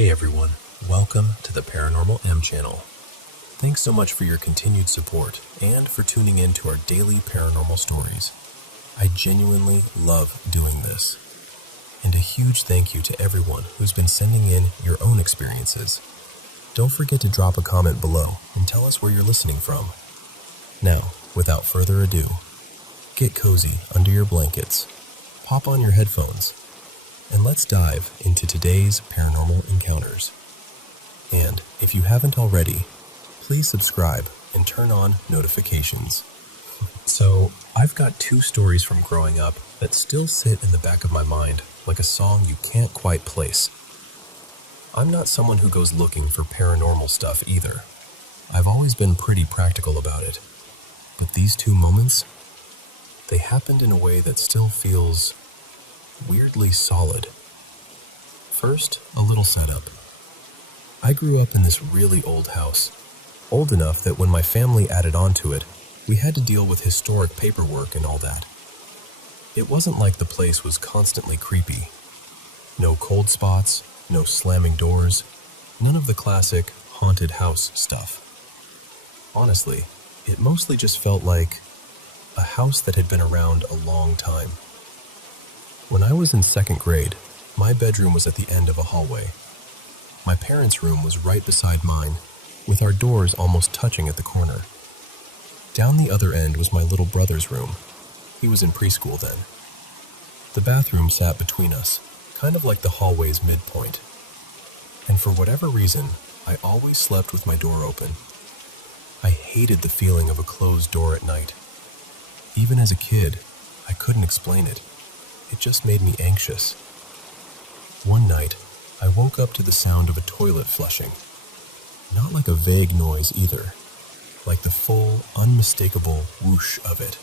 Hey everyone, welcome to the Paranormal M channel. Thanks so much for your continued support and for tuning in to our daily paranormal stories. I genuinely love doing this. And a huge thank you to everyone who's been sending in your own experiences. Don't forget to drop a comment below and tell us where you're listening from. Now, without further ado, get cozy under your blankets, pop on your headphones, and let's dive into today's paranormal encounters. And if you haven't already, please subscribe and turn on notifications. So, I've got two stories from growing up that still sit in the back of my mind like a song you can't quite place. I'm not someone who goes looking for paranormal stuff either. I've always been pretty practical about it. But these two moments, they happened in a way that still feels weirdly solid. First, a little setup. I grew up in this really old house, old enough that when my family added on to it, we had to deal with historic paperwork and all that. It wasn't like the place was constantly creepy. No cold spots, no slamming doors, none of the classic haunted house stuff. Honestly, it mostly just felt like a house that had been around a long time. When I was in second grade, my bedroom was at the end of a hallway. My parents' room was right beside mine, with our doors almost touching at the corner. Down the other end was my little brother's room. He was in preschool then. The bathroom sat between us, kind of like the hallway's midpoint. And for whatever reason, I always slept with my door open. I hated the feeling of a closed door at night. Even as a kid, I couldn't explain it. It just made me anxious. One night, I woke up to the sound of a toilet flushing. Not like a vague noise either, like the full, unmistakable whoosh of it.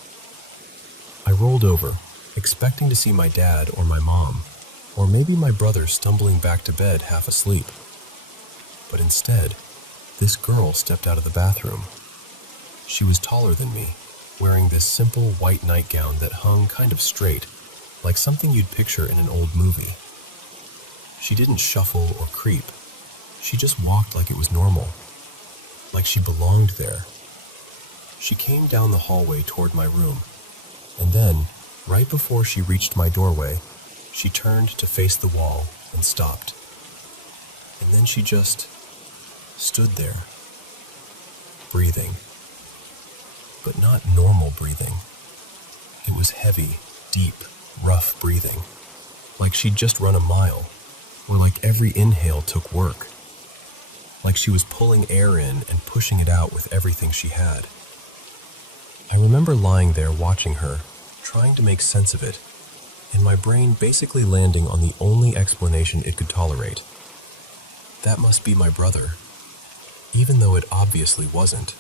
I rolled over, expecting to see my dad or my mom, or maybe my brother stumbling back to bed half asleep. But instead, this girl stepped out of the bathroom. She was taller than me, wearing this simple white nightgown that hung kind of straight, like something you'd picture in an old movie. She didn't shuffle or creep. She just walked like it was normal, like she belonged there. She came down the hallway toward my room, and then, right before she reached my doorway, she turned to face the wall and stopped. And then she just stood there, breathing. But not normal breathing. It was heavy, deep, rough breathing, like she'd just run a mile, or like every inhale took work, like she was pulling air in and pushing it out with everything she had. I remember lying there watching her, trying to make sense of it, and my brain basically landing on the only explanation it could tolerate. That must be my brother, even though it obviously wasn't.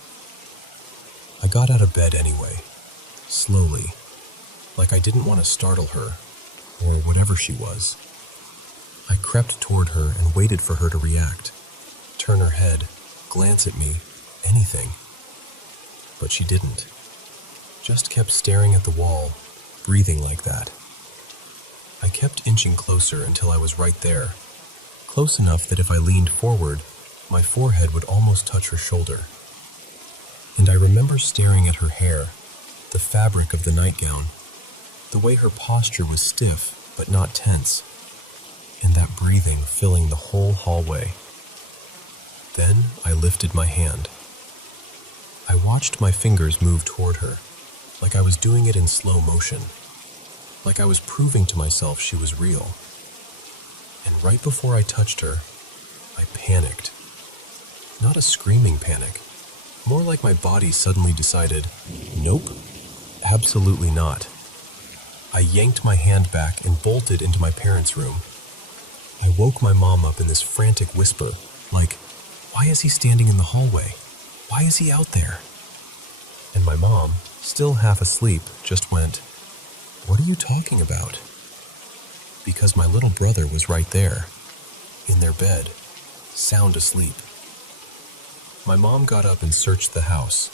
I got out of bed anyway, slowly, like I didn't want to startle her, or whatever she was. I crept toward her and waited for her to react, turn her head, glance at me, anything. But she didn't. Just kept staring at the wall, breathing like that. I kept inching closer until I was right there, close enough that if I leaned forward, my forehead would almost touch her shoulder. And I remember staring at her hair, the fabric of the nightgown, the way her posture was stiff but not tense, and that breathing filling the whole hallway. Then I lifted my hand. I watched my fingers move toward her, like I was doing it in slow motion, like I was proving to myself she was real. And right before I touched her, I panicked. Not a screaming panic, more like my body suddenly decided, nope, absolutely not. I yanked my hand back and bolted into my parents' room. I woke my mom up in this frantic whisper, like, why is he standing in the hallway? Why is he out there? And my mom, still half asleep, just went, what are you talking about? Because my little brother was right there, in their bed, sound asleep. My mom got up and searched the house,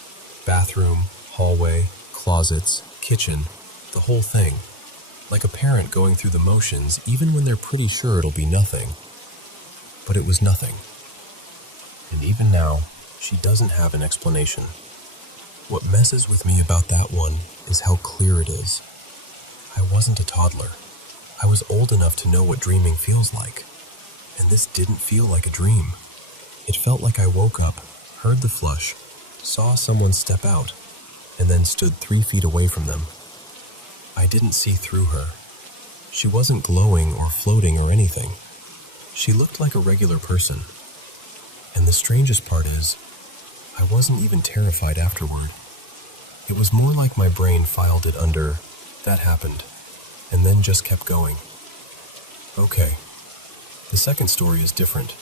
bathroom, hallway, closets, kitchen, the whole thing, like a parent going through the motions even when they're pretty sure it'll be nothing. but it was nothing. And even now, she doesn't have an explanation. What messes with me about that one is how clear it is. I wasn't a toddler. I was old enough to know what dreaming feels like, and this didn't feel like a dream. It felt like I woke up, heard the flush, saw someone step out, and then stood 3 feet away from them. I didn't see through her. She wasn't glowing or floating or anything. She looked like a regular person. And the strangest part is, I wasn't even terrified afterward. It was more like my brain filed it under, "That happened," and then just kept going. Okay, the second story is different.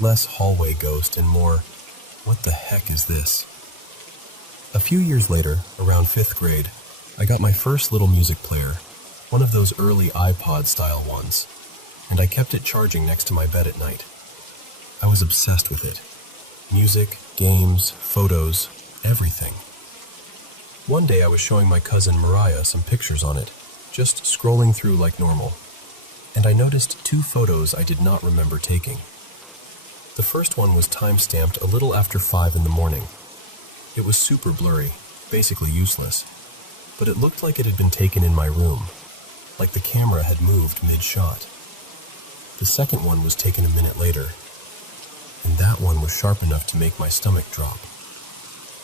Less hallway ghost and more, what the heck is this? A few years later, around 5th grade, I got my first little music player, one of those early iPod-style ones, and I kept it charging next to my bed at night. I was obsessed with it. Music, games, photos, everything. One day I was showing my cousin Mariah some pictures on it, just scrolling through like normal, and I noticed 2 photos I did not remember taking. The first one was time-stamped a little after 5 in the morning. It was super blurry, basically useless, but it looked like it had been taken in my room, like the camera had moved mid-shot. The second one was taken a minute later, and that one was sharp enough to make my stomach drop.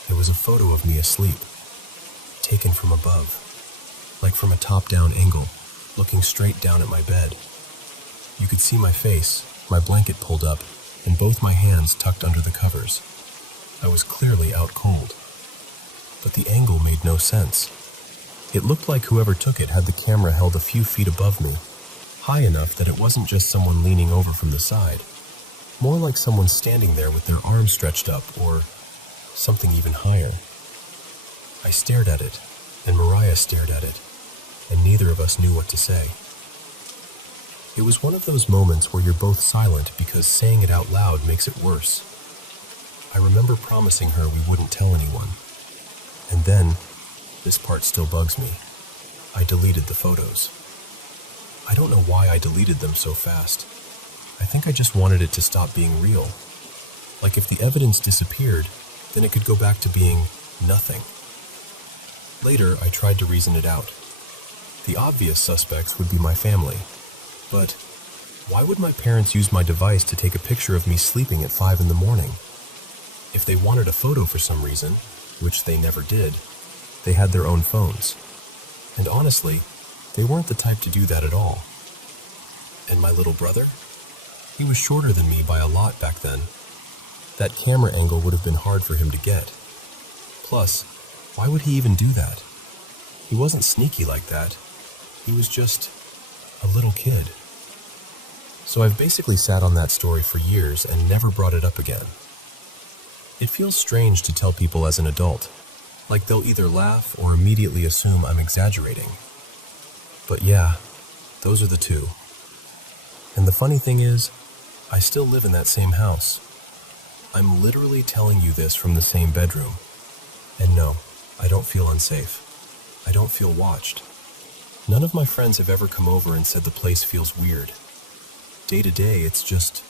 It was a photo of me asleep, taken from above, like from a top-down angle, looking straight down at my bed. You could see my face, my blanket pulled up, and both my hands tucked under the covers. I was clearly out cold. But the angle made no sense. It looked like whoever took it had the camera held a few feet above me, high enough that it wasn't just someone leaning over from the side, more like someone standing there with their arms stretched up, or something even higher. I stared at it, and Mariah stared at it, and neither of us knew what to say. It was one of those moments where you're both silent because saying it out loud makes it worse. I remember promising her we wouldn't tell anyone. And then, this part still bugs me, I deleted the photos. I don't know why I deleted them so fast. I think I just wanted it to stop being real. Like if the evidence disappeared, then it could go back to being nothing. Later, I tried to reason it out. The obvious suspects would be my family. But why would my parents use my device to take a picture of me sleeping at 5 in the morning? If they wanted a photo for some reason, which they never did, they had their own phones. And honestly, they weren't the type to do that at all. And my little brother? He was shorter than me by a lot back then. That camera angle would have been hard for him to get. Plus, why would he even do that? He wasn't sneaky like that. He was just a little kid. So I've basically sat on that story for years and never brought it up again. It feels strange to tell people as an adult, like they'll either laugh or immediately assume I'm exaggerating. But yeah, those are the 2. And the funny thing is, I still live in that same house. I'm literally telling you this from the same bedroom. And no, I don't feel unsafe. I don't feel watched. None of my friends have ever come over and said the place feels weird. Day to day, it's just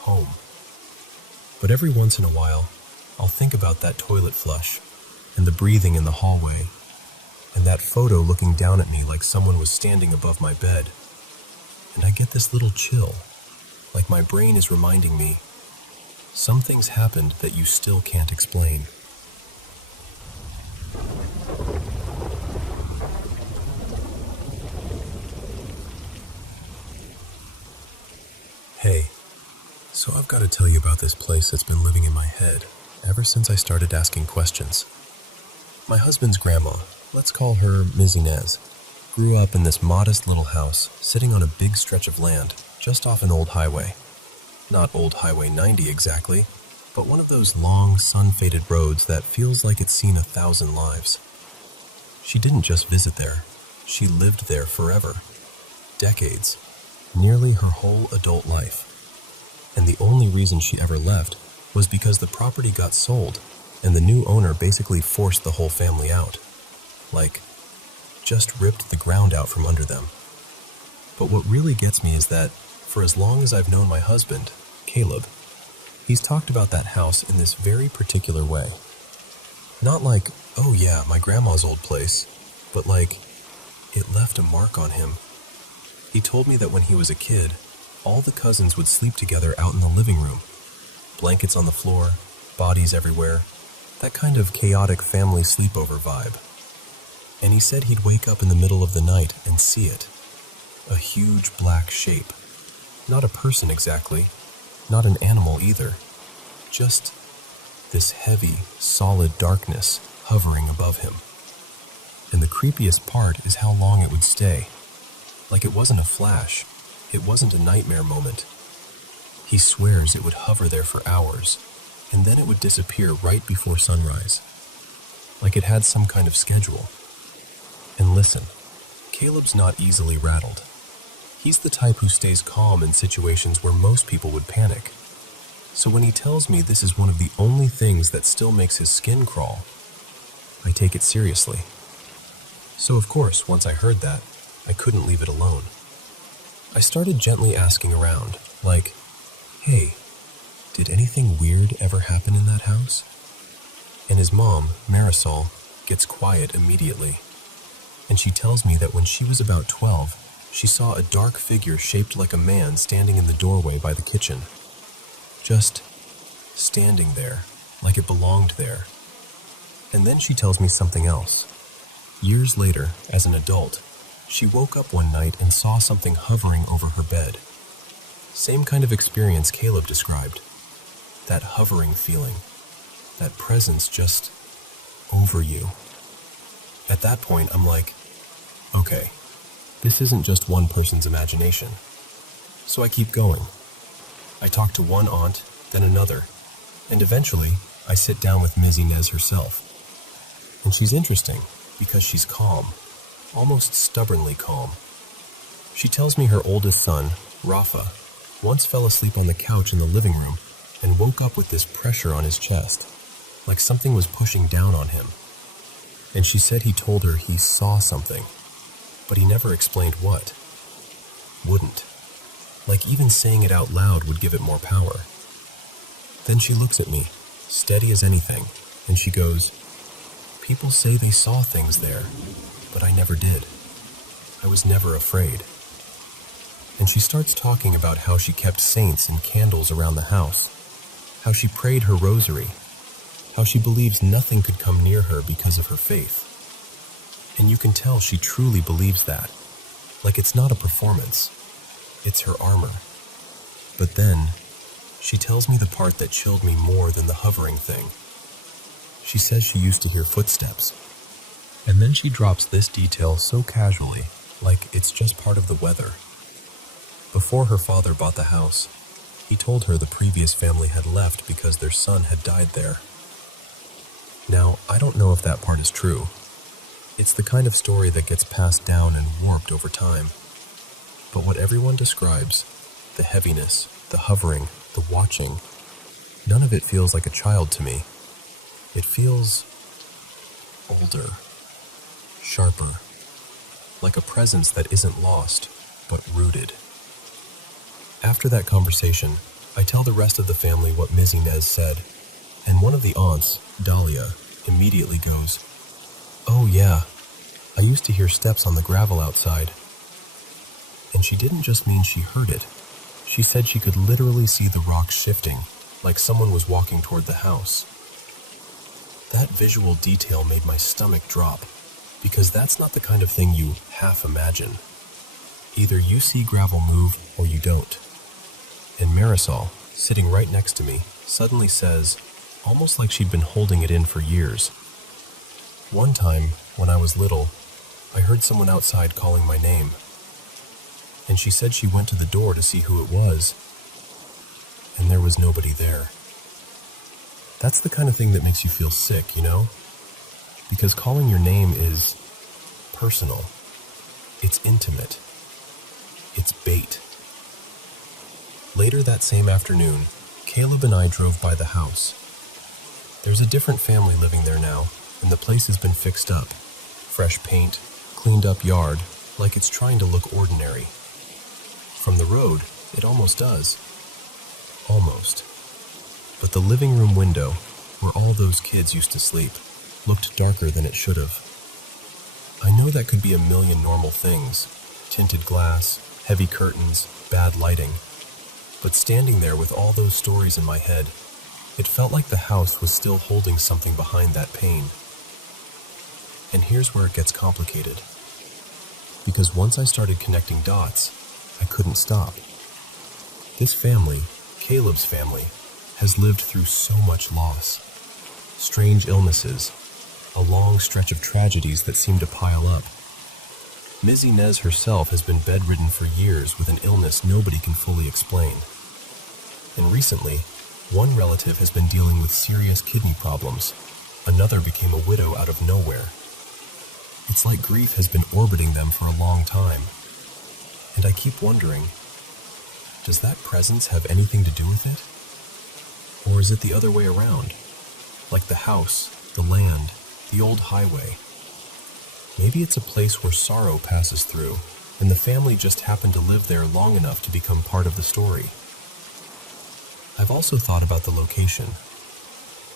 home. But every once in a while, I'll think about that toilet flush, and the breathing in the hallway, and that photo looking down at me like someone was standing above my bed. And I get this little chill, like my brain is reminding me, some things happened that you still can't explain. Hey, so I've got to tell you about this place that's been living in my head ever since I started asking questions. My husband's grandma, let's call her Ms. Inez, grew up in this modest little house sitting on a big stretch of land just off an old highway. Not Old Highway 90 exactly, but one of those long, sun-faded roads that feels like it's seen 1,000 lives. She didn't just visit there, she lived there forever. Decades. Nearly her whole adult life. And the only reason she ever left was because the property got sold and the new owner basically forced the whole family out. Like, just ripped the ground out from under them. But what really gets me is that for as long as I've known my husband, Caleb. He's talked about that house in this very particular way. Not like, oh yeah, my grandma's old place, but like, it left a mark on him. He told me that when he was a kid, all the cousins would sleep together out in the living room. Blankets on the floor, bodies everywhere, that kind of chaotic family sleepover vibe. And he said he'd wake up in the middle of the night and see it. A huge black shape. Not a person exactly, not an animal either. Just this heavy, solid darkness hovering above him. And the creepiest part is how long it would stay. Like it wasn't a flash. It wasn't a nightmare moment. He swears it would hover there for hours, and then it would disappear right before sunrise. Like it had some kind of schedule. And listen, Caleb's not easily rattled. He's the type who stays calm in situations where most people would panic. So when he tells me this is one of the only things that still makes his skin crawl, I take it seriously. So of course, once I heard that, I couldn't leave it alone. I started gently asking around, like, hey, did anything weird ever happen in that house? And his mom, Marisol, gets quiet immediately. And she tells me that when she was about 12, she saw a dark figure shaped like a man standing in the doorway by the kitchen. Just standing there, like it belonged there. And then she tells me something else. Years later, as an adult, she woke up one night and saw something hovering over her bed. Same kind of experience Caleb described. That hovering feeling. That presence just over you. At that point, I'm like, okay, this isn't just one person's imagination. So I keep going. I talk to one aunt, then another, and eventually I sit down with Ms. Inez herself. And she's interesting because she's calm, almost stubbornly calm. She tells me her oldest son, Rafa, once fell asleep on the couch in the living room and woke up with this pressure on his chest, like something was pushing down on him. And she said he told her he saw something, but he never explained what. Wouldn't. Like even saying it out loud would give it more power. Then she looks at me, steady as anything, and she goes, people say they saw things there, but I never did. I was never afraid. And she starts talking about how she kept saints and candles around the house, how she prayed her rosary, how she believes nothing could come near her because of her faith. And you can tell she truly believes that. Like it's not a performance. It's her armor. But then, she tells me the part that chilled me more than the hovering thing. She says she used to hear footsteps. And then she drops this detail so casually, like it's just part of the weather. Before her father bought the house, he told her the previous family had left because their son had died there. Now, I don't know if that part is true. It's the kind of story that gets passed down and warped over time. But what everyone describes, the heaviness, the hovering, the watching, none of it feels like a child to me. It feels older, sharper, like a presence that isn't lost, but rooted. After that conversation, I tell the rest of the family what Ms. Inez said, and one of the aunts, Dahlia, immediately goes, "Oh yeah, I used to hear steps on the gravel outside." And she didn't just mean she heard it. She said she could literally see the rocks shifting, like someone was walking toward the house. That visual detail made my stomach drop, because that's not the kind of thing you half imagine. Either you see gravel move or you don't. And Marisol, sitting right next to me, suddenly says, almost like she'd been holding it in for years, "One time, when I was little, I heard someone outside calling my name." And she said she went to the door to see who it was, and there was nobody there. That's the kind of thing that makes you feel sick, you know? Because calling your name is personal. It's intimate. It's bait. Later that same afternoon, Caleb and I drove by the house. There's a different family living there now, and the place has been fixed up. Fresh paint, cleaned up yard, like it's trying to look ordinary. From the road, it almost does. almost. But the living room window, where all those kids used to sleep, looked darker than it should have. I know that could be a million normal things: tinted glass, heavy curtains, bad lighting. But standing there with all those stories in my head, it felt like the house was still holding something behind that pain. And here's where it gets complicated. Because once I started connecting dots, I couldn't stop. This family, Caleb's family, has lived through so much loss. Strange illnesses, a long stretch of tragedies that seem to pile up. Ms. Inez herself has been bedridden for years with an illness nobody can fully explain. And recently, one relative has been dealing with serious kidney problems. Another became a widow out of nowhere. It's like grief has been orbiting them for a long time. And I keep wondering, does that presence have anything to do with it? Or is it the other way around? Like the house, the land, the old highway. Maybe it's a place where sorrow passes through, and the family just happened to live there long enough to become part of the story. I've also thought about the location.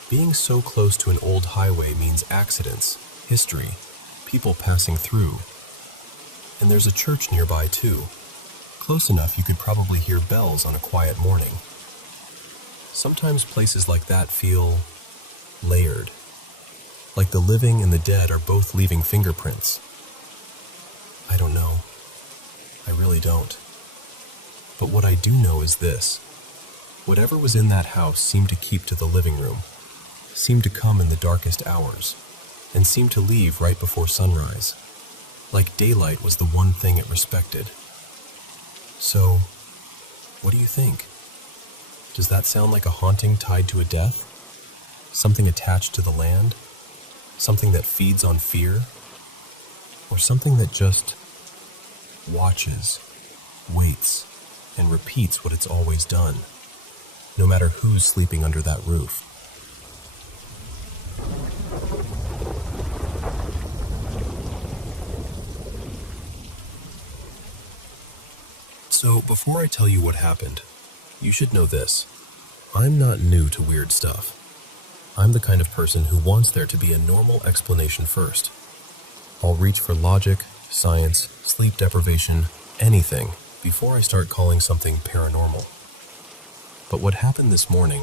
Being so close to an old highway means accidents, history, people passing through. And there's a church nearby too. Close enough you could probably hear bells on a quiet morning. Sometimes places like that feel layered. Like the living and the dead are both leaving fingerprints. I don't know. I really don't. But what I do know is this. Whatever was in that house seemed to keep to the living room, seemed to come in the darkest hours, and seemed to leave right before sunrise. Like daylight was the one thing it respected. So, what do you think? Does that sound like a haunting tied to a death? Something attached to the land? Something that feeds on fear? Or something that just watches, waits, and repeats what it's always done, no matter who's sleeping under that roof? So, before I tell you what happened, you should know this. I'm not new to weird stuff. I'm the kind of person who wants there to be a normal explanation first. I'll reach for logic, science, sleep deprivation, anything, before I start calling something paranormal. But what happened this morning,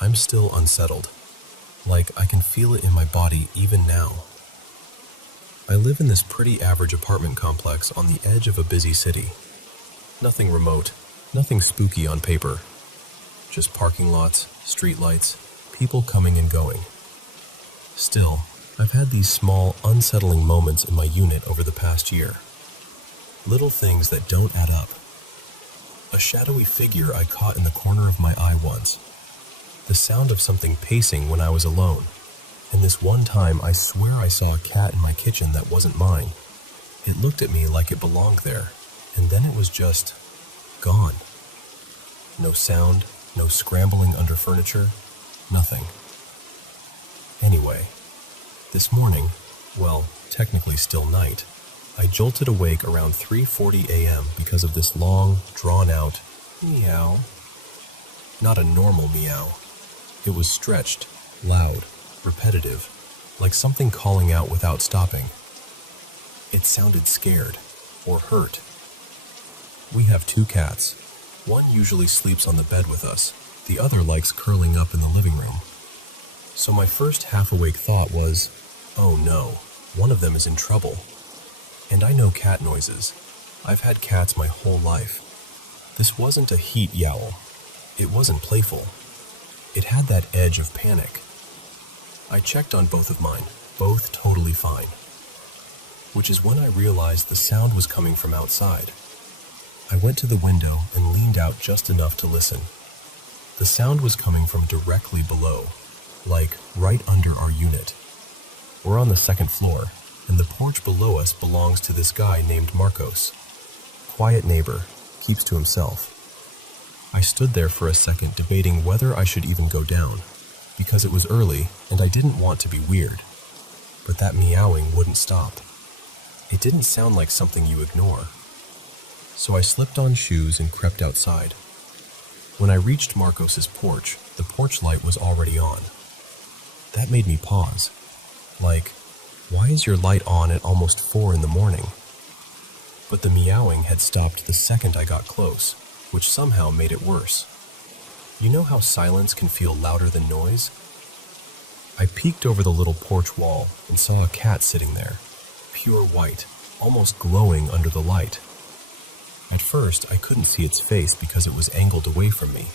I'm still unsettled. Like I can feel it in my body even now. I live in this pretty average apartment complex on the edge of a busy city. Nothing remote, nothing spooky on paper. Just parking lots, streetlights, people coming and going. Still, I've had these small, unsettling moments in my unit over the past year. Little things that don't add up. A shadowy figure I caught in the corner of my eye once. The sound of something pacing when I was alone. And this one time I swear I saw a cat in my kitchen that wasn't mine. It looked at me like it belonged there, and then it was just gone. No sound, no scrambling under furniture, nothing. Anyway, this morning, well, technically still night, I jolted awake around 3:40 a.m. because of this long, drawn-out meow. Not a normal meow. It was stretched, loud, repetitive, like something calling out without stopping. It sounded scared, or hurt. We have 2 cats. One usually sleeps on the bed with us. The other likes curling up in the living room. So my first half-awake thought was, oh no, one of them is in trouble. And I know cat noises. I've had cats my whole life. This wasn't a heat yowl. It wasn't playful. It had that edge of panic. I checked on both of mine, both totally fine. Which is when I realized the sound was coming from outside. I went to the window and leaned out just enough to listen. The sound was coming from directly below, like right under our unit. We're on the 2nd floor, and the porch below us belongs to this guy named Marcos. Quiet neighbor, keeps to himself. I stood there for a second debating whether I should even go down, because it was early and I didn't want to be weird. But that meowing wouldn't stop. It didn't sound like something you ignore. So I slipped on shoes and crept outside. When I reached Marcos's porch, the porch light was already on. That made me pause. Like, why is your light on at almost 4 in the morning? But the meowing had stopped the second I got close, which somehow made it worse. You know how silence can feel louder than noise? I peeked over the little porch wall and saw a cat sitting there, pure white, almost glowing under the light. At first, I couldn't see its face because it was angled away from me,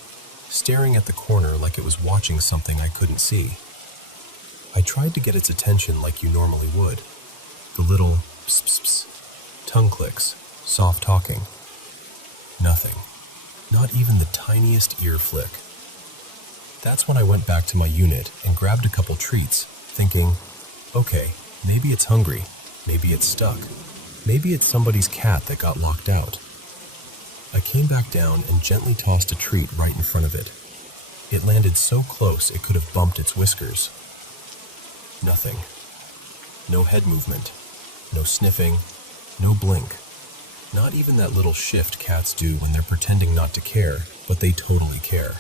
staring at the corner like it was watching something I couldn't see. I tried to get its attention like you normally would. The little pss-pss-pss, tongue clicks, soft talking. Nothing. Not even the tiniest ear flick. That's when I went back to my unit and grabbed a couple treats, thinking, okay, maybe it's hungry, maybe it's stuck, maybe it's somebody's cat that got locked out. I came back down and gently tossed a treat right in front of it. It landed so close it could have bumped its whiskers. Nothing. No head movement. No sniffing. No blink. Not even that little shift cats do when they're pretending not to care, but they totally care.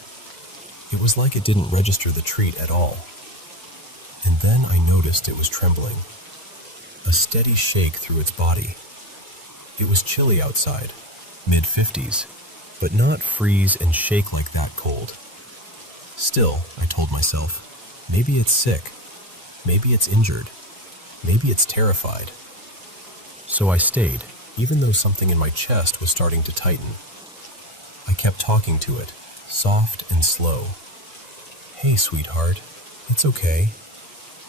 It was like it didn't register the treat at all. And then I noticed it was trembling. A steady shake through its body. It was chilly outside, mid-50s, but not freeze and shake like that cold. Still, I told myself, maybe it's sick. Maybe it's injured. Maybe it's terrified. So I stayed, even though something in my chest was starting to tighten. I kept talking to it, soft and slow. Hey, sweetheart, it's okay.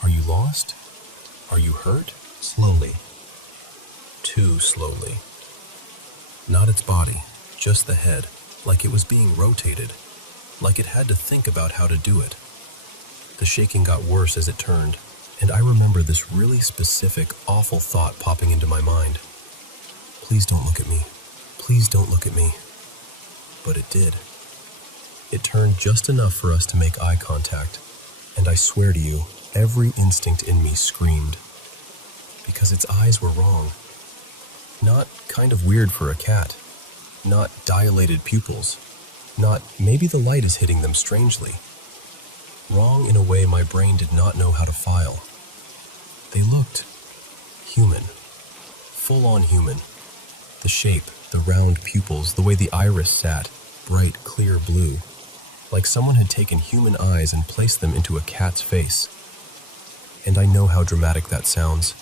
Are you lost? Are you hurt? Slowly. Too slowly. Not its body, just the head, like it was being rotated, like it had to think about how to do it. The shaking got worse as it turned, and I remember this really specific, awful thought popping into my mind. Please don't look at me. Please don't look at me. But it did. It turned just enough for us to make eye contact, and I swear to you, every instinct in me screamed. Because its eyes were wrong. Not kind of weird for a cat. Not dilated pupils. Not maybe the light is hitting them strangely. Wrong in a way my brain did not know how to file. They looked human. Full-on human. The shape, the round pupils, the way the iris sat, bright, clear blue. Like someone had taken human eyes and placed them into a cat's face. And I know how dramatic that sounds.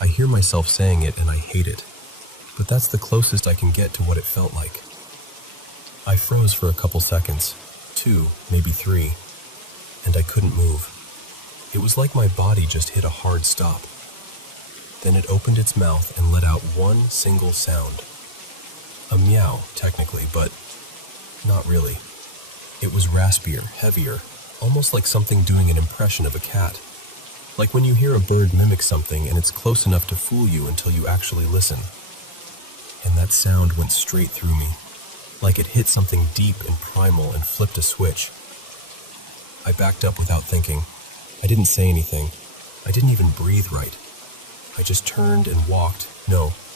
I hear myself saying it and I hate it. But that's the closest I can get to what it felt like. I froze for a couple seconds, 2, maybe 3, and I couldn't move. It was like my body just hit a hard stop. Then it opened its mouth and let out one single sound. A meow, technically, but not really. It was raspier, heavier, almost like something doing an impression of a cat. Like when you hear a bird mimic something and it's close enough to fool you until you actually listen. And that sound went straight through me, like it hit something deep and primal and flipped a switch. I backed up without thinking. I didn't say anything. I didn't even breathe right. I just turned and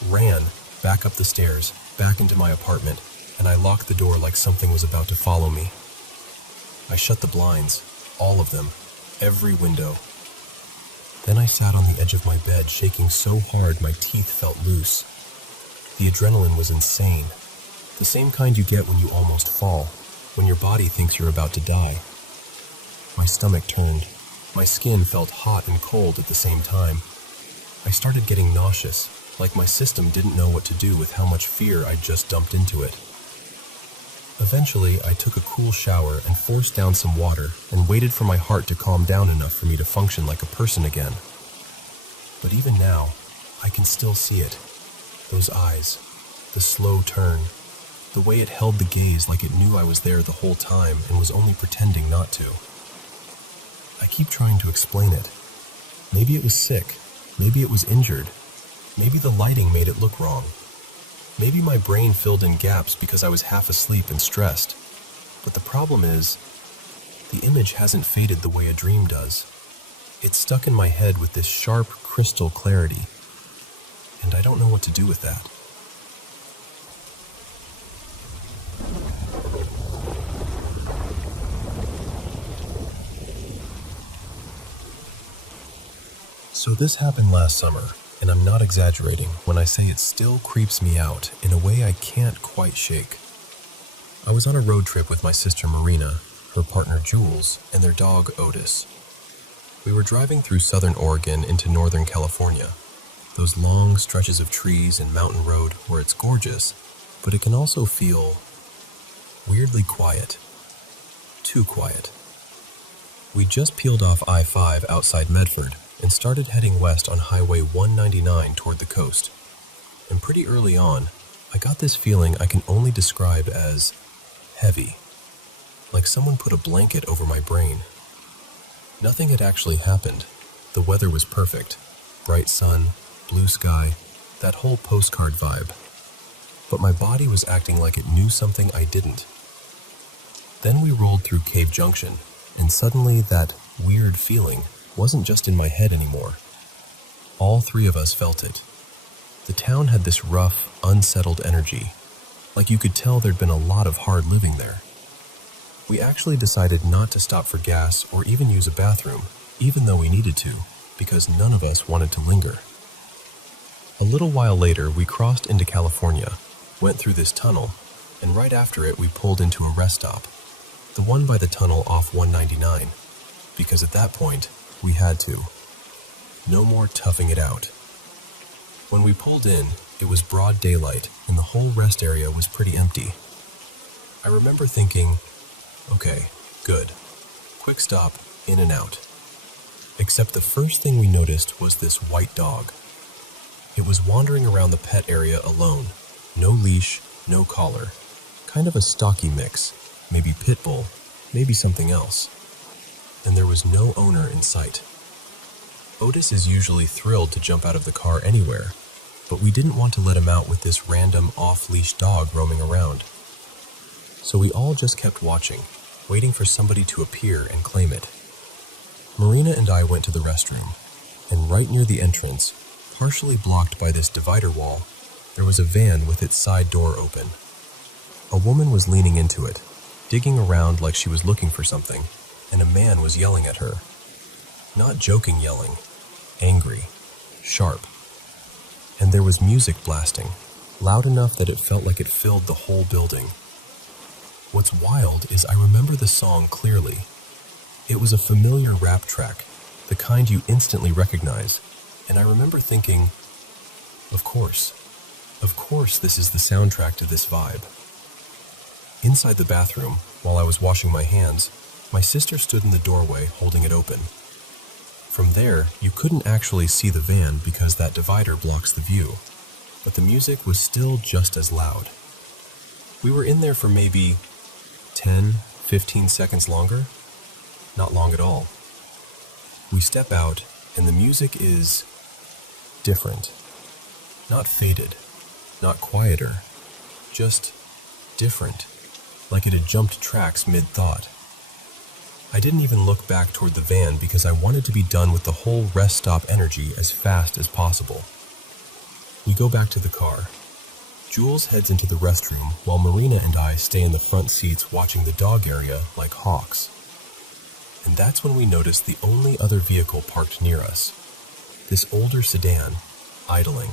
ran, back up the stairs, back into my apartment, and I locked the door like something was about to follow me. I shut the blinds, all of them, every window. Then I sat on the edge of my bed, shaking so hard my teeth felt loose. The adrenaline was insane. The same kind you get when you almost fall, when your body thinks you're about to die. My stomach turned. My skin felt hot and cold at the same time. I started getting nauseous, like my system didn't know what to do with how much fear I'd just dumped into it. Eventually, I took a cool shower and forced down some water and waited for my heart to calm down enough for me to function like a person again. But even now, I can still see it. Those eyes, the slow turn, the way it held the gaze like it knew I was there the whole time and was only pretending not to. I keep trying to explain it. Maybe it was sick. Maybe it was injured. Maybe the lighting made it look wrong. Maybe my brain filled in gaps because I was half asleep and stressed. But the problem is, the image hasn't faded the way a dream does. It's stuck in my head with this sharp, crystal clarity. And I don't know what to do with that. So this happened last summer, and I'm not exaggerating when I say it still creeps me out in a way I can't quite shake. I was on a road trip with my sister Marina, her partner Jules, and their dog Otis. We were driving through southern Oregon into northern California, those long stretches of trees and mountain road where it's gorgeous, but it can also feel weirdly quiet. Too quiet. We just peeled off I-5 outside Medford and started heading west on Highway 199 toward the coast. And pretty early on, I got this feeling I can only describe as heavy, like someone put a blanket over my brain. Nothing had actually happened. The weather was perfect. Bright sun, blue sky, that whole postcard vibe. But my body was acting like it knew something I didn't. Then we rolled through Cave Junction, and suddenly that weird feeling wasn't just in my head anymore. All three of us felt it. The town had this rough, unsettled energy, like you could tell there'd been a lot of hard living there. We actually decided not to stop for gas or even use a bathroom, even though we needed to, because none of us wanted to linger. A little while later, we crossed into California, went through this tunnel, and right after it we pulled into a rest stop, the one by the tunnel off 199, because at that point, we had to. No more toughing it out. When we pulled in, it was broad daylight and the whole rest area was pretty empty. I remember thinking, okay, good. Quick stop, in and out. Except the first thing we noticed was this white dog. It was wandering around the pet area alone. No leash, no collar. Kind of a stocky mix. Maybe pit bull, maybe something else. And there was no owner in sight. Otis is usually thrilled to jump out of the car anywhere, but we didn't want to let him out with this random off-leash dog roaming around. So we all just kept watching, waiting for somebody to appear and claim it. Marina and I went to the restroom, and right near the entrance, partially blocked by this divider wall, there was a van with its side door open. A woman was leaning into it, digging around like she was looking for something, and a man was yelling at her. Not joking yelling, angry, sharp. And there was music blasting, loud enough that it felt like it filled the whole building. What's wild is I remember the song clearly. It was a familiar rap track, the kind you instantly recognize, and I remember thinking, of course this is the soundtrack to this vibe. Inside the bathroom, while I was washing my hands, my sister stood in the doorway holding it open. From there, you couldn't actually see the van because that divider blocks the view, but the music was still just as loud. We were in there for maybe 10, 15 seconds longer. Not long at all. We step out, and the music is different. Not faded, not quieter, just different, like it had jumped tracks mid-thought. I didn't even look back toward the van because I wanted to be done with the whole rest stop energy as fast as possible. We go back to the car. Jules heads into the restroom while Marina and I stay in the front seats watching the dog area like hawks. And that's when we notice the only other vehicle parked near us. This older sedan, idling.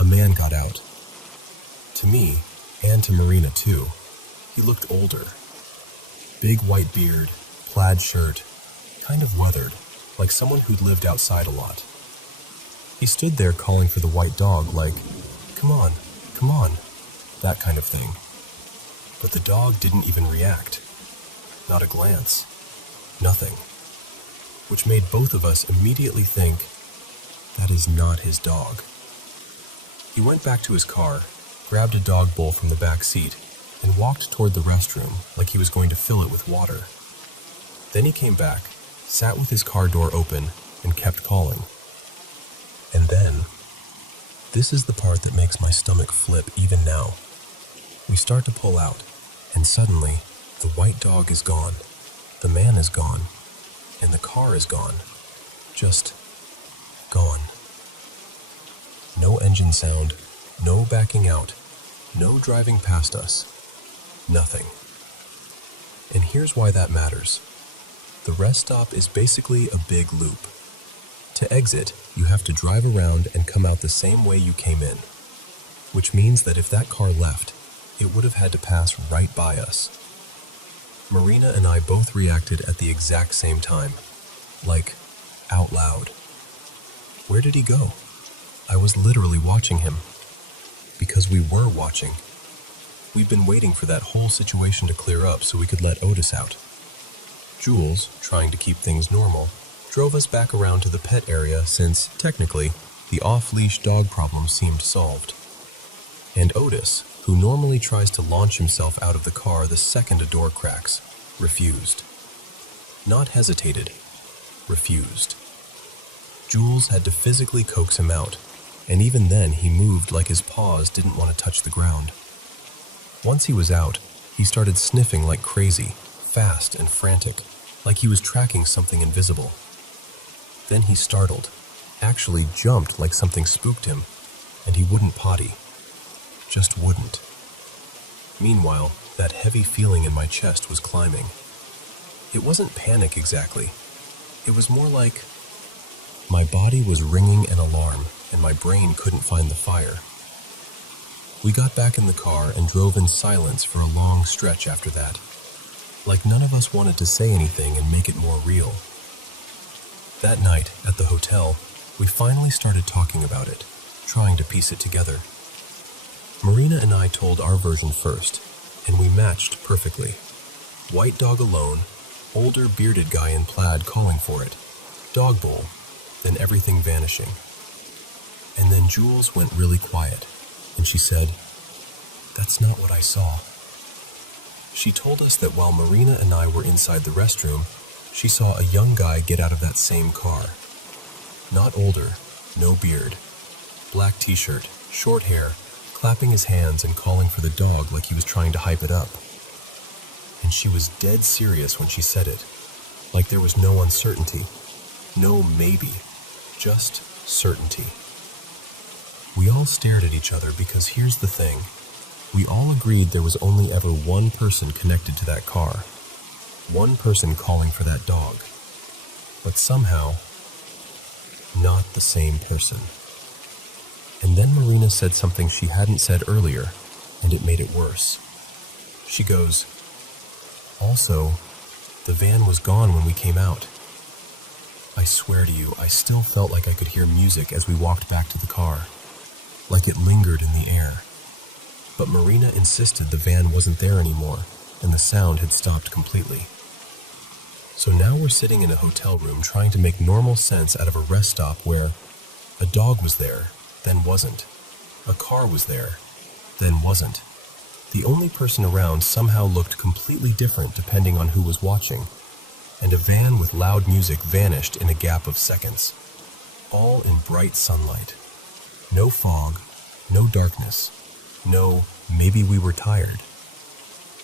A man got out. To me, and to Marina too, he looked older. Big white beard, plaid shirt, kind of weathered, like someone who'd lived outside a lot. He stood there calling for the white dog like, come on, that kind of thing. But the dog didn't even react. Not a glance. Nothing. Which made both of us immediately think, that is not his dog. He went back to his car, grabbed a dog bowl from the back seat, and walked toward the restroom like he was going to fill it with water. Then he came back, sat with his car door open, and kept calling. And then, this is the part that makes my stomach flip even now. We start to pull out, and suddenly, the white dog is gone. The man is gone, and the car is gone. Just gone. No engine sound, no backing out, no driving past us. Nothing. And here's why that matters. The rest stop is basically a big loop. To exit, you have to drive around and come out the same way you came in, which means that if that car left, it would have had to pass right by us. Marina and I both reacted at the exact same time, like, out loud. Where did he go? I was literally watching him. Because we were watching. We'd been waiting for that whole situation to clear up so we could let Otis out. Jules, trying to keep things normal, drove us back around to the pet area since, technically, the off-leash dog problem seemed solved. And Otis, who normally tries to launch himself out of the car the second a door cracks, refused. Not hesitated, refused. Jules had to physically coax him out, and even then he moved like his paws didn't want to touch the ground. Once he was out, he started sniffing like crazy, fast and frantic, like he was tracking something invisible. Then he startled, actually jumped like something spooked him, and he wouldn't potty. Just wouldn't. Meanwhile, that heavy feeling in my chest was climbing. It wasn't panic exactly. It was more like my body was ringing an alarm and my brain couldn't find the fire. We got back in the car and drove in silence for a long stretch after that, like none of us wanted to say anything and make it more real. That night, at the hotel, we finally started talking about it, trying to piece it together. Marina and I told our version first, and we matched perfectly. White dog alone, older bearded guy in plaid calling for it, dog bowl, then everything vanishing. And then Jules went really quiet, and she said, "That's not what I saw." She told us that while Marina and I were inside the restroom, she saw a young guy get out of that same car. Not older, no beard, black t-shirt, short hair, clapping his hands and calling for the dog like he was trying to hype it up. And she was dead serious when she said it, like there was no uncertainty, no maybe, just certainty. We all stared at each other because here's the thing. We all agreed there was only ever one person connected to that car. One person calling for that dog. But somehow, not the same person. And then Marina said something she hadn't said earlier, and it made it worse. She goes, "Also, the van was gone when we came out." I swear to you, I still felt like I could hear music as we walked back to the car, like it lingered in the air. But Marina insisted the van wasn't there anymore, and the sound had stopped completely. So now we're sitting in a hotel room trying to make normal sense out of a rest stop where a dog was there, then wasn't. A car was there, then wasn't. The only person around somehow looked completely different depending on who was watching, and a van with loud music vanished in a gap of seconds. All in bright sunlight. No fog, no darkness, no maybe we were tired.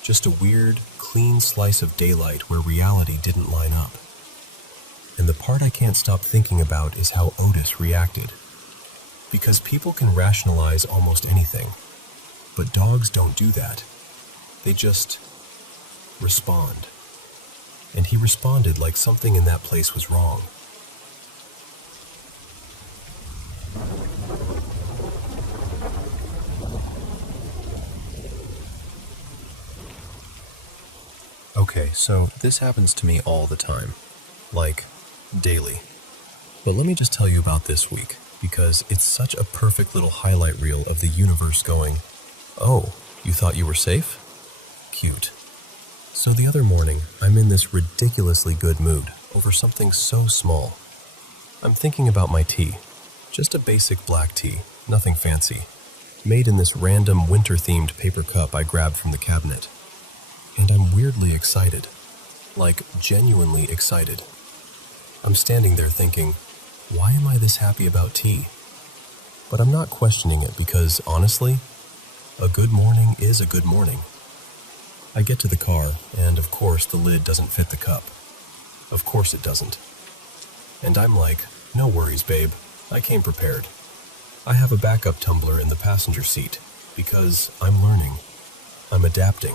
Just a weird, clean slice of daylight where reality didn't line up. And the part I can't stop thinking about is how Otis reacted. Because people can rationalize almost anything, but dogs don't do that. They just respond. And he responded like something in that place was wrong. Okay, so this happens to me all the time, like daily. But let me just tell you about this week, because it's such a perfect little highlight reel of the universe going, "Oh, you thought you were safe? Cute." So the other morning, I'm in this ridiculously good mood over something so small. I'm thinking about my tea, just a basic black tea, nothing fancy, made in this random winter-themed paper cup I grabbed from the cabinet. And I'm weirdly excited, like genuinely excited. I'm standing there thinking, why am I this happy about tea? But I'm not questioning it because, honestly, a good morning is a good morning. I get to the car, and of course the lid doesn't fit the cup. Of course it doesn't. And I'm like, no worries, babe, I came prepared. I have a backup tumbler in the passenger seat, because I'm learning, I'm adapting,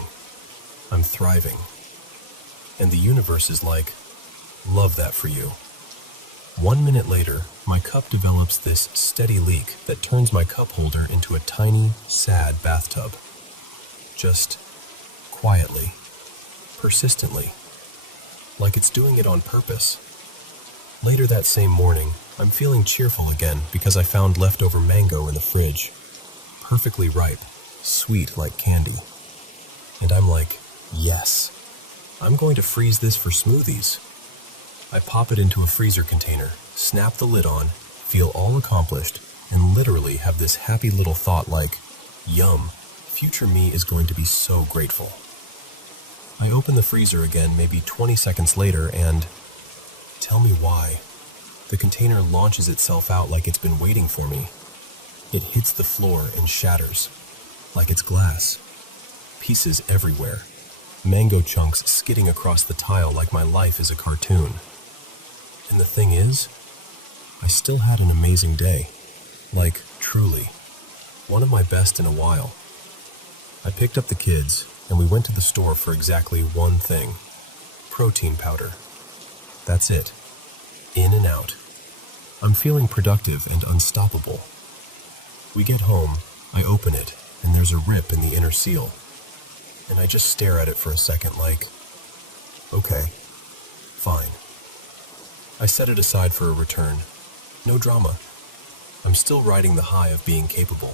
I'm thriving. And the universe is like, love that for you. 1 minute later, my cup develops this steady leak that turns my cup holder into a tiny, sad bathtub. Just quietly, persistently, like it's doing it on purpose. Later that same morning, I'm feeling cheerful again because I found leftover mango in the fridge. Perfectly ripe, sweet like candy. And I'm like, yes, I'm going to freeze this for smoothies. I pop it into a freezer container, snap the lid on, feel all accomplished, and literally have this happy little thought like, yum, future me is going to be so grateful. I open the freezer again maybe 20 seconds later and, tell me why, the container launches itself out like it's been waiting for me. It hits the floor and shatters, like it's glass. Pieces everywhere. Mango chunks skidding across the tile like my life is a cartoon. And the thing is, I still had an amazing day. Like, truly. One of my best in a while. I picked up the kids, and we went to the store for exactly one thing. Protein powder. That's it. In and out. I'm feeling productive and unstoppable. We get home, I open it, and there's a rip in the inner seal. And I just stare at it for a second like, okay, fine. I set it aside for a return. No drama. I'm still riding the high of being capable.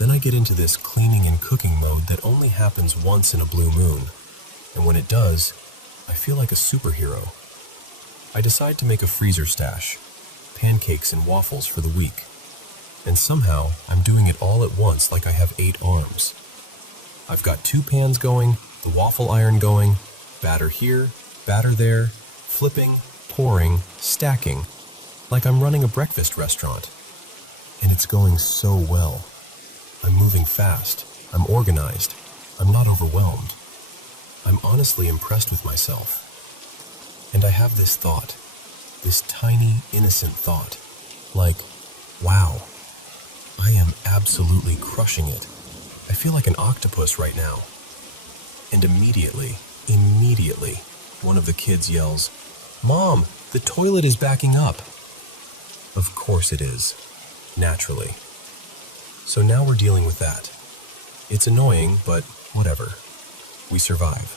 Then I get into this cleaning and cooking mode that only happens once in a blue moon. And when it does, I feel like a superhero. I decide to make a freezer stash, pancakes and waffles for the week. And somehow, I'm doing it all at once like I have 8 arms. I've got 2 pans going, the waffle iron going, batter here, batter there, flipping, pouring, stacking, like I'm running a breakfast restaurant. And it's going so well. I'm moving fast, I'm organized, I'm not overwhelmed. I'm honestly impressed with myself. And I have this thought, this tiny, innocent thought, like, wow, I am absolutely crushing it. I feel like an octopus right now. And immediately, one of the kids yells, "Mom, the toilet is backing up." Of course it is. Naturally. So now we're dealing with that. It's annoying, but whatever. We survive.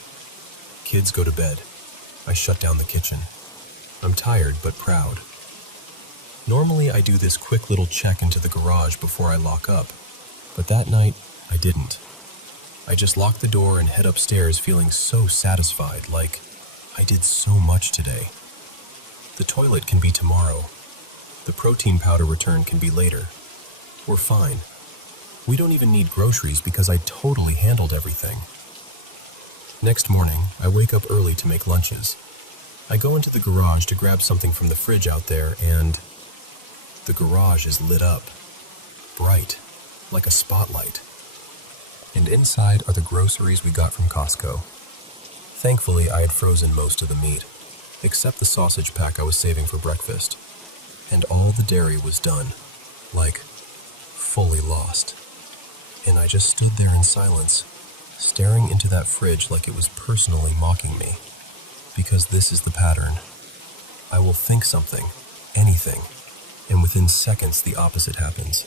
Kids go to bed. I shut down the kitchen. I'm tired but proud. Normally I do this quick little check into the garage before I lock up, but that night I didn't. I just locked the door and head upstairs feeling so satisfied, like I did so much today. The toilet can be tomorrow. The protein powder return can be later. We're fine. We don't even need groceries because I totally handled everything. Next morning, I wake up early to make lunches. I go into the garage to grab something from the fridge out there, and the garage is lit up, bright, like a spotlight. And inside are the groceries we got from Costco. Thankfully, I had frozen most of the meat, except the sausage pack I was saving for breakfast. And all the dairy was done, like, fully lost. And I just stood there in silence, staring into that fridge like it was personally mocking me. Because this is the pattern. I will think something, anything, and within seconds the opposite happens.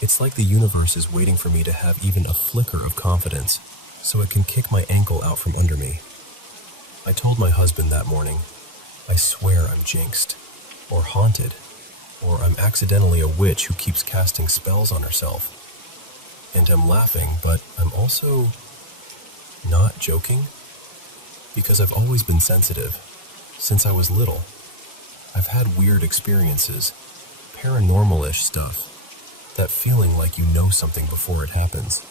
It's like the universe is waiting for me to have even a flicker of confidence, so it can kick my ankle out from under me. I told my husband that morning, I swear I'm jinxed, or haunted, or I'm accidentally a witch who keeps casting spells on herself. And I'm laughing, but I'm also not joking, because I've always been sensitive, since I was little. I've had weird experiences, paranormal-ish stuff, that feeling like you know something before it happens.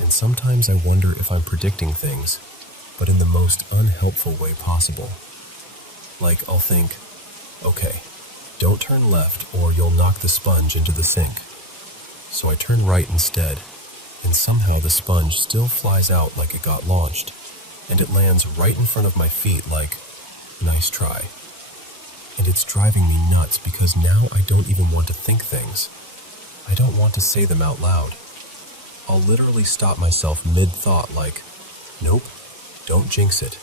And sometimes I wonder if I'm predicting things, but in the most unhelpful way possible. Like I'll think, okay, don't turn left or you'll knock the sponge into the sink. So I turn right instead, and somehow the sponge still flies out like it got launched, and it lands right in front of my feet like, nice try. And it's driving me nuts because now I don't even want to think things. I don't want to say them out loud. I'll literally stop myself mid-thought like, nope, don't jinx it,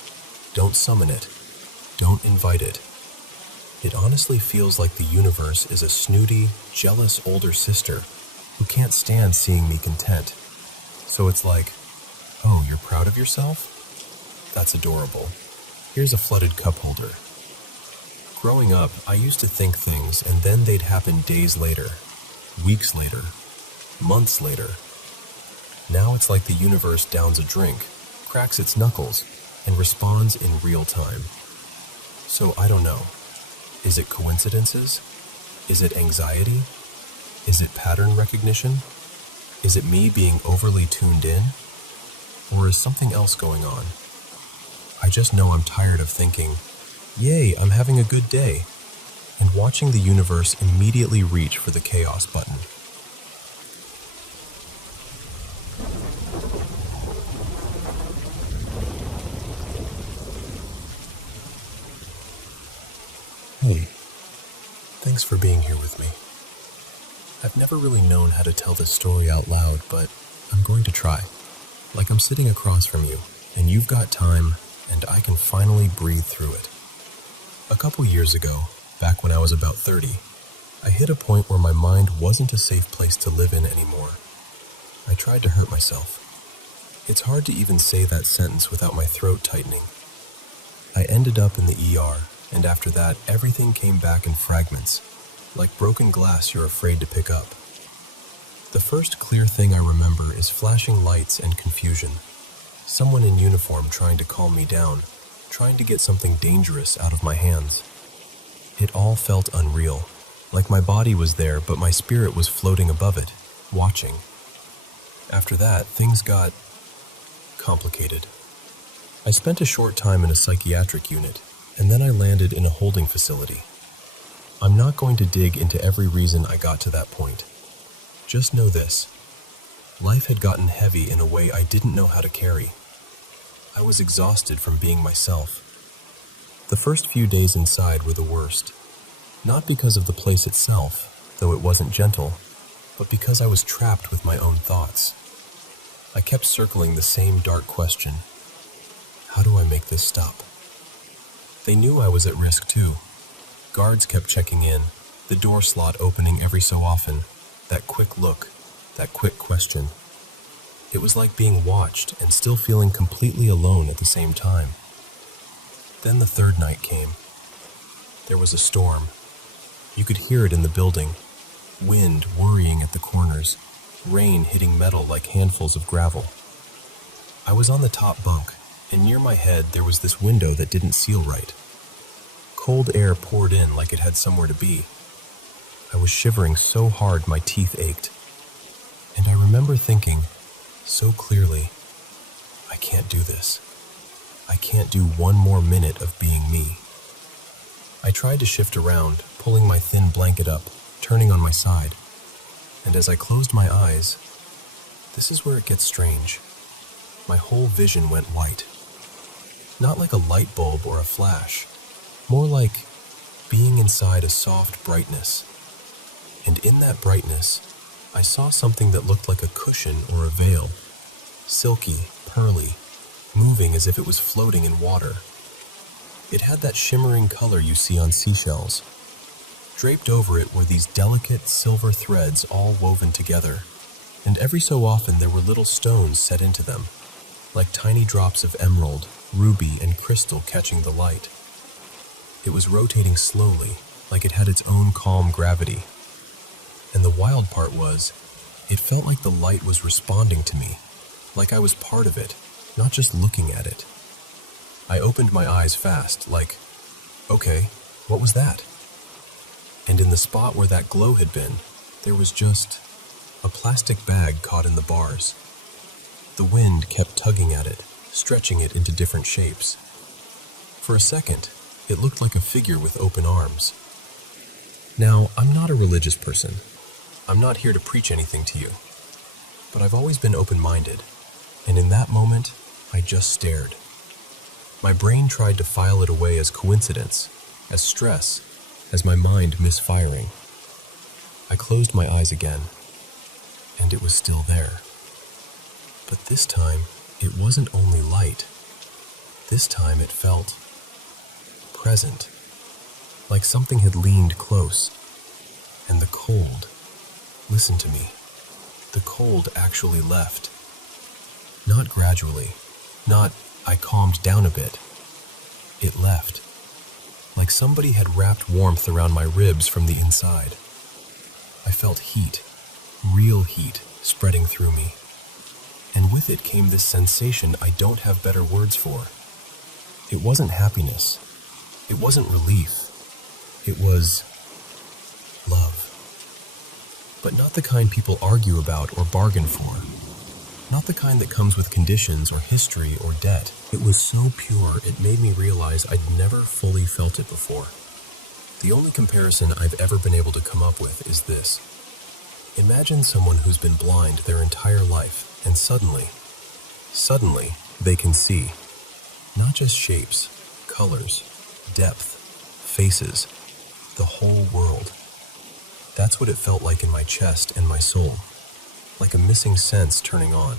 don't summon it, don't invite it. It honestly feels like the universe is a snooty, jealous older sister who can't stand seeing me content. So it's like, oh, you're proud of yourself? That's adorable. Here's a flooded cup holder. Growing up, I used to think things and then they'd happen days later, weeks later, months later. Now it's like the universe downs a drink, cracks its knuckles, and responds in real time. So I don't know. Is it coincidences? Is it anxiety? Is it pattern recognition? Is it me being overly tuned in? Or is something else going on? I just know I'm tired of thinking, yay, I'm having a good day, and watching the universe immediately reach for the chaos button. Hey, thanks for being here with me. I've never really known how to tell this story out loud, but I'm going to try. Like I'm sitting across from you, and you've got time, and I can finally breathe through it. A couple years ago, back when I was about 30, I hit a point where my mind wasn't a safe place to live in anymore. I tried to hurt myself. It's hard to even say that sentence without my throat tightening. I ended up in the ER, and after that, everything came back in fragments, like broken glass you're afraid to pick up. The first clear thing I remember is flashing lights and confusion. Someone in uniform trying to calm me down, trying to get something dangerous out of my hands. It all felt unreal, like my body was there but my spirit was floating above it, watching. After that, things got complicated. I spent a short time in a psychiatric unit, and then I landed in a holding facility. I'm not going to dig into every reason I got to that point. Just know this. Life had gotten heavy in a way I didn't know how to carry. I was exhausted from being myself. The first few days inside were the worst. Not because of the place itself, though it wasn't gentle, but because I was trapped with my own thoughts. I kept circling the same dark question. How do I make this stop? They knew I was at risk too. Guards kept checking in, the door slot opening every so often, that quick look, that quick question. It was like being watched and still feeling completely alone at the same time. Then the third night came. There was a storm. You could hear it in the building. Wind worrying at the corners, rain hitting metal like handfuls of gravel. I was on the top bunk, and near my head there was this window that didn't seal right. Cold air poured in like it had somewhere to be. I was shivering so hard my teeth ached. And I remember thinking, so clearly, I can't do this. I can't do one more minute of being me. I tried to shift around, pulling my thin blanket up, turning on my side. And as I closed my eyes, this is where it gets strange. My whole vision went white. Not like a light bulb or a flash, more like being inside a soft brightness. And in that brightness, I saw something that looked like a cushion or a veil, silky, pearly, moving as if it was floating in water. It had that shimmering color you see on seashells. Draped over it were these delicate silver threads all woven together, and every so often there were little stones set into them, like tiny drops of emerald, ruby, and crystal catching the light. It was rotating slowly, like it had its own calm gravity. And the wild part was, it felt like the light was responding to me, like I was part of it, not just looking at it. I opened my eyes fast, like, okay, what was that? And in the spot where that glow had been, there was just a plastic bag caught in the bars. The wind kept tugging at it, stretching it into different shapes. For a second, it looked like a figure with open arms. Now, I'm not a religious person. I'm not here to preach anything to you. But I've always been open-minded, and in that moment, I just stared. My brain tried to file it away as coincidence, as stress, as my mind misfiring. I closed my eyes again, and it was still there. But this time, it wasn't only light. This time it felt present. like something had leaned close. And the cold, listen to me, the cold actually left. Not gradually, not I calmed down a bit. It left, like somebody had wrapped warmth around my ribs from the inside. I felt heat, real heat, spreading through me. And with it came this sensation I don't have better words for. It wasn't happiness. It wasn't relief. It was love. But not the kind people argue about or bargain for. Not the kind that comes with conditions or history or debt. It was so pure it made me realize I'd never fully felt it before. The only comparison I've ever been able to come up with is this. Imagine someone who's been blind their entire life, and suddenly, they can see. Not just shapes, colors, depth, faces, the whole world. That's what it felt like in my chest and my soul, like a missing sense turning on.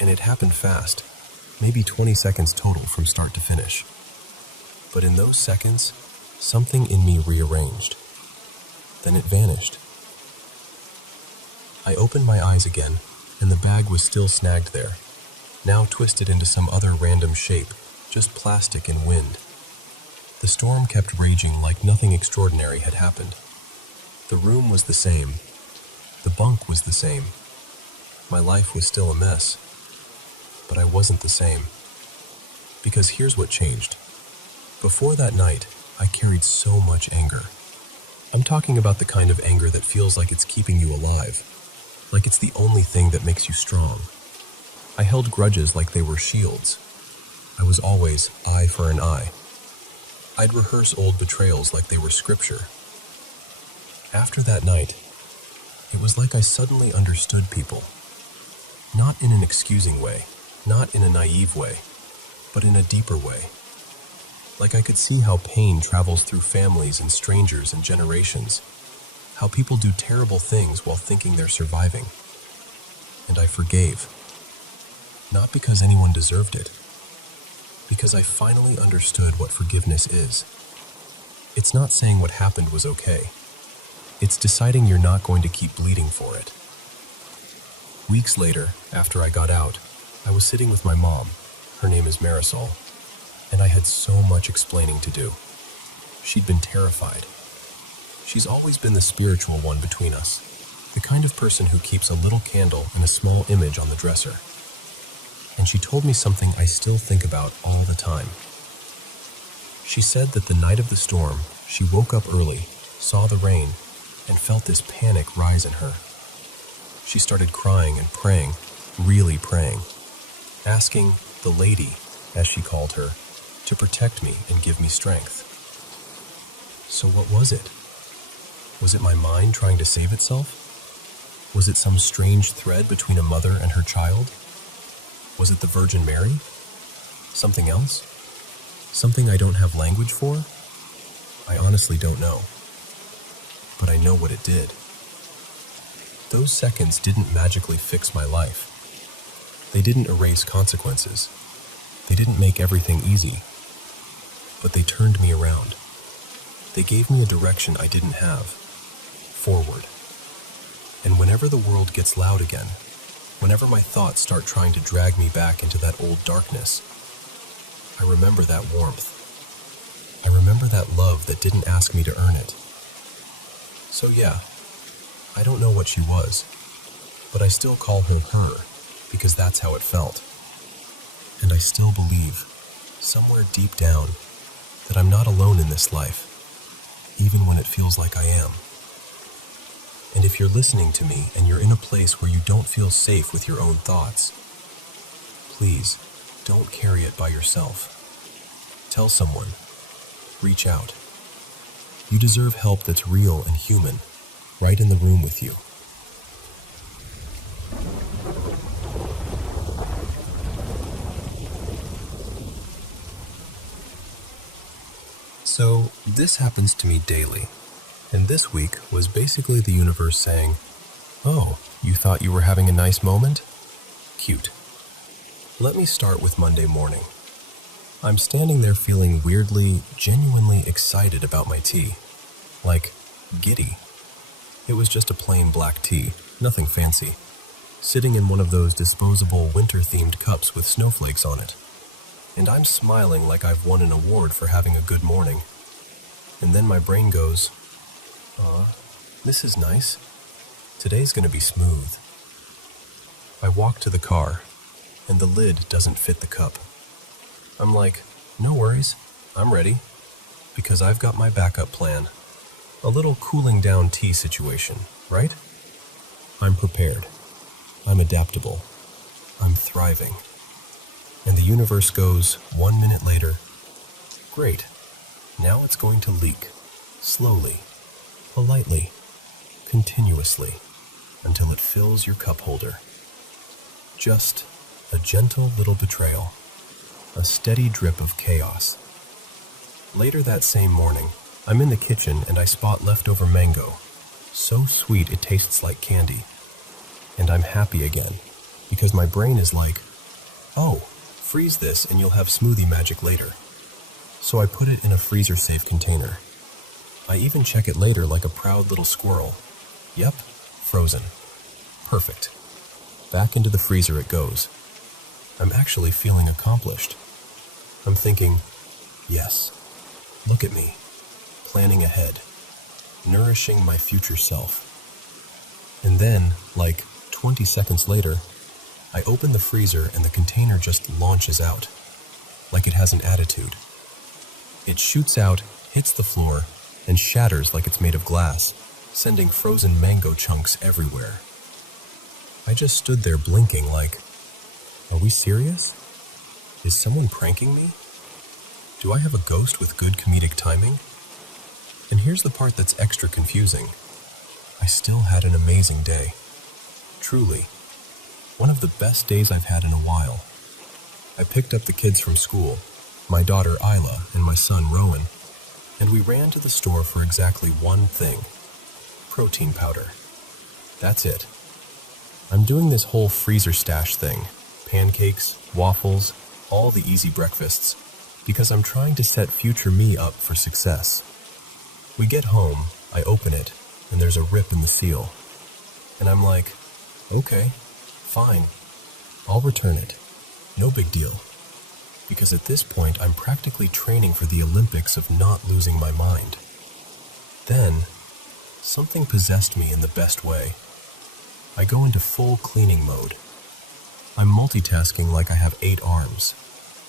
And it happened fast, maybe 20 seconds total from start to finish. But in those seconds, something in me rearranged. Then it vanished. I opened my eyes again, and the bag was still snagged there, now twisted into some other random shape, just plastic and wind. The storm kept raging like nothing extraordinary had happened. The room was the same. The bunk was the same. My life was still a mess. But I wasn't the same. Because here's what changed. Before that night, I carried so much anger. I'm talking about the kind of anger that feels like it's keeping you alive, like it's the only thing that makes you strong. I held grudges like they were shields. I was always eye for an eye. I'd rehearse old betrayals like they were scripture. After that night, it was like I suddenly understood people. Not in an excusing way, not in a naive way, but in a deeper way. Like I could see how pain travels through families and strangers and generations, how people do terrible things while thinking they're surviving. And I forgave. Not because anyone deserved it, because I finally understood what forgiveness is. It's not saying what happened was okay. It's deciding you're not going to keep bleeding for it. Weeks later, after I got out, I was sitting with my mom, her name is Marisol, and I had so much explaining to do. She'd been terrified. She's always been the spiritual one between us, the kind of person who keeps a little candle and a small image on the dresser. And she told me something I still think about all the time. She said that the night of the storm, she woke up early, saw the rain, and felt this panic rise in her. She started crying and praying, really praying, asking the lady, as she called her, to protect me and give me strength. So what was it? Was it my mind trying to save itself? Was it some strange thread between a mother and her child? Was it the Virgin Mary? Something else? Something I don't have language for? I honestly don't know. But I know what it did. Those seconds didn't magically fix my life. They didn't erase consequences. They didn't make everything easy. But they turned me around. They gave me a direction I didn't have. Forward. And whenever the world gets loud again, whenever my thoughts start trying to drag me back into that old darkness, I remember that warmth. I remember that love that didn't ask me to earn it. So yeah, I don't know what she was, but I still call her her, because that's how it felt. And I still believe, somewhere deep down, that I'm not alone in this life, even when it feels like I am. And if you're listening to me and you're in a place where you don't feel safe with your own thoughts, please don't carry it by yourself. Tell someone. Reach out. You deserve help that's real and human, right in the room with you. So, this happens to me daily. And this week was basically the universe saying, "Oh, you thought you were having a nice moment? Cute." Let me start with Monday morning. I'm standing there feeling weirdly, genuinely excited about my tea. Like, giddy. It was just a plain black tea, nothing fancy, sitting in one of those disposable winter-themed cups with snowflakes on it. And I'm smiling like I've won an award for having a good morning. And then my brain goes, this is nice. Today's gonna be smooth. I walk to the car, and the lid doesn't fit the cup. I'm like, no worries, I'm ready, because I've got my backup plan. A little cooling down tea situation, right? I'm prepared. I'm adaptable. I'm thriving. And the universe goes 1 minute later, great, now it's going to leak, slowly, politely, continuously, until it fills your cup holder. Just a gentle little betrayal, a steady drip of chaos. Later that same morning, I'm in the kitchen and I spot leftover mango, so sweet it tastes like candy. And I'm happy again, because my brain is like, oh, freeze this and you'll have smoothie magic later. So I put it in a freezer-safe container. I even check it later like a proud little squirrel. Yep, frozen. Perfect. Back into the freezer it goes. I'm actually feeling accomplished. I'm thinking, yes, look at me, planning ahead, nourishing my future self. And then, like 20 seconds later, I open the freezer and the container just launches out, like it has an attitude. It shoots out, hits the floor, and shatters like it's made of glass, sending frozen mango chunks everywhere. I just stood there blinking like, are we serious? Is someone pranking me? Do I have a ghost with good comedic timing? And here's the part that's extra confusing. I still had an amazing day. Truly. One of the best days I've had in a while. I picked up the kids from school, my daughter Isla and my son Rowan, and we ran to the store for exactly one thing. Protein powder. That's it. I'm doing this whole freezer stash thing. Pancakes, waffles, all the easy breakfasts, because I'm trying to set future me up for success. We get home, I open it, and there's a rip in the seal. And I'm like, okay, fine, I'll return it. No big deal. Because at this point, I'm practically training for the Olympics of not losing my mind. Then, something possessed me in the best way. I go into full cleaning mode. I'm multitasking like I have 8 arms.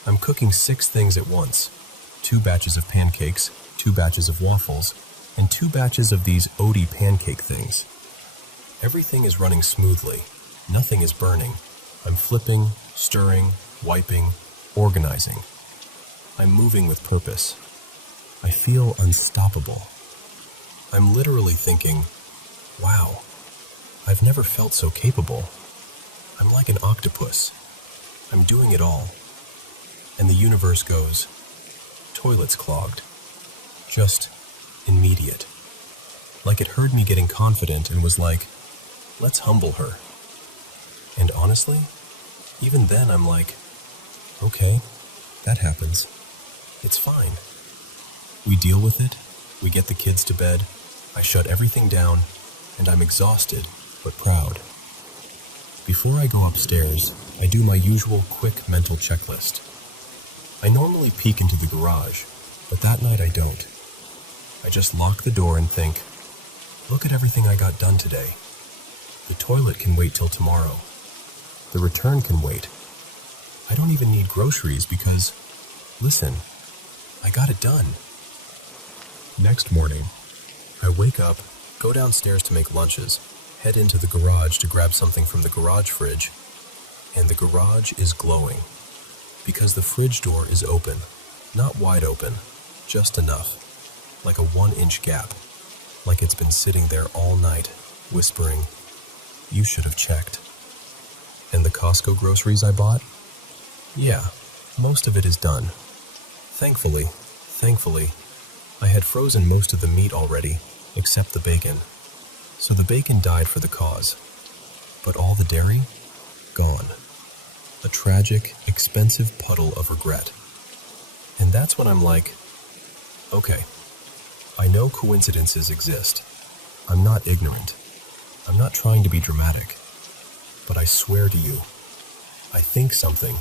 I'm cooking 6 things at once. 2 batches of pancakes, 2 batches of waffles, and 2 batches of these Odie pancake things. Everything is running smoothly. Nothing is burning. I'm flipping, stirring, wiping, organizing. I'm moving with purpose. I feel unstoppable. I'm literally thinking, wow, I've never felt so capable. I'm like an octopus. I'm doing it all. And the universe goes, toilet's clogged. Just immediate. Like it heard me getting confident and was like, let's humble her. And honestly, even then I'm like, okay, that happens. It's fine. We deal with it, we get the kids to bed, I shut everything down, and I'm exhausted, but proud. Before I go upstairs, I do my usual quick mental checklist. I normally peek into the garage, but that night I don't. I just lock the door and think, look at everything I got done today. The toilet can wait till tomorrow. The return can wait. I don't even need groceries because, listen, I got it done. Next morning, I wake up, go downstairs to make lunches, head into the garage to grab something from the garage fridge, and the garage is glowing because the fridge door is open, not wide open, just enough, like a 1-inch gap, like it's been sitting there all night, whispering, you should have checked. And the Costco groceries I bought? Yeah, most of it is done. Thankfully, I had frozen most of the meat already, except the bacon. So the bacon died for the cause. But all the dairy? Gone. A tragic, expensive puddle of regret. And that's when I'm like, okay, I know coincidences exist. I'm not ignorant. I'm not trying to be dramatic. But I swear to you, I think something,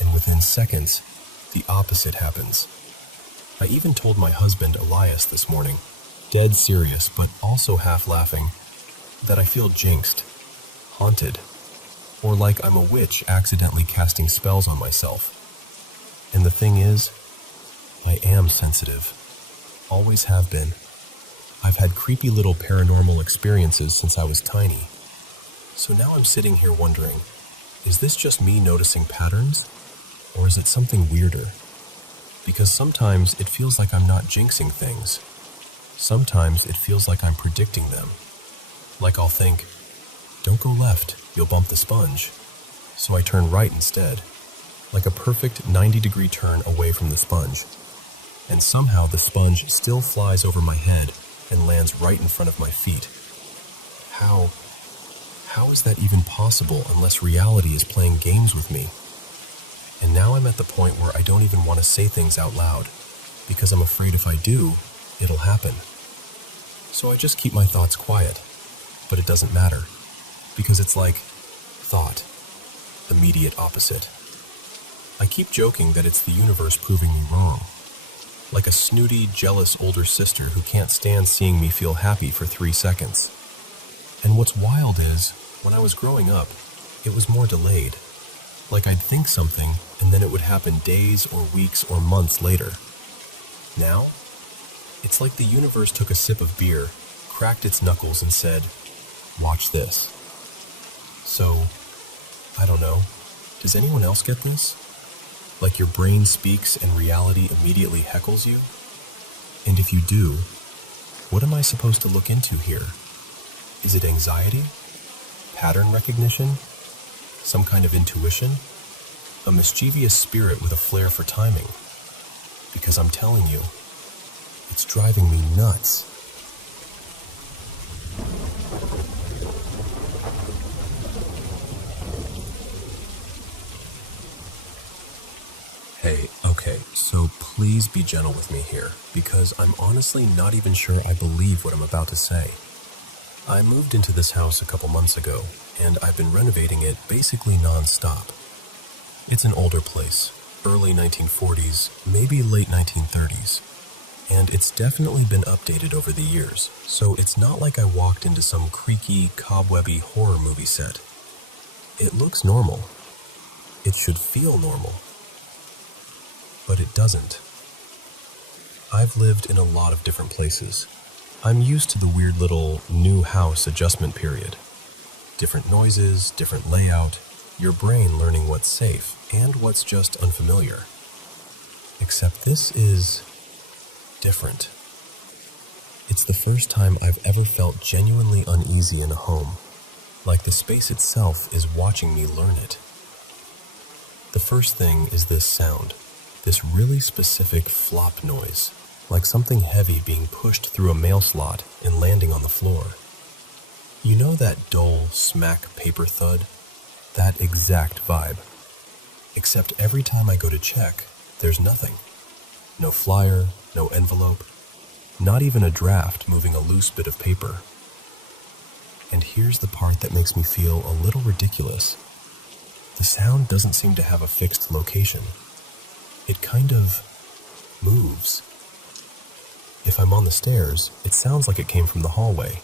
and within seconds, the opposite happens. I even told my husband Elias this morning, dead serious but also half laughing, that I feel jinxed, haunted, or like I'm a witch accidentally casting spells on myself. And the thing is, I am sensitive. Always have been. I've had creepy little paranormal experiences since I was tiny. So now I'm sitting here wondering, is this just me noticing patterns? Or is it something weirder? Because sometimes it feels like I'm not jinxing things. Sometimes it feels like I'm predicting them. Like I'll think, don't go left, you'll bump the sponge. So I turn right instead, like a perfect 90-degree turn away from the sponge. And somehow the sponge still flies over my head and lands right in front of my feet. How is that even possible unless reality is playing games with me? And now I'm at the point where I don't even want to say things out loud, because I'm afraid if I do, it'll happen. So I just keep my thoughts quiet, but it doesn't matter, because it's like thought, immediate opposite. I keep joking that it's the universe proving me wrong, like a snooty, jealous older sister who can't stand seeing me feel happy for 3 seconds. And what's wild is, when I was growing up, it was more delayed. Like I'd think something, and then it would happen days or weeks or months later. Now, it's like the universe took a sip of beer, cracked its knuckles and said, watch this. So, I don't know, does anyone else get this? Like your brain speaks and reality immediately heckles you? And if you do, what am I supposed to look into here? Is it anxiety? Pattern recognition? Some kind of intuition? A mischievous spirit with a flair for timing? Because I'm telling you, it's driving me nuts. Hey, okay, so please be gentle with me here, because I'm honestly not even sure I believe what I'm about to say. I moved into this house a couple months ago, and I've been renovating it basically non-stop. It's an older place, early 1940s, maybe late 1930s, and it's definitely been updated over the years, so it's not like I walked into some creaky, cobwebby horror movie set. It looks normal. It should feel normal. But it doesn't. I've lived in a lot of different places. I'm used to the weird little new house adjustment period. Different noises, different layout, your brain learning what's safe and what's just unfamiliar. Except this is different. It's the first time I've ever felt genuinely uneasy in a home, like the space itself is watching me learn it. The first thing is this sound, this really specific flop noise, like something heavy being pushed through a mail slot and landing on the floor. You know that dull smack paper thud? That exact vibe. Except every time I go to check, there's nothing. No flyer, no envelope, not even a draft moving a loose bit of paper. And here's the part that makes me feel a little ridiculous. The sound doesn't seem to have a fixed location. It kind of moves. If I'm on the stairs, it sounds like it came from the hallway.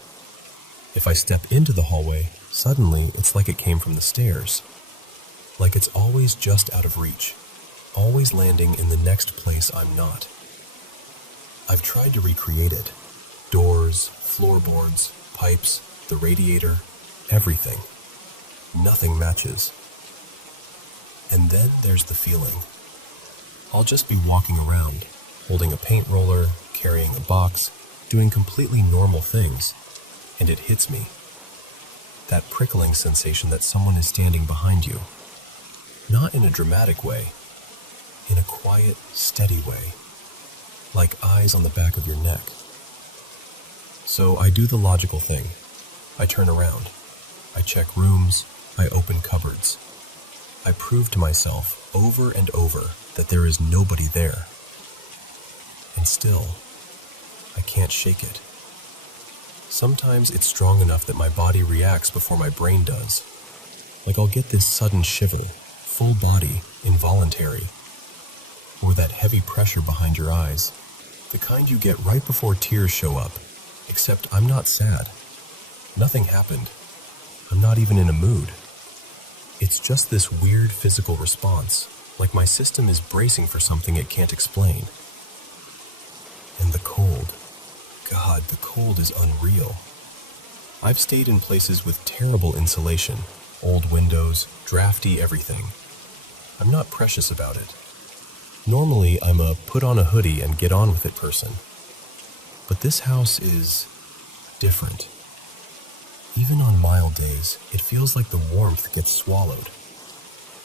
If I step into the hallway, suddenly it's like it came from the stairs. Like it's always just out of reach, always landing in the next place I'm not. I've tried to recreate it. Doors, floorboards, pipes, the radiator, everything. Nothing matches. And then there's the feeling. I'll just be walking around, holding a paint roller, carrying a box, doing completely normal things, and it hits me. That prickling sensation that someone is standing behind you. Not in a dramatic way, in a quiet, steady way, like eyes on the back of your neck. So I do the logical thing. I turn around. I check rooms. I open cupboards. I prove to myself over and over that there is nobody there. and still, I can't shake it. Sometimes it's strong enough that my body reacts before my brain does. Like I'll get this sudden shiver, full body, involuntary. Or that heavy pressure behind your eyes, the kind you get right before tears show up, except I'm not sad. Nothing happened. I'm not even in a mood. It's just this weird physical response, like my system is bracing for something it can't explain. And the cold. God, the cold is unreal. I've stayed in places with terrible insulation, old windows, drafty everything. I'm not precious about it. Normally, I'm a put on a hoodie and get on with it person. But this house is different. Even on mild days, it feels like the warmth gets swallowed.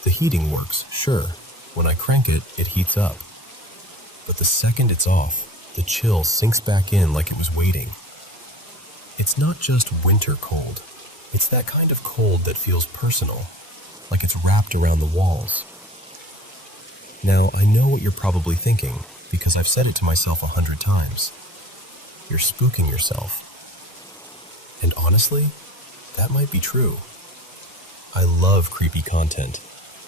The heating works, sure. When I crank it, it heats up. But the second it's off, the chill sinks back in like it was waiting. It's not just winter cold. It's that kind of cold that feels personal, like it's wrapped around the walls. Now, I know what you're probably thinking, because I've said it to myself 100 times. You're spooking yourself. And honestly, that might be true. I love creepy content.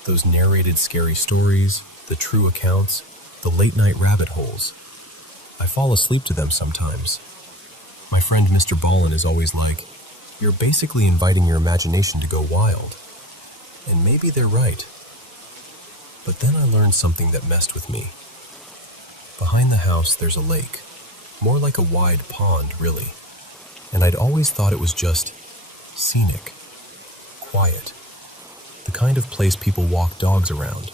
Those narrated scary stories, the true accounts, the late-night rabbit holes. I fall asleep to them sometimes. My friend Mr. Ballin is always like, "You're basically inviting your imagination to go wild." And maybe they're right. But then I learned something that messed with me. Behind the house, there's a lake. More like a wide pond, really. And I'd always thought it was just scenic, quiet, the kind of place people walk dogs around.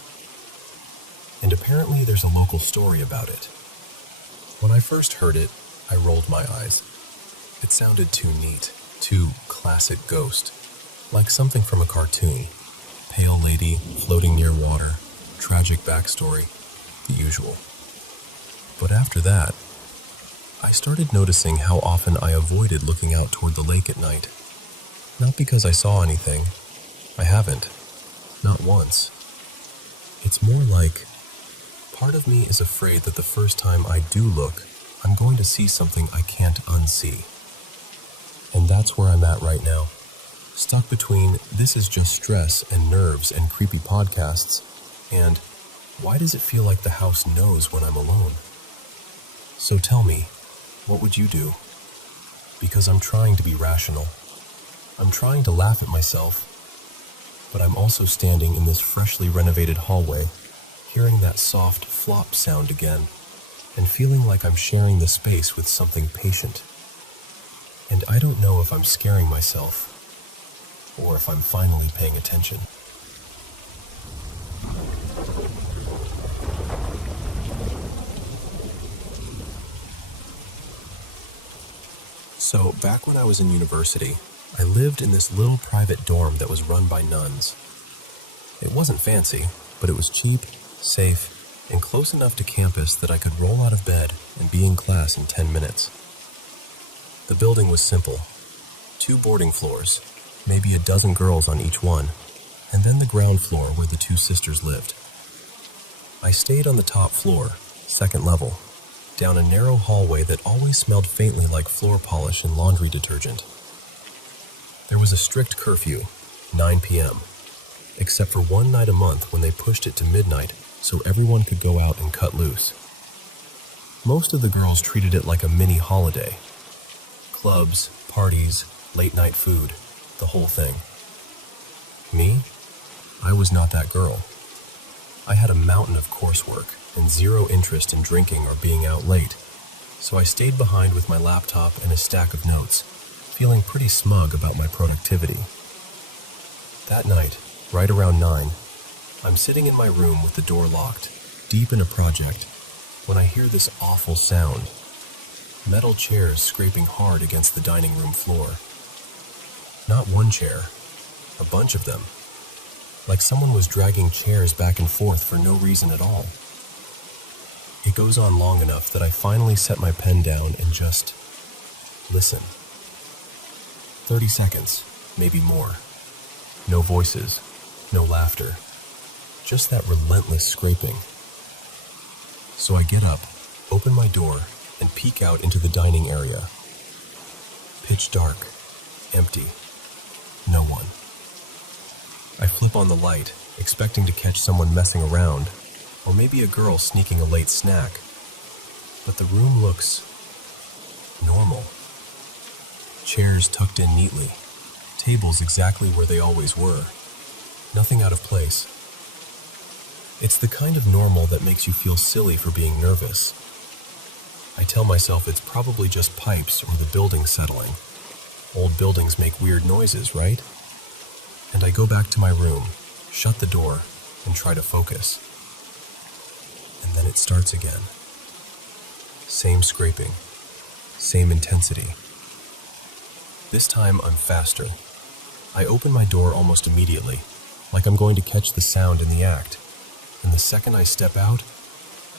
And apparently there's a local story about it. When I first heard it, I rolled my eyes. It sounded too neat, too classic ghost, like something from a cartoon. Pale lady, floating near water, tragic backstory, the usual. But after that, I started noticing how often I avoided looking out toward the lake at night. Not because I saw anything. I haven't. Not once. It's more like, part of me is afraid that the first time I do look, I'm going to see something I can't unsee. And that's where I'm at right now. Stuck between this is just stress and nerves and creepy podcasts, and why does it feel like the house knows when I'm alone? So tell me, what would you do? Because I'm trying to be rational. I'm trying to laugh at myself, but I'm also standing in this freshly renovated hallway, hearing that soft flop sound again, and feeling like I'm sharing the space with something patient. And I don't know if I'm scaring myself, or if I'm finally paying attention. So, back when I was in university, I lived in this little private dorm that was run by nuns. It wasn't fancy, but it was cheap, safe, and close enough to campus that I could roll out of bed and be in class in 10 minutes. The building was simple. 2 boarding floors, maybe a dozen girls on each one, and then the ground floor where the 2 sisters lived. I stayed on the top floor, second level, down a narrow hallway that always smelled faintly like floor polish and laundry detergent. There was a strict curfew, 9 p.m., except for one night a month when they pushed it to midnight so everyone could go out and cut loose. Most of the girls treated it like a mini holiday. Clubs, parties, late-night food, the whole thing. Me? I was not that girl. I had a mountain of coursework and zero interest in drinking or being out late, so I stayed behind with my laptop and a stack of notes, feeling pretty smug about my productivity. That night, right around 9, I'm sitting in my room with the door locked, deep in a project, when I hear this awful sound. Metal chairs scraping hard against the dining room floor. Not one chair, a bunch of them. Like someone was dragging chairs back and forth for no reason at all. It goes on long enough that I finally set my pen down and just listen. 30 seconds, maybe more. No voices, no laughter, just that relentless scraping. So I get up, open my door, and peek out into the dining area. Pitch dark, empty, no one. I flip on the light, expecting to catch someone messing around, or maybe a girl sneaking a late snack. But the room looks normal. Chairs tucked in neatly, tables exactly where they always were. Nothing out of place. It's the kind of normal that makes you feel silly for being nervous. I tell myself it's probably just pipes or the building settling. Old buildings make weird noises, right? And I go back to my room, shut the door, and try to focus. And then it starts again. Same scraping, same intensity. This time I'm faster. I open my door almost immediately, like I'm going to catch the sound in the act. And the second I step out,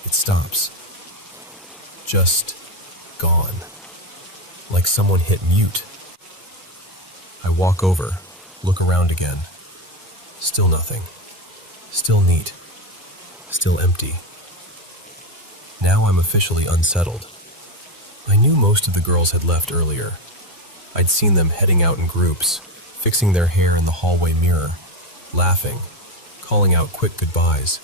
it stops. Just gone. Like someone hit mute. I walk over, look around again. Still nothing. Still neat. Still empty. Now I'm officially unsettled. I knew most of the girls had left earlier. I'd seen them heading out in groups, fixing their hair in the hallway mirror, laughing, calling out quick goodbyes.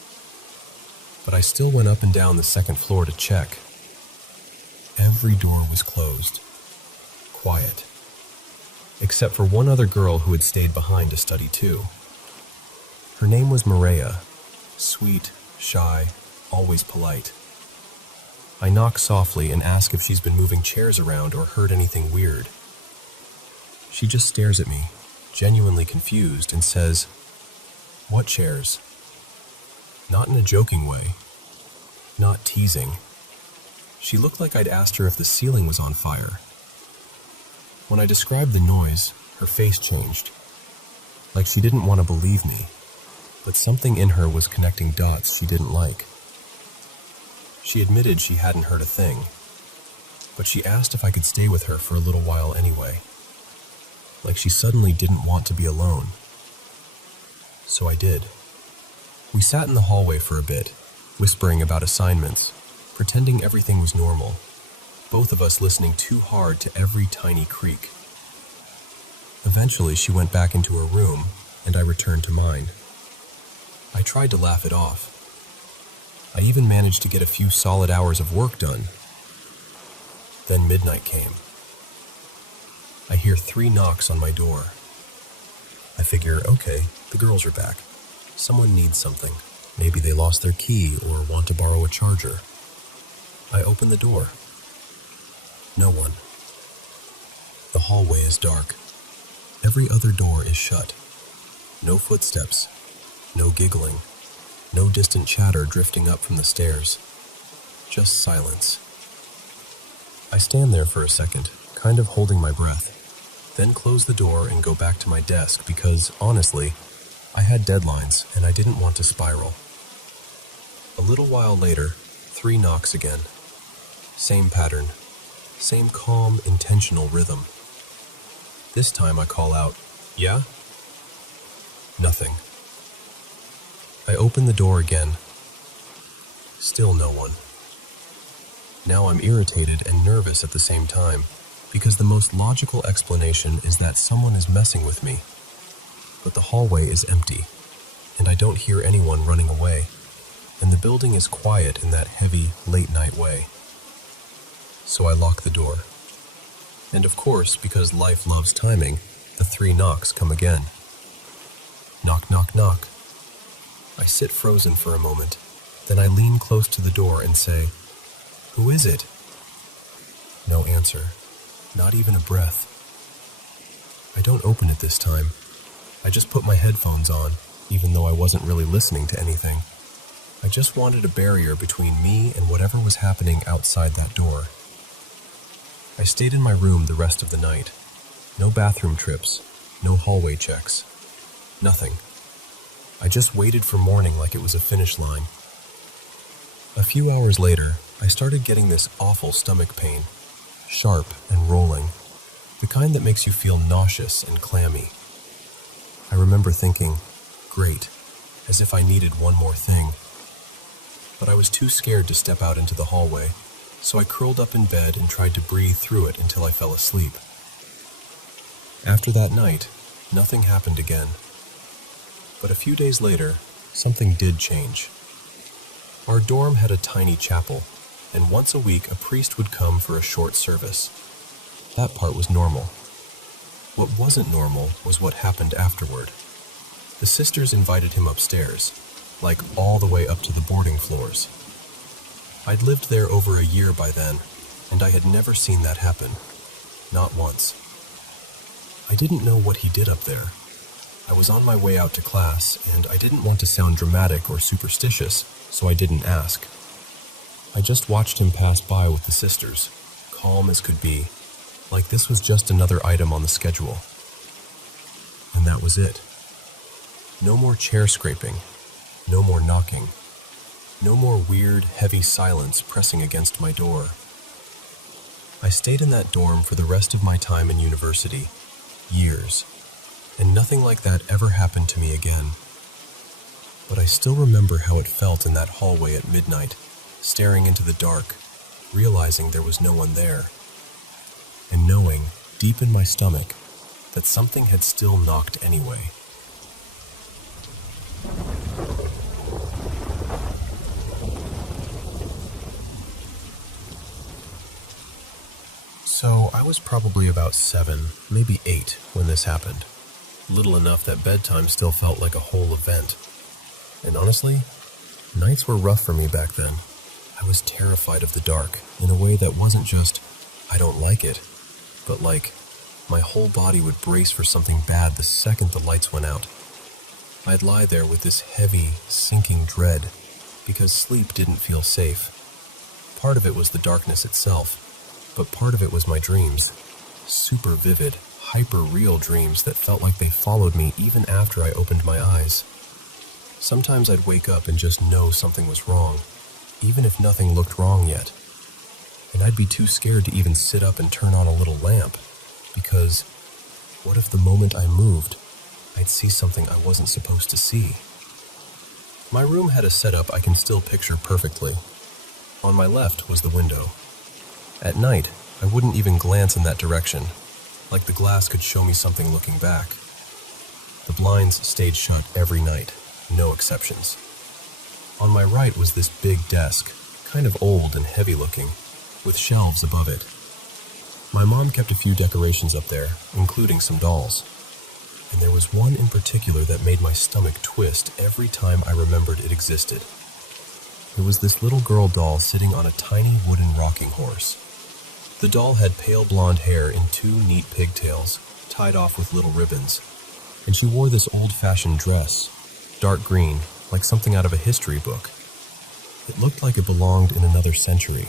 But I still went up and down the second floor to check. Every door was closed. Quiet. Except for one other girl who had stayed behind to study too. Her name was Maria. Sweet, shy, always polite. I knock softly and ask if she's been moving chairs around or heard anything weird. She just stares at me, genuinely confused, and says, "What chairs?" Not in a joking way. Not teasing. She looked like I'd asked her if the ceiling was on fire. When I described the noise, her face changed. Like she didn't want to believe me, but something in her was connecting dots she didn't like. She admitted she hadn't heard a thing, but she asked if I could stay with her for a little while anyway. Like she suddenly didn't want to be alone. So I did. We sat in the hallway for a bit, whispering about assignments, pretending everything was normal, both of us listening too hard to every tiny creak. Eventually, she went back into her room, and I returned to mine. I tried to laugh it off. I even managed to get a few solid hours of work done. Then midnight came. I hear 3 knocks on my door. I figure, okay, the girls are back. Someone needs something. Maybe they lost their key or want to borrow a charger. I open the door. No one. The hallway is dark. Every other door is shut. No footsteps. No giggling. No distant chatter drifting up from the stairs. Just silence. I stand there for a second, kind of holding my breath, then close the door and go back to my desk because, honestly, I had deadlines and I didn't want to spiral. A little while later, 3 knocks again. Same pattern. Same calm, intentional rhythm. This time I call out, "Yeah?" Nothing. I open the door again. Still no one. Now I'm irritated and nervous at the same time, because the most logical explanation is that someone is messing with me. But the hallway is empty, and I don't hear anyone running away, and the building is quiet in that heavy, late-night way. So I lock the door. And of course, because life loves timing, the 3 knocks come again. Knock, knock, knock. I sit frozen for a moment, then I lean close to the door and say, "Who is it?" No answer, not even a breath. I don't open it this time. I just put my headphones on, even though I wasn't really listening to anything. I just wanted a barrier between me and whatever was happening outside that door. I stayed in my room the rest of the night. No bathroom trips, no hallway checks, nothing. I just waited for morning like it was a finish line. A few hours later, I started getting this awful stomach pain, sharp and rolling, the kind that makes you feel nauseous and clammy. I remember thinking, great, as if I needed one more thing. But I was too scared to step out into the hallway, so I curled up in bed and tried to breathe through it until I fell asleep. After that night, nothing happened again. But a few days later, something did change. Our dorm had a tiny chapel, and once a week a priest would come for a short service. That part was normal. What wasn't normal was what happened afterward. The sisters invited him upstairs, like all the way up to the boarding floors. I'd lived there over a year by then, and I had never seen that happen. Not once. I didn't know what he did up there. I was on my way out to class, and I didn't want to sound dramatic or superstitious, so I didn't ask. I just watched him pass by with the sisters, calm as could be, like this was just another item on the schedule. And that was it. No more chair scraping, no more knocking, no more weird, heavy silence pressing against my door. I stayed in that dorm for the rest of my time in university, years, and nothing like that ever happened to me again. But I still remember how it felt in that hallway at midnight, staring into the dark, realizing there was no one there, and knowing, deep in my stomach, that something had still knocked anyway. So I was probably about 7, maybe 8 when this happened. Little enough that bedtime still felt like a whole event. And honestly, nights were rough for me back then. I was terrified of the dark in a way that wasn't just, I don't like it, but like, my whole body would brace for something bad the second the lights went out. I'd lie there with this heavy, sinking dread because sleep didn't feel safe. Part of it was the darkness itself, but part of it was my dreams. Super vivid, hyper-real dreams that felt like they followed me even after I opened my eyes. Sometimes I'd wake up and just know something was wrong, even if nothing looked wrong yet. And I'd be too scared to even sit up and turn on a little lamp, because what if the moment I moved, I'd see something I wasn't supposed to see? My room had a setup I can still picture perfectly. On my left was the window. At night, I wouldn't even glance in that direction, like the glass could show me something looking back. The blinds stayed shut every night, no exceptions. On my right was this big desk, kind of old and heavy looking, with shelves above it. My mom kept a few decorations up there, including some dolls. And there was one in particular that made my stomach twist every time I remembered it existed. It was this little girl doll sitting on a tiny wooden rocking horse. The doll had pale blonde hair in 2 neat pigtails, tied off with little ribbons. And she wore this old-fashioned dress, dark green, like something out of a history book. It looked like it belonged in another century.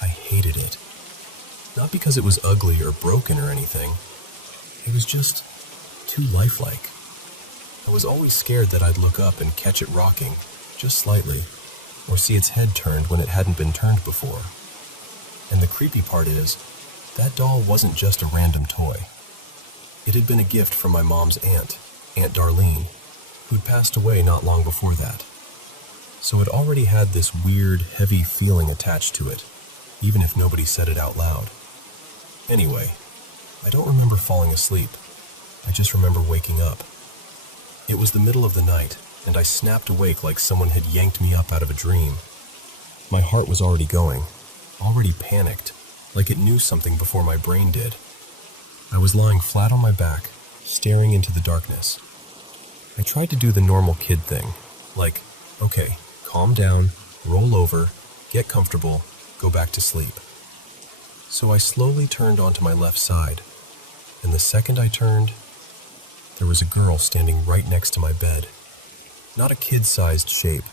I hated it. Not because it was ugly or broken or anything. It was just too lifelike. I was always scared that I'd look up and catch it rocking, just slightly, or see its head turned when it hadn't been turned before. And the creepy part is, that doll wasn't just a random toy. It had been a gift from my mom's aunt, Aunt Darlene, who'd passed away not long before that. So it already had this weird, heavy feeling attached to it, even if nobody said it out loud. Anyway, I don't remember falling asleep. I just remember waking up. It was the middle of the night, and I snapped awake like someone had yanked me up out of a dream. My heart was already going, already panicked, like it knew something before my brain did. I was lying flat on my back, staring into the darkness. I tried to do the normal kid thing, like, okay, calm down, roll over, get comfortable, go back to sleep. So I slowly turned onto my left side, and the second I turned, there was a girl standing right next to my bed. Not a kid-sized shape,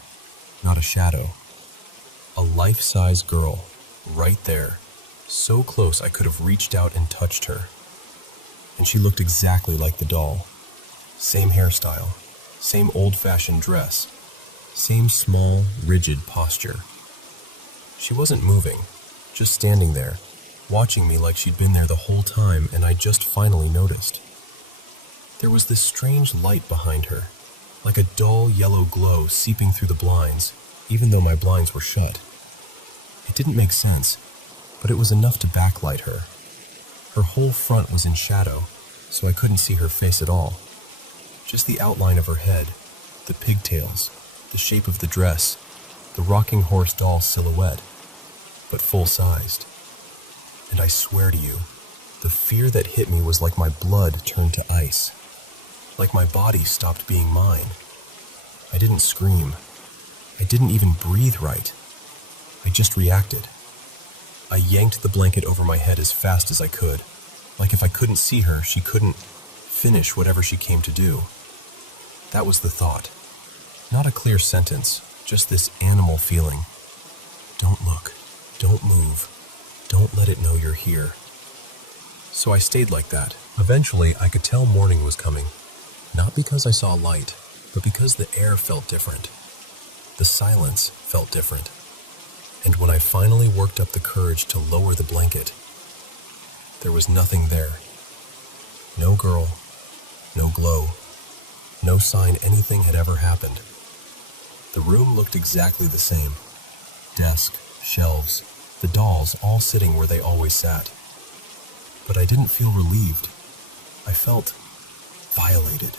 not a shadow. A life-size girl, right there, so close I could have reached out and touched her. And she looked exactly like the doll. Same hairstyle, same old-fashioned dress, same small, rigid posture. She wasn't moving, just standing there, watching me like she'd been there the whole time, and I just finally noticed. There was this strange light behind her, like a dull yellow glow seeping through the blinds, even though my blinds were shut. It didn't make sense, but it was enough to backlight her. Her whole front was in shadow, so I couldn't see her face at all. Just the outline of her head, the pigtails, the shape of the dress, the rocking horse doll silhouette, but full-sized. And I swear to you, the fear that hit me was like my blood turned to ice, like my body stopped being mine. I didn't scream. I didn't even breathe right. I just reacted. I yanked the blanket over my head as fast as I could, like if I couldn't see her, she couldn't finish whatever she came to do. That was the thought. Not a clear sentence, just this animal feeling. Don't look. Don't move. Don't let it know you're here. So I stayed like that. Eventually, I could tell morning was coming. Not because I saw light, but because the air felt different. The silence felt different. And when I finally worked up the courage to lower the blanket, there was nothing there. No girl, no glow, no sign anything had ever happened. The room looked exactly the same. Desk, shelves, the dolls all sitting where they always sat. But I didn't feel relieved. I felt violated,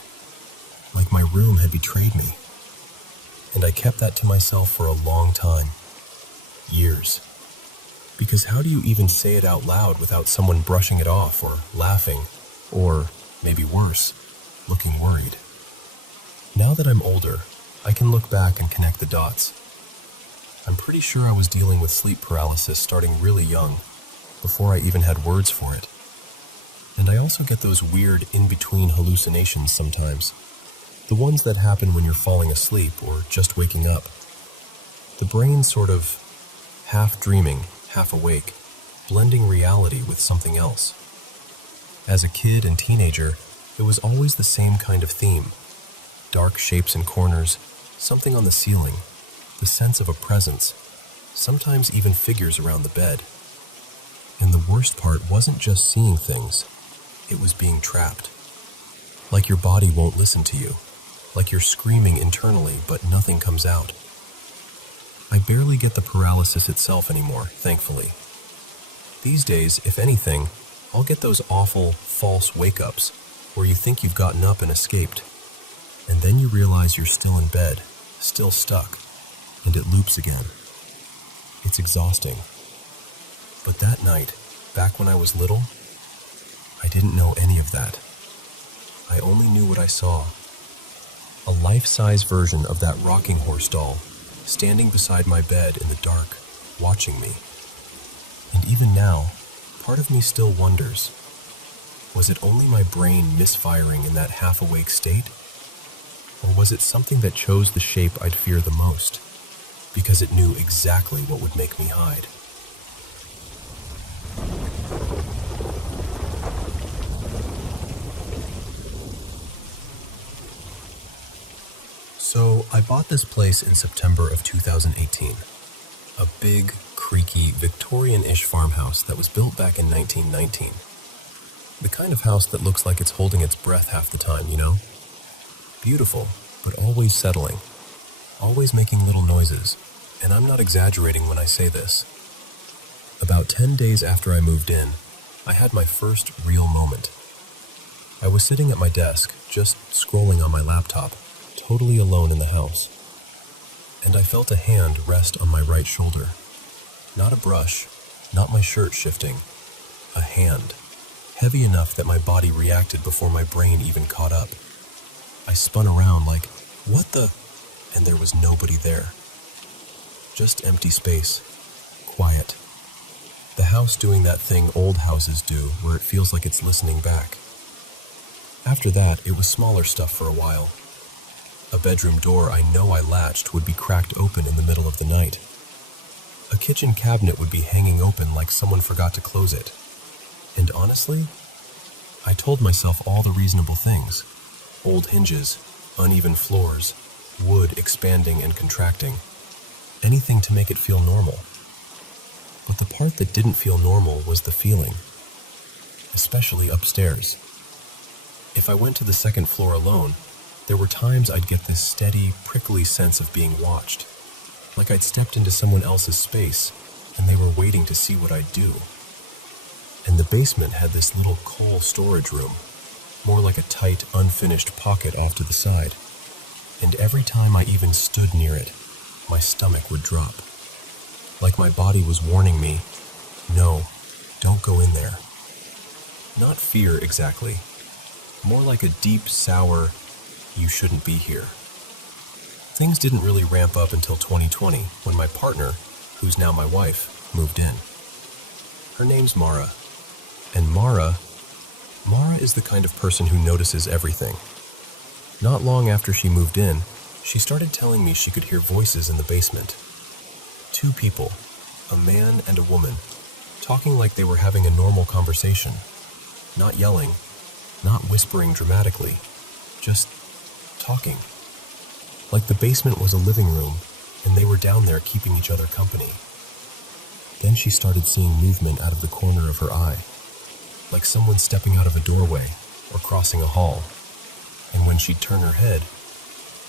like my room had betrayed me. And I kept that to myself for a long time. Years. Because how do you even say it out loud without someone brushing it off or laughing, or, maybe worse, looking worried? Now that I'm older, I can look back and connect the dots. I'm pretty sure I was dealing with sleep paralysis starting really young, before I even had words for it. And I also get those weird in-between hallucinations sometimes. The ones that happen when you're falling asleep or just waking up. The brain sort of half dreaming, half awake, blending reality with something else. As a kid and teenager, it was always the same kind of theme. Dark shapes and corners, something on the ceiling, the sense of a presence, sometimes even figures around the bed. And the worst part wasn't just seeing things, it was being trapped. Like your body won't listen to you, like you're screaming internally but nothing comes out. I barely get the paralysis itself anymore, thankfully. These days, if anything, I'll get those awful, false wake-ups where you think you've gotten up and escaped, and then you realize you're still in bed, still stuck, and it loops again. It's exhausting. But that night, back when I was little, I didn't know any of that. I only knew what I saw. A life-size version of that rocking horse doll, standing beside my bed in the dark, watching me. And even now, part of me still wonders, was it only my brain misfiring in that half-awake state? Or was it something that chose the shape I'd fear the most, because it knew exactly what would make me hide? So, I bought this place in September of 2018. A big, creaky, Victorian-ish farmhouse that was built back in 1919. The kind of house that looks like it's holding its breath half the time, you know? Beautiful, but always settling. Always making little noises, and I'm not exaggerating when I say this. About 10 days after I moved in, I had my first real moment. I was sitting at my desk, just scrolling on my laptop, totally alone in the house. And I felt a hand rest on my right shoulder. Not a brush, not my shirt shifting. A hand. Heavy enough that my body reacted before my brain even caught up. I spun around like, what the? And there was nobody there. Just empty space. Quiet. The house doing that thing old houses do, where it feels like it's listening back. After that, it was smaller stuff for a while. A bedroom door I know I latched would be cracked open in the middle of the night. A kitchen cabinet would be hanging open like someone forgot to close it. And honestly, I told myself all the reasonable things. Old hinges, uneven floors, wood expanding and contracting. Anything to make it feel normal. But the part that didn't feel normal was the feeling. Especially upstairs. If I went to the second floor alone, there were times I'd get this steady, prickly sense of being watched. Like I'd stepped into someone else's space, and they were waiting to see what I'd do. And the basement had this little coal storage room, more like a tight, unfinished pocket off to the side. And every time I even stood near it, my stomach would drop. Like my body was warning me, no, don't go in there. Not fear exactly, more like a deep, sour, you shouldn't be here. Things didn't really ramp up until 2020 when my partner, who's now my wife, moved in. Her name's Mara. And Mara is the kind of person who notices everything. Not long after she moved in, she started telling me she could hear voices in the basement. 2 people, a man and a woman, talking like they were having a normal conversation. Not yelling, not whispering dramatically, just talking. Like the basement was a living room, and they were down there keeping each other company. Then she started seeing movement out of the corner of her eye, like someone stepping out of a doorway or crossing a hall. And when she'd turn her head,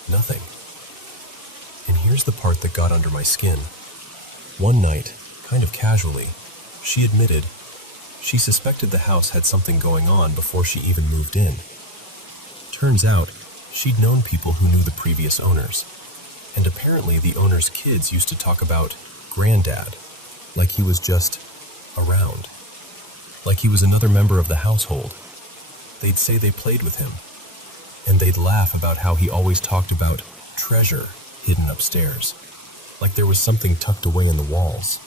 nothing. And here's the part that got under my skin. One night, kind of casually, she admitted she suspected the house had something going on before she even moved in. Turns out, she'd known people who knew the previous owners, and apparently the owner's kids used to talk about Granddad, like he was just around, like he was another member of the household. They'd say they played with him, and they'd laugh about how he always talked about treasure hidden upstairs, like there was something tucked away in the walls.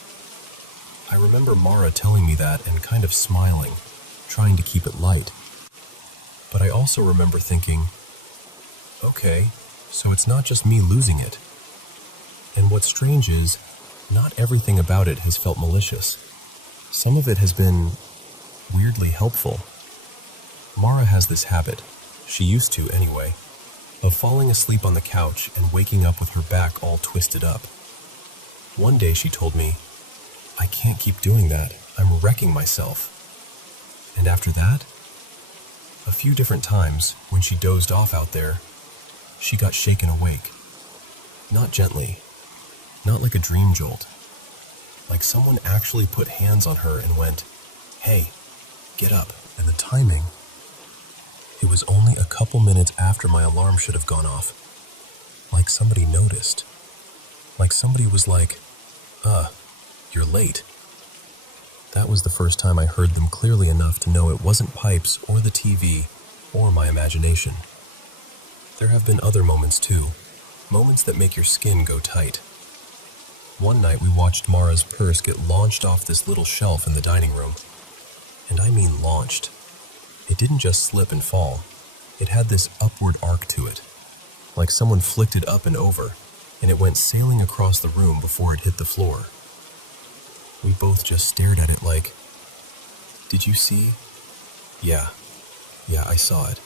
I remember Mara telling me that and kind of smiling, trying to keep it light. But I also remember thinking, okay, so it's not just me losing it. And what's strange is, not everything about it has felt malicious. Some of it has been weirdly helpful. Mara has this habit, she used to anyway, of falling asleep on the couch and waking up with her back all twisted up. One day she told me, I can't keep doing that, I'm wrecking myself. And after that, a few different times, when she dozed off out there, she got shaken awake. Not gently, not like a dream jolt, like someone actually put hands on her and went, hey, get up. And the timing, it was only a couple minutes after my alarm should have gone off. Like somebody noticed. Like somebody was like, you're late. That was the first time I heard them clearly enough to know it wasn't pipes or the TV or my imagination. There have been other moments too, moments that make your skin go tight. One night we watched Mara's purse get launched off this little shelf in the dining room. And I mean launched. It didn't just slip and fall. It had this upward arc to it, like someone flicked it up and over, and it went sailing across the room before it hit the floor. We both just stared at it like, did you see? Yeah, I saw it.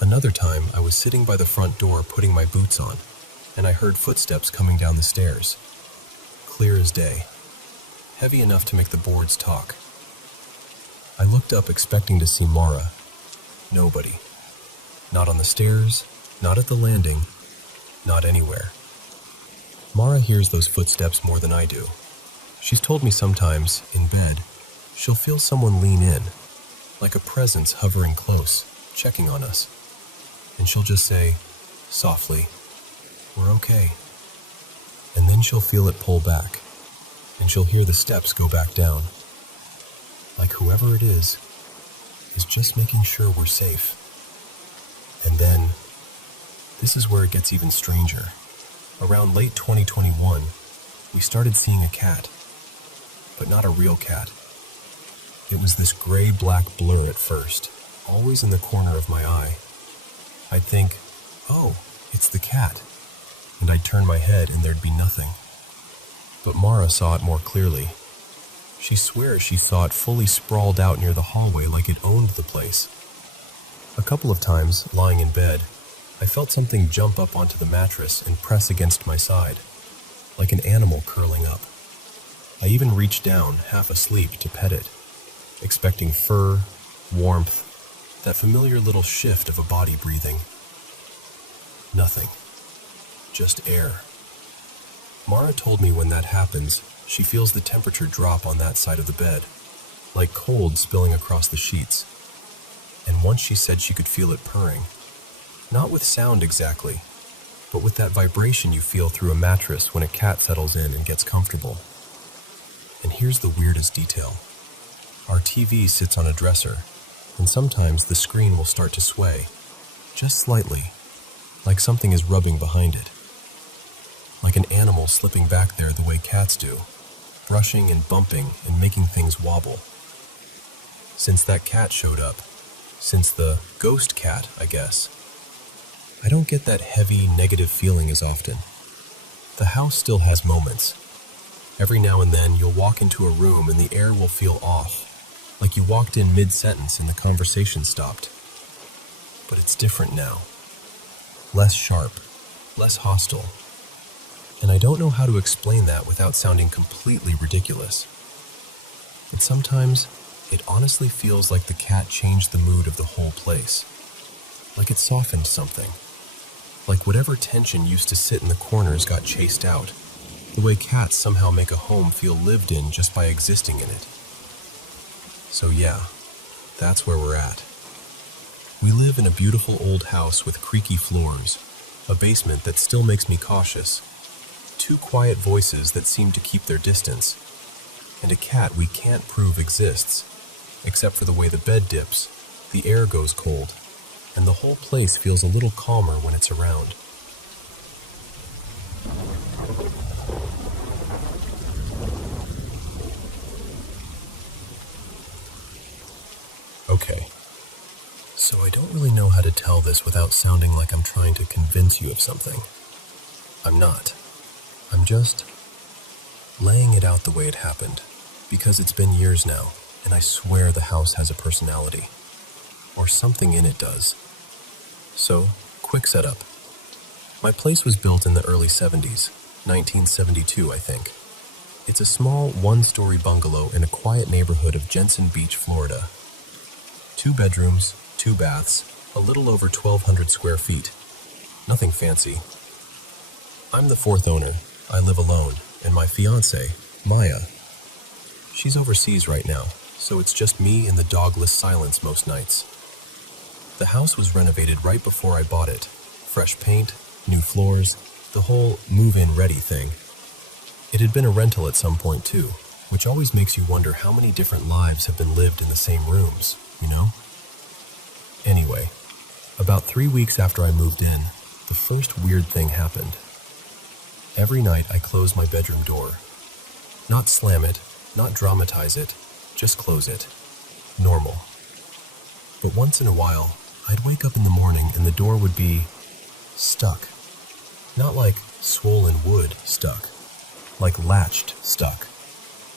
Another time, I was sitting by the front door putting my boots on, and I heard footsteps coming down the stairs. Clear as day. Heavy enough to make the boards talk. I looked up expecting to see Mara. Nobody. Not on the stairs, not at the landing, not anywhere. Mara hears those footsteps more than I do. She's told me sometimes, in bed, she'll feel someone lean in, like a presence hovering close, checking on us. And she'll just say, softly, we're okay. And then she'll feel it pull back, and she'll hear the steps go back down. Like whoever it is just making sure we're safe. And then, this is where it gets even stranger. Around late 2021, we started seeing a cat, but not a real cat. It was this gray-black blur at first, always in the corner of my eye. I'd think, oh, it's the cat, and I'd turn my head and there'd be nothing. But Mara saw it more clearly. She swears she saw it fully sprawled out near the hallway like it owned the place. A couple of times, lying in bed, I felt something jump up onto the mattress and press against my side, like an animal curling up. I even reached down, half asleep, to pet it, expecting fur, warmth, that familiar little shift of a body breathing. Nothing. Just air. Mara told me when that happens, she feels the temperature drop on that side of the bed, like cold spilling across the sheets. And once she said she could feel it purring, not with sound exactly, but with that vibration you feel through a mattress when a cat settles in and gets comfortable. And here's the weirdest detail. Our TV sits on a dresser, and sometimes the screen will start to sway, just slightly, like something is rubbing behind it. Like an animal slipping back there the way cats do, brushing and bumping and making things wobble. Since that cat showed up, since the ghost cat, I guess, I don't get that heavy, negative feeling as often. The house still has moments. Every now and then you'll walk into a room and the air will feel off, like you walked in mid-sentence and the conversation stopped. But it's different now. Less sharp, less hostile. And I don't know how to explain that without sounding completely ridiculous. And sometimes, it honestly feels like the cat changed the mood of the whole place. Like it softened something. Like whatever tension used to sit in the corners got chased out. The way cats somehow make a home feel lived in just by existing in it. So yeah, that's where we're at. We live in a beautiful old house with creaky floors, a basement that still makes me cautious, 2 quiet voices that seem to keep their distance, and a cat we can't prove exists, except for the way the bed dips, the air goes cold, and the whole place feels a little calmer when it's around. Okay, so I don't really know how to tell this without sounding like I'm trying to convince you of something. I'm not. I'm just laying it out the way it happened, because it's been years now, and I swear the house has a personality. Or something in it does. So, quick setup. My place was built in the early 70s, 1972 I think. It's a small 1-story bungalow in a quiet neighborhood of Jensen Beach, Florida. 2 bedrooms, 2 baths, a little over 1,200 square feet. Nothing fancy. I'm the 4th owner. I live alone, and my fiancée, Maya. She's overseas right now, so it's just me and the dogless silence most nights. The house was renovated right before I bought it. Fresh paint, new floors, the whole move-in ready thing. It had been a rental at some point too, which always makes you wonder how many different lives have been lived in the same rooms, you know? Anyway, about 3 weeks after I moved in, the first weird thing happened. Every night I close my bedroom door. Not slam it, not dramatize it, just close it. Normal. But once in a while, I'd wake up in the morning and the door would be stuck. Not like swollen wood stuck, like latched stuck.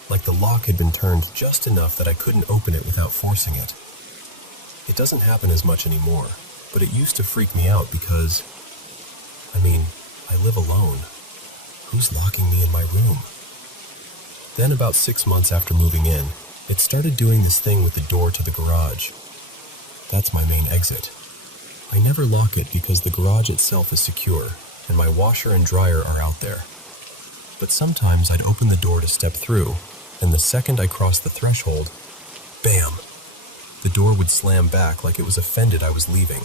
Like the lock had been turned just enough that I couldn't open it without forcing it. It doesn't happen as much anymore, but it used to freak me out because, I live alone. Who's locking me in my room? Then about 6 months after moving in, it started doing this thing with the door to the garage. That's my main exit. I never lock it because the garage itself is secure, and my washer and dryer are out there. But sometimes I'd open the door to step through, and the second I crossed the threshold, bam! The door would slam back like it was offended I was leaving.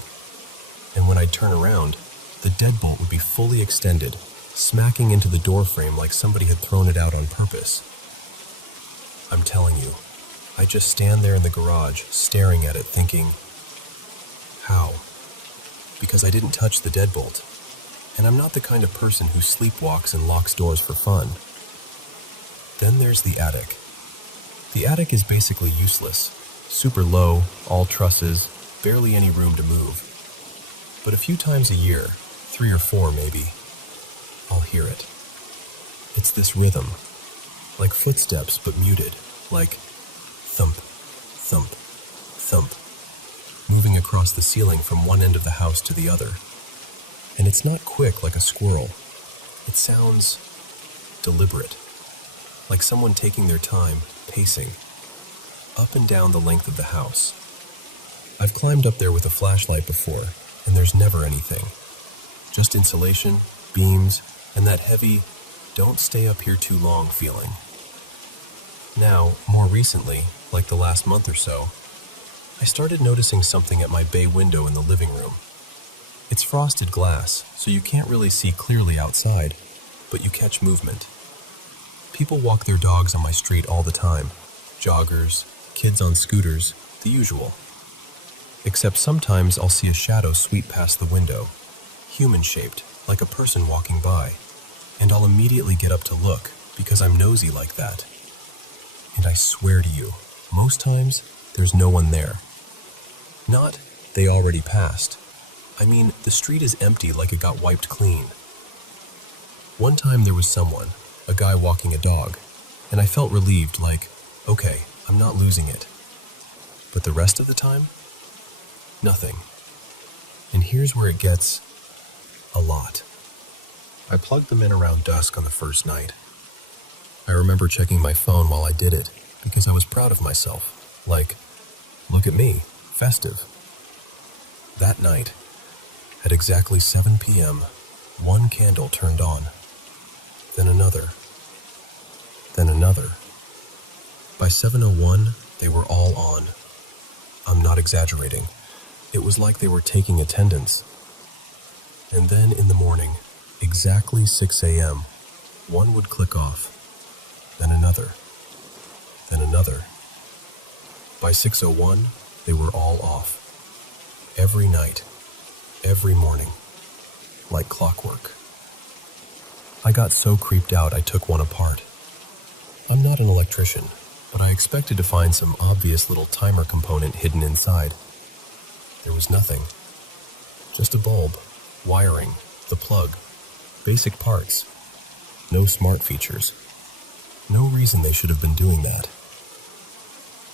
And when I'd turn around, the deadbolt would be fully extended, smacking into the door frame like somebody had thrown it out on purpose. I'm telling you, I just stand there in the garage, staring at it, thinking, how? Because I didn't touch the deadbolt. And I'm not the kind of person who sleepwalks and locks doors for fun. Then there's the attic. The attic is basically useless. Super low, all trusses, barely any room to move. But a few times a year, 3 or 4 maybe, I'll hear it. It's this rhythm, like footsteps but muted, like thump, thump, thump, moving across the ceiling from one end of the house to the other. And it's not quick like a squirrel. It sounds deliberate, like someone taking their time, pacing, up and down the length of the house. I've climbed up there with a flashlight before, and there's never anything. Just insulation, beams, and that heavy, don't stay up here too long feeling. Now, more recently, like the last month or so, I started noticing something at my bay window in the living room. It's frosted glass, so you can't really see clearly outside, but you catch movement. People walk their dogs on my street all the time. Joggers, kids on scooters, the usual. Except sometimes I'll see a shadow sweep past the window, human-shaped, like a person walking by, and I'll immediately get up to look because I'm nosy like that. And I swear to you, most times, there's no one there. Not, they already passed. I mean, the street is empty like it got wiped clean. One time there was someone, a guy walking a dog, and I felt relieved like, okay, I'm not losing it. But the rest of the time? Nothing. And here's where it gets a lot. I plugged them in around dusk on the first night. I remember checking my phone while I did it because I was proud of myself. Like, look at me, festive. That night, at exactly 7 p.m., one candle turned on, then another, then another. By 7:01, they were all on. I'm not exaggerating. It was like they were taking attendance. And then in the morning, exactly 6 a.m., one would click off, then another, then another. By 6:01, they were all off. Every night, every morning, like clockwork. I got so creeped out I took one apart. I'm not an electrician, but I expected to find some obvious little timer component hidden inside. There was nothing. Just a bulb, wiring, the plug, basic parts. No smart features. No reason they should have been doing that.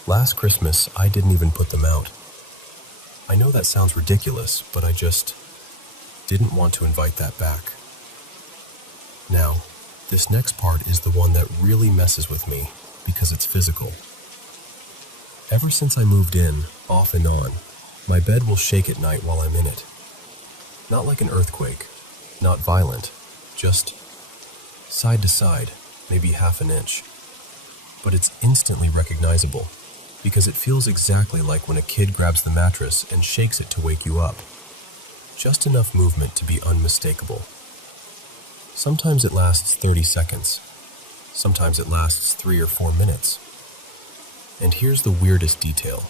Last Christmas, I didn't even put them out. I know that sounds ridiculous, but I just didn't want to invite that back. Now, this next part is the one that really messes with me because it's physical. Ever since I moved in, off and on, my bed will shake at night while I'm in it. Not like an earthquake, not violent, just side to side, maybe half an inch. But it's instantly recognizable because it feels exactly like when a kid grabs the mattress and shakes it to wake you up. Just enough movement to be unmistakable. Sometimes it lasts 30 seconds. Sometimes it lasts 3 or 4 minutes. And here's the weirdest detail.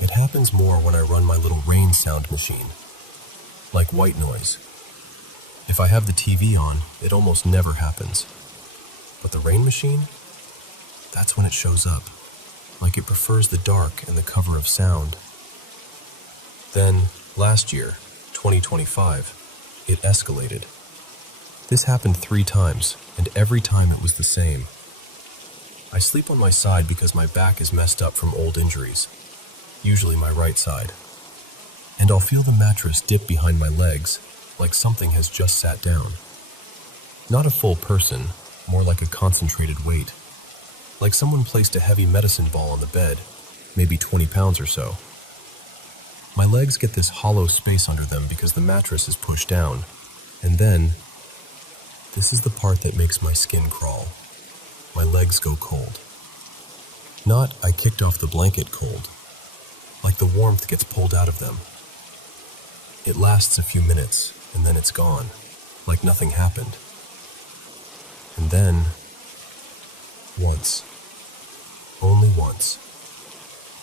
It happens more when I run my little rain sound machine, like white noise. If I have the TV on, it almost never happens. But the rain machine? That's when it shows up, like it prefers the dark and the cover of sound. Then, last year, 2025, it escalated. This happened 3 times, and every time it was the same. I sleep on my side because my back is messed up from old injuries, usually my right side. And I'll feel the mattress dip behind my legs, like something has just sat down. Not a full person, more like a concentrated weight. Like someone placed a heavy medicine ball on the bed, maybe 20 pounds or so. My legs get this hollow space under them because the mattress is pushed down. And then, this is the part that makes my skin crawl. My legs go cold. Not I kicked off the blanket cold. Like the warmth gets pulled out of them. It lasts a few minutes, and then it's gone, like nothing happened. And then, once. Only once.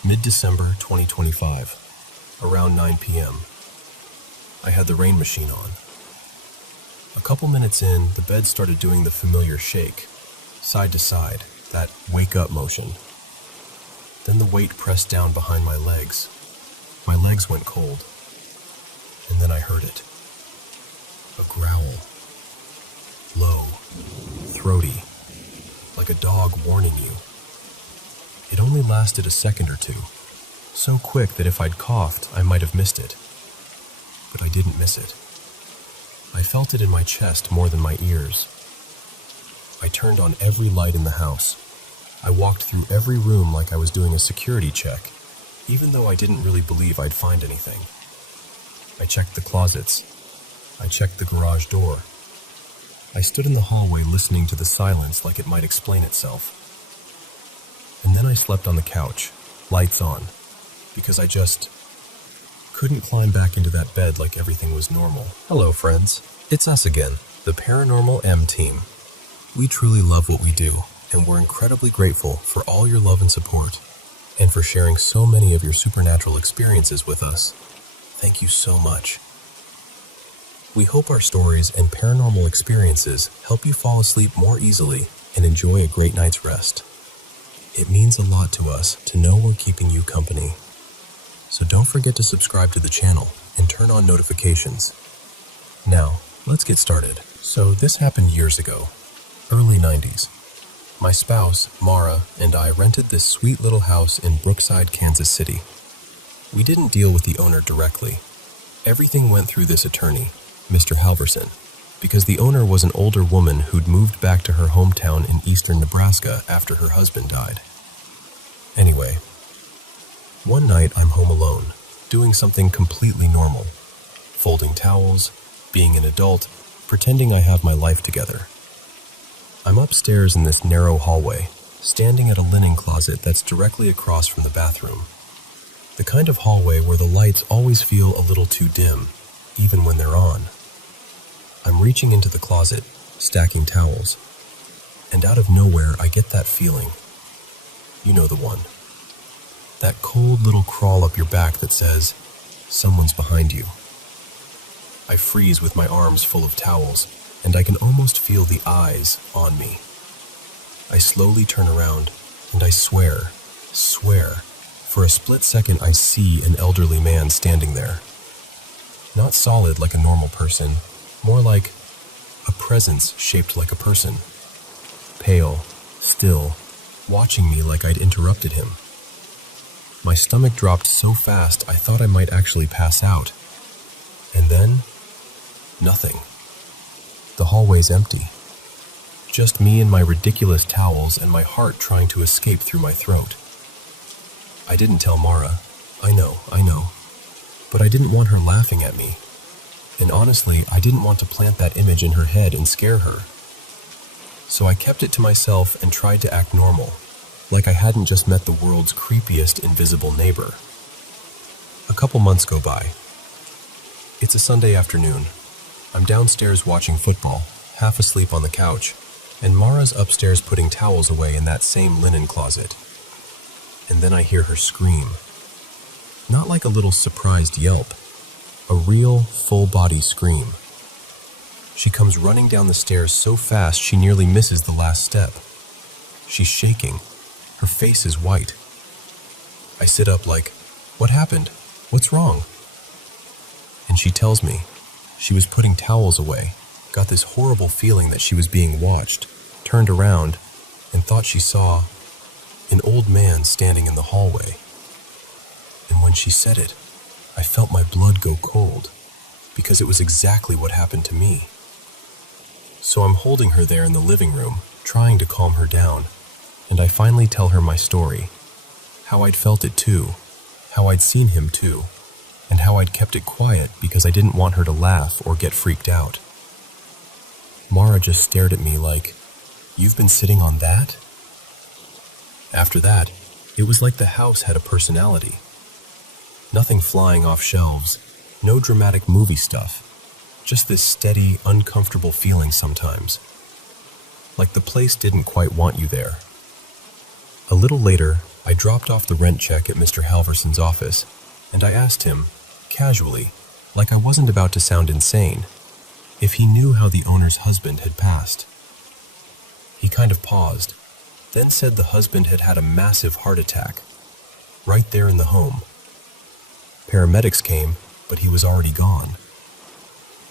Mid-December 2025, around 9 p.m. I had the rain machine on. A couple minutes in, the bed started doing the familiar shake, side to side, that wake-up motion. Then the weight pressed down behind my legs. My legs went cold. And then I heard it. A growl. Low, throaty, like a dog warning you. It only lasted a second or two, so quick that if I'd coughed, I might have missed it. But I didn't miss it. I felt it in my chest more than my ears. I turned on every light in the house. I walked through every room like I was doing a security check, even though I didn't really believe I'd find anything. I checked the closets. I checked the garage door. I stood in the hallway listening to the silence like it might explain itself. And then I slept on the couch, lights on, because I just couldn't climb back into that bed like everything was normal. Hello, friends. It's us again, the Paranormal M team. We truly love what we do, and we're incredibly grateful for all your love and support, and for sharing so many of your supernatural experiences with us. Thank you so much. We hope our stories and paranormal experiences help you fall asleep more easily and enjoy a great night's rest. It means a lot to us to know we're keeping you company. So don't forget to subscribe to the channel and turn on notifications. Now, let's get started. So this happened years ago, early 90s. My spouse, Mara, and I rented this sweet little house in Brookside, Kansas City. We didn't deal with the owner directly. Everything went through this attorney, Mr. Halverson, because the owner was an older woman who'd moved back to her hometown in eastern Nebraska after her husband died. Anyway, one night I'm home alone, doing something completely normal. Folding towels, being an adult, pretending I have my life together. I'm upstairs in this narrow hallway, standing at a linen closet that's directly across from the bathroom. The kind of hallway where the lights always feel a little too dim, even when they're on. I'm reaching into the closet, stacking towels, and out of nowhere I get that feeling. You know the one. That cold little crawl up your back that says, someone's behind you. I freeze with my arms full of towels, and I can almost feel the eyes on me. I slowly turn around, and I swear, for a split second I see an elderly man standing there. Not solid like a normal person, more like a presence shaped like a person. Pale, still, watching me like I'd interrupted him. My stomach dropped so fast I thought I might actually pass out. And then, nothing. The hallway's empty. Just me and my ridiculous towels and my heart trying to escape through my throat. I didn't tell Mara. I know. But I didn't want her laughing at me. And honestly, I didn't want to plant that image in her head and scare her. So I kept it to myself and tried to act normal, like I hadn't just met the world's creepiest invisible neighbor. A couple months go by. It's a Sunday afternoon. I'm downstairs watching football, half asleep on the couch, and Mara's upstairs putting towels away in that same linen closet. And then I hear her scream. Not like a little surprised yelp. A real, full-body scream. She comes running down the stairs so fast she nearly misses the last step. She's shaking. Her face is white. I sit up like, what happened? What's wrong? And she tells me she was putting towels away, got this horrible feeling that she was being watched, turned around, and thought she saw an old man standing in the hallway. And when she said it, I felt my blood go cold, because it was exactly what happened to me. So I'm holding her there in the living room, trying to calm her down, and I finally tell her my story, how I'd felt it too, how I'd seen him too, and how I'd kept it quiet because I didn't want her to laugh or get freaked out. Mara just stared at me like, you've been sitting on that? After that, it was like the house had a personality. Nothing flying off shelves, no dramatic movie stuff, just this steady, uncomfortable feeling sometimes. Like the place didn't quite want you there. A little later, I dropped off the rent check at Mr. Halverson's office, and I asked him, casually, like I wasn't about to sound insane, if he knew how the owner's husband had passed. He kind of paused, then said the husband had had a massive heart attack, right there in the home. Paramedics came, but he was already gone.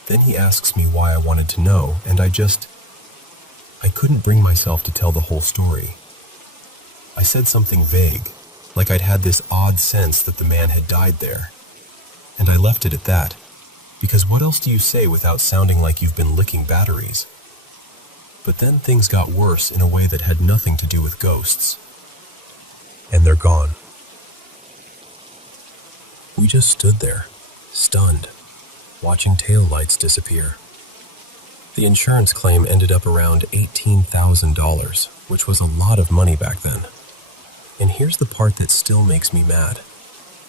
Then he asks me why I wanted to know, and I couldn't bring myself to tell the whole story. I said something vague, like I'd had this odd sense that the man had died there. And I left it at that, because what else do you say without sounding like you've been licking batteries? But then things got worse in a way that had nothing to do with ghosts. And they're gone. We just stood there, stunned, watching taillights disappear. The insurance claim ended up around $18,000, which was a lot of money back then. And here's the part that still makes me mad.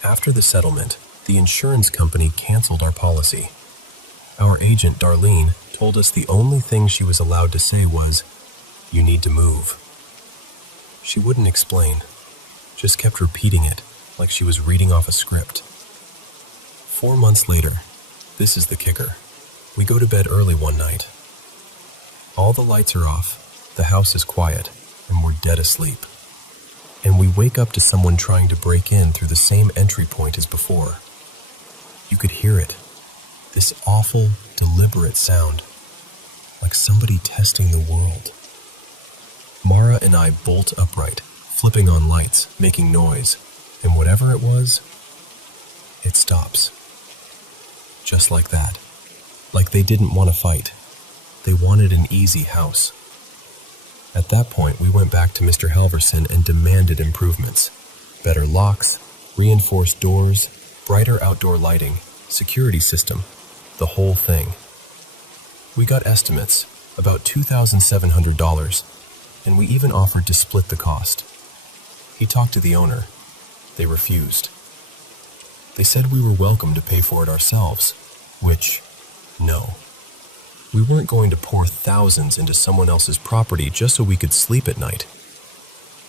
After the settlement, the insurance company canceled our policy. Our agent, Darlene, told us the only thing she was allowed to say was, "You need to move." She wouldn't explain, just kept repeating it like she was reading off a script. 4 months later, this is the kicker. We go to bed early one night. All the lights are off, the house is quiet, and we're dead asleep. And we wake up to someone trying to break in through the same entry point as before. You could hear it, this awful, deliberate sound, like somebody testing the world. Mara and I bolt upright, flipping on lights, making noise, and whatever it was, it stops. Just like that. Like they didn't want to fight. They wanted an easy house. At that point, we went back to Mr. Halverson and demanded improvements. Better locks, reinforced doors, brighter outdoor lighting, security system, the whole thing. We got estimates, about $2,700, and we even offered to split the cost. He talked to the owner. They refused. They said we were welcome to pay for it ourselves, which, no. We weren't going to pour thousands into someone else's property just so we could sleep at night.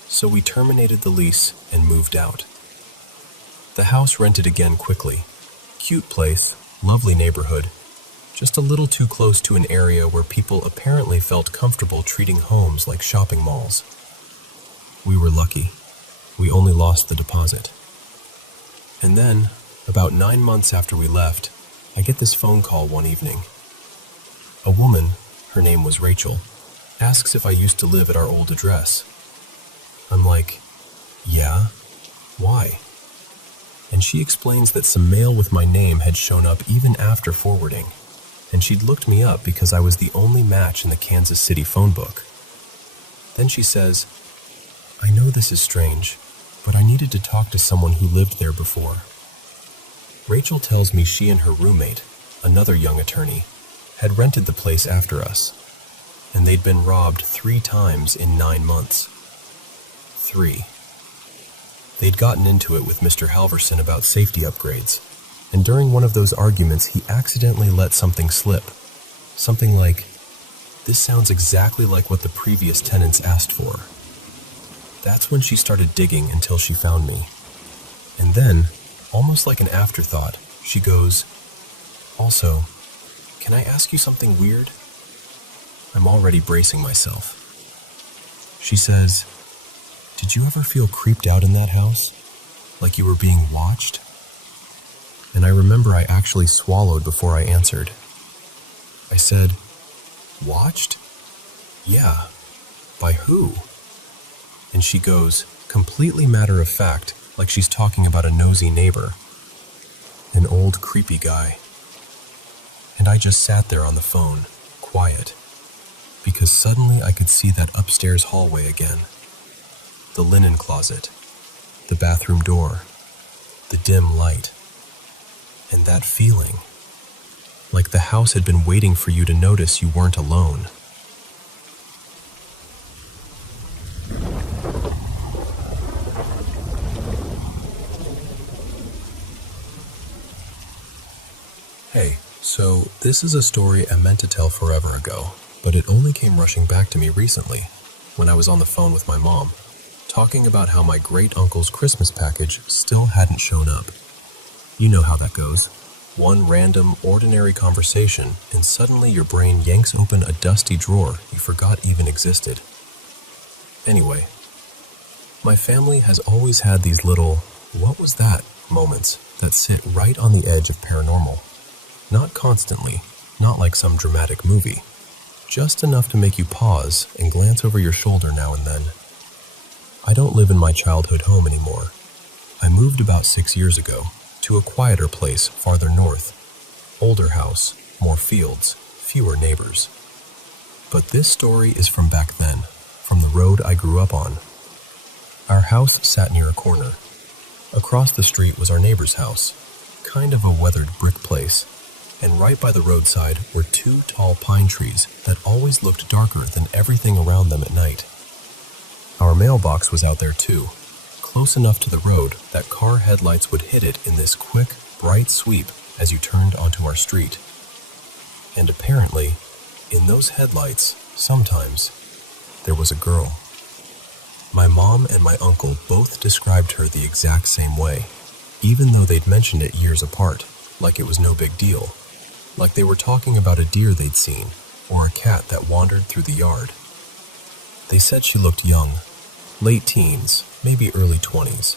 So we terminated the lease and moved out. The house rented again quickly. Cute place, lovely neighborhood, just a little too close to an area where people apparently felt comfortable treating homes like shopping malls. We were lucky. We only lost the deposit. And then, about 9 months after we left, I get this phone call one evening. A woman, her name was Rachel, asks if I used to live at our old address. I'm like, yeah, why? And she explains that some mail with my name had shown up even after forwarding, and she'd looked me up because I was the only match in the Kansas City phone book. Then she says, I know this is strange, but I needed to talk to someone who lived there before. Rachel tells me she and her roommate, another young attorney, had rented the place after us, and they'd been robbed 3 times in 9 months. 3. They'd gotten into it with Mr. Halverson about safety upgrades, and during one of those arguments he accidentally let something slip. Something like, "This sounds exactly like what the previous tenants asked for." That's when she started digging until she found me. And then, almost like an afterthought, she goes, "Also, can I ask you something weird?" I'm already bracing myself. She says, "Did you ever feel creeped out in that house? Like you were being watched?" And I remember I actually swallowed before I answered. I said, "Watched? Yeah. By who?" And she goes, completely matter of fact, like she's talking about a nosy neighbor. An old creepy guy. And I just sat there on the phone, quiet, because suddenly I could see that upstairs hallway again. The linen closet, the bathroom door, the dim light, and that feeling, like the house had been waiting for you to notice you weren't alone. Hey, so this is a story I meant to tell forever ago, but it only came rushing back to me recently, when I was on the phone with my mom, talking about how my great-uncle's Christmas package still hadn't shown up. You know how that goes. One random, ordinary conversation, and suddenly your brain yanks open a dusty drawer you forgot even existed. Anyway, my family has always had these little, "what was that?" moments that sit right on the edge of paranormal. Not constantly, not like some dramatic movie, just enough to make you pause and glance over your shoulder now and then. I don't live in my childhood home anymore. I moved about 6 years ago to a quieter place farther north. Older house, more fields, fewer neighbors. But this story is from back then, from the road I grew up on. Our house sat near a corner. Across the street was our neighbor's house, kind of a weathered brick place, and right by the roadside were 2 tall pine trees that always looked darker than everything around them at night. Our mailbox was out there too, close enough to the road that car headlights would hit it in this quick, bright sweep as you turned onto our street. And apparently, in those headlights, sometimes, there was a girl. My mom and my uncle both described her the exact same way, even though they'd mentioned it years apart, like it was no big deal, like they were talking about a deer they'd seen, or a cat that wandered through the yard. They said she looked young, late teens, maybe early 20s,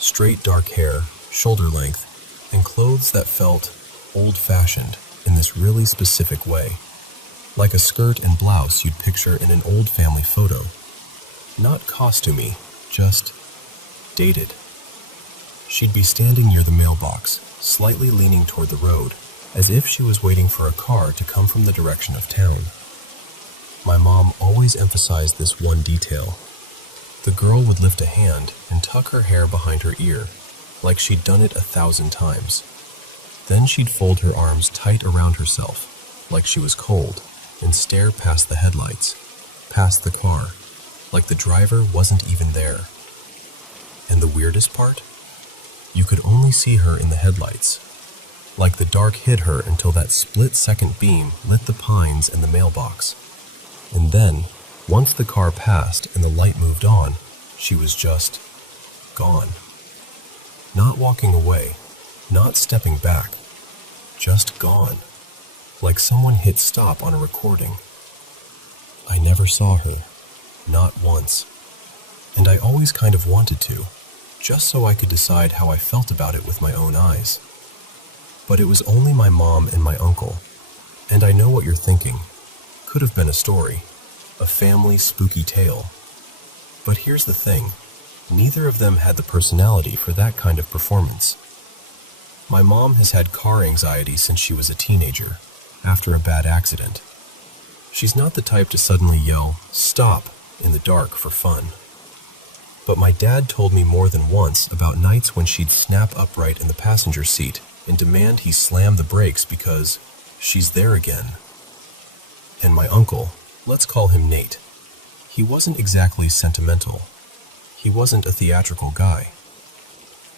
straight dark hair, shoulder length, and clothes that felt old-fashioned in this really specific way, like a skirt and blouse you'd picture in an old family photo. Not costumey, just dated. She'd be standing near the mailbox, slightly leaning toward the road, as if she was waiting for a car to come from the direction of town. My mom always emphasized this one detail. The girl would lift a hand and tuck her hair behind her ear, like she'd done it 1,000 times. Then she'd fold her arms tight around herself, like she was cold, and stare past the headlights, past the car, like the driver wasn't even there. And the weirdest part? You could only see her in the headlights, like the dark hid her until that split-second beam lit the pines and the mailbox. And then, once the car passed and the light moved on, she was just gone. Not walking away, not stepping back, just gone, like someone hit stop on a recording. I never saw her, not once, and I always kind of wanted to, just so I could decide how I felt about it with my own eyes. But it was only my mom and my uncle, and I know what you're thinking. Could have been a story, a family spooky tale. But here's the thing, neither of them had the personality for that kind of performance. My mom has had car anxiety since she was a teenager, after a bad accident. She's not the type to suddenly yell, "Stop," in the dark for fun. But my dad told me more than once about nights when she'd snap upright in the passenger seat and demand he slam the brakes because she's there again. And my uncle, let's call him Nate, he wasn't exactly sentimental. He wasn't a theatrical guy.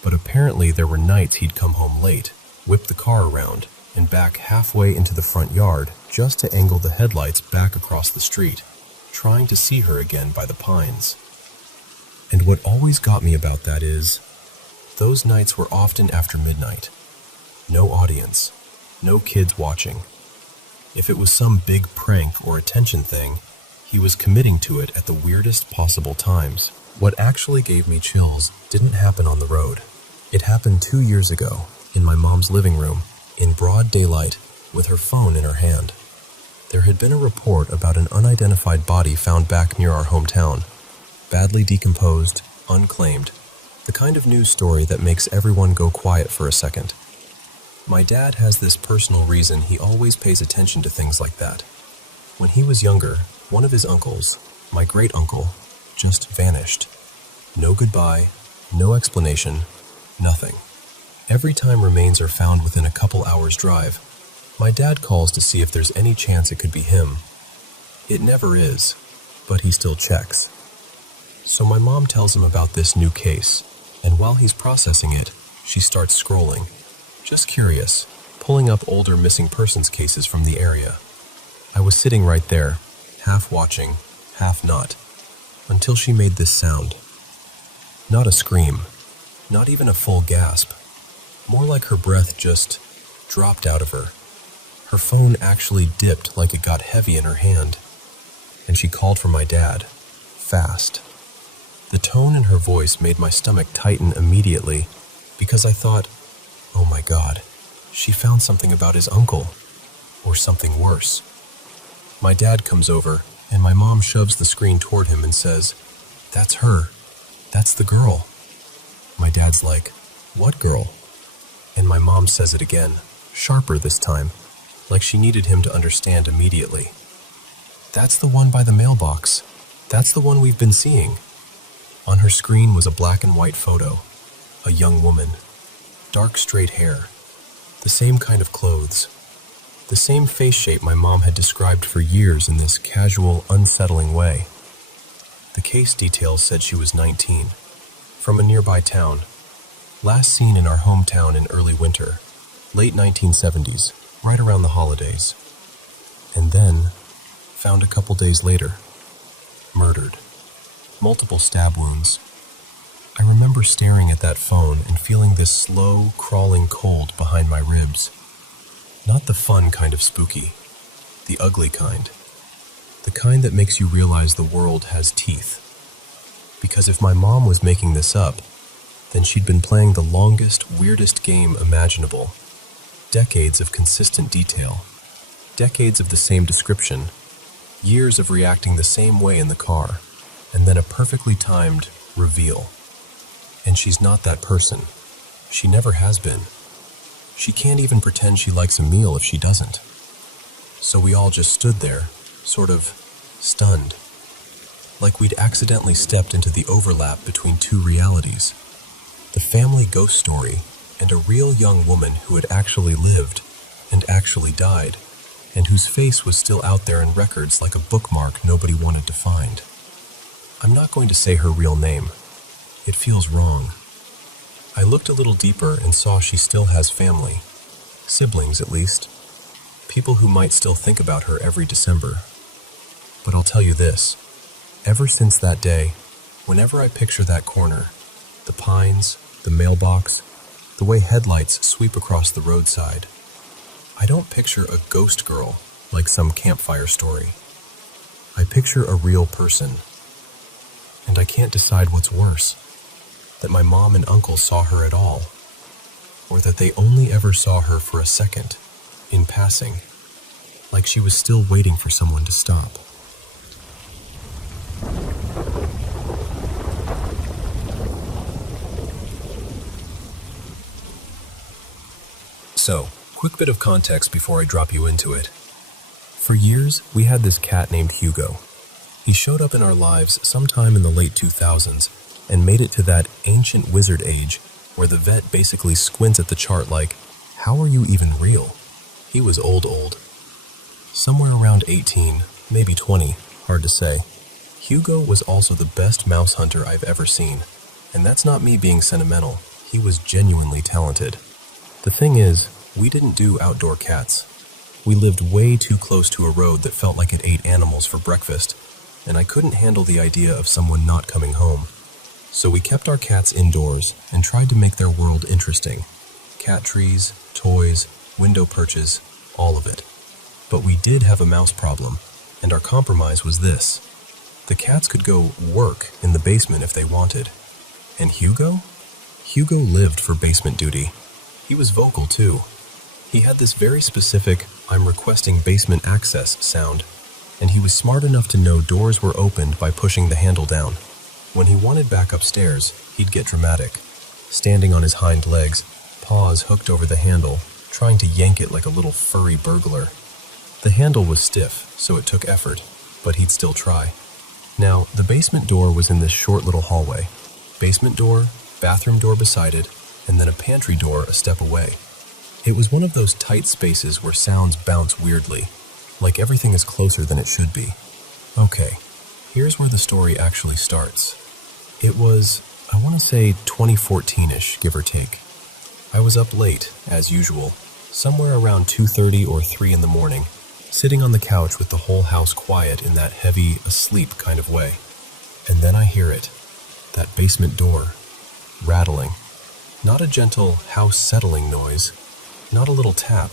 But apparently there were nights he'd come home late, whip the car around, and back halfway into the front yard just to angle the headlights back across the street, trying to see her again by the pines. And what always got me about that is, those nights were often after midnight. No audience, no kids watching. If it was some big prank or attention thing, he was committing to it at the weirdest possible times. What actually gave me chills didn't happen on the road. It happened 2 years ago, in my mom's living room, in broad daylight, with her phone in her hand. There had been a report about an unidentified body found back near our hometown. Badly decomposed, unclaimed, the kind of news story that makes everyone go quiet for a second. My dad has this personal reason he always pays attention to things like that. When he was younger, one of his uncles, my great-uncle, just vanished. No goodbye, no explanation, nothing. Every time remains are found within a couple hours' drive, my dad calls to see if there's any chance it could be him. It never is, but he still checks. So my mom tells him about this new case, and while he's processing it, she starts scrolling. Just curious, pulling up older missing persons cases from the area. I was sitting right there, half watching, half not, until she made this sound. Not a scream, not even a full gasp. More like her breath just dropped out of her. Her phone actually dipped like it got heavy in her hand. And she called for my dad, fast. The tone in her voice made my stomach tighten immediately, because I thought, oh my God, she found something about his uncle, or something worse. My dad comes over, and my mom shoves the screen toward him and says, "That's her. That's the girl." My dad's like, "What girl?" And my mom says it again, sharper this time, like she needed him to understand immediately. "That's the one by the mailbox. That's the one we've been seeing." On her screen was a black and white photo, a young woman, dark straight hair, the same kind of clothes, the same face shape my mom had described for years in this casual, unsettling way. The case details said she was 19, from a nearby town. Last seen in our hometown in early winter, late 1970s, right around the holidays. And then, found a couple days later, murdered. Multiple stab wounds. I remember staring at that phone and feeling this slow, crawling cold behind my ribs. Not the fun kind of spooky, the ugly kind. The kind that makes you realize the world has teeth. Because if my mom was making this up, then she'd been playing the longest, weirdest game imaginable. Decades of consistent detail. Decades of the same description. Years of reacting the same way in the car. And then a perfectly timed reveal. And she's not that person. She never has been. She can't even pretend she likes a meal if she doesn't. So we all just stood there, sort of stunned. Like we'd accidentally stepped into the overlap between two realities. The family ghost story and a real young woman who had actually lived and actually died, and whose face was still out there in records like a bookmark nobody wanted to find. I'm not going to say her real name. It feels wrong. I looked a little deeper and saw she still has family. Siblings, at least. People who might still think about her every December. But I'll tell you this. Ever since that day, whenever I picture that corner, the pines, the mailbox, the way headlights sweep across the roadside, I don't picture a ghost girl like some campfire story. I picture a real person. And I can't decide what's worse. That my mom and uncle saw her at all, or that they only ever saw her for a second, in passing, like she was still waiting for someone to stop. So, quick bit of context before I drop you into it. For years, we had this cat named Hugo. He showed up in our lives sometime in the late 2000s, and made it to that ancient wizard age where the vet basically squints at the chart like, how are you even real? He was old. Somewhere around 18, maybe 20, hard to say. Hugo was also the best mouse hunter I've ever seen. And that's not me being sentimental. He was genuinely talented. The thing is, we didn't do outdoor cats. We lived way too close to a road that felt like it ate animals for breakfast, and I couldn't handle the idea of someone not coming home. So we kept our cats indoors and tried to make their world interesting. Cat trees, toys, window perches, all of it. But we did have a mouse problem, and our compromise was this. The cats could go work in the basement if they wanted. And Hugo? Hugo lived for basement duty. He was vocal too. He had this very specific, I'm requesting basement access sound, and he was smart enough to know doors were opened by pushing the handle down. When he wanted back upstairs, he'd get dramatic, standing on his hind legs, paws hooked over the handle, trying to yank it like a little furry burglar. The handle was stiff, so it took effort, but he'd still try. Now, the basement door was in this short little hallway. Basement door, bathroom door beside it, and then a pantry door a step away. It was one of those tight spaces where sounds bounce weirdly, like everything is closer than it should be. Okay, here's where the story actually starts. It was, I want to say 2014-ish, give or take. I was up late, as usual, somewhere around 2:30 or 3 in the morning, sitting on the couch with the whole house quiet in that heavy, asleep kind of way. And then I hear it, that basement door, rattling. Not a gentle, house-settling noise, not a little tap.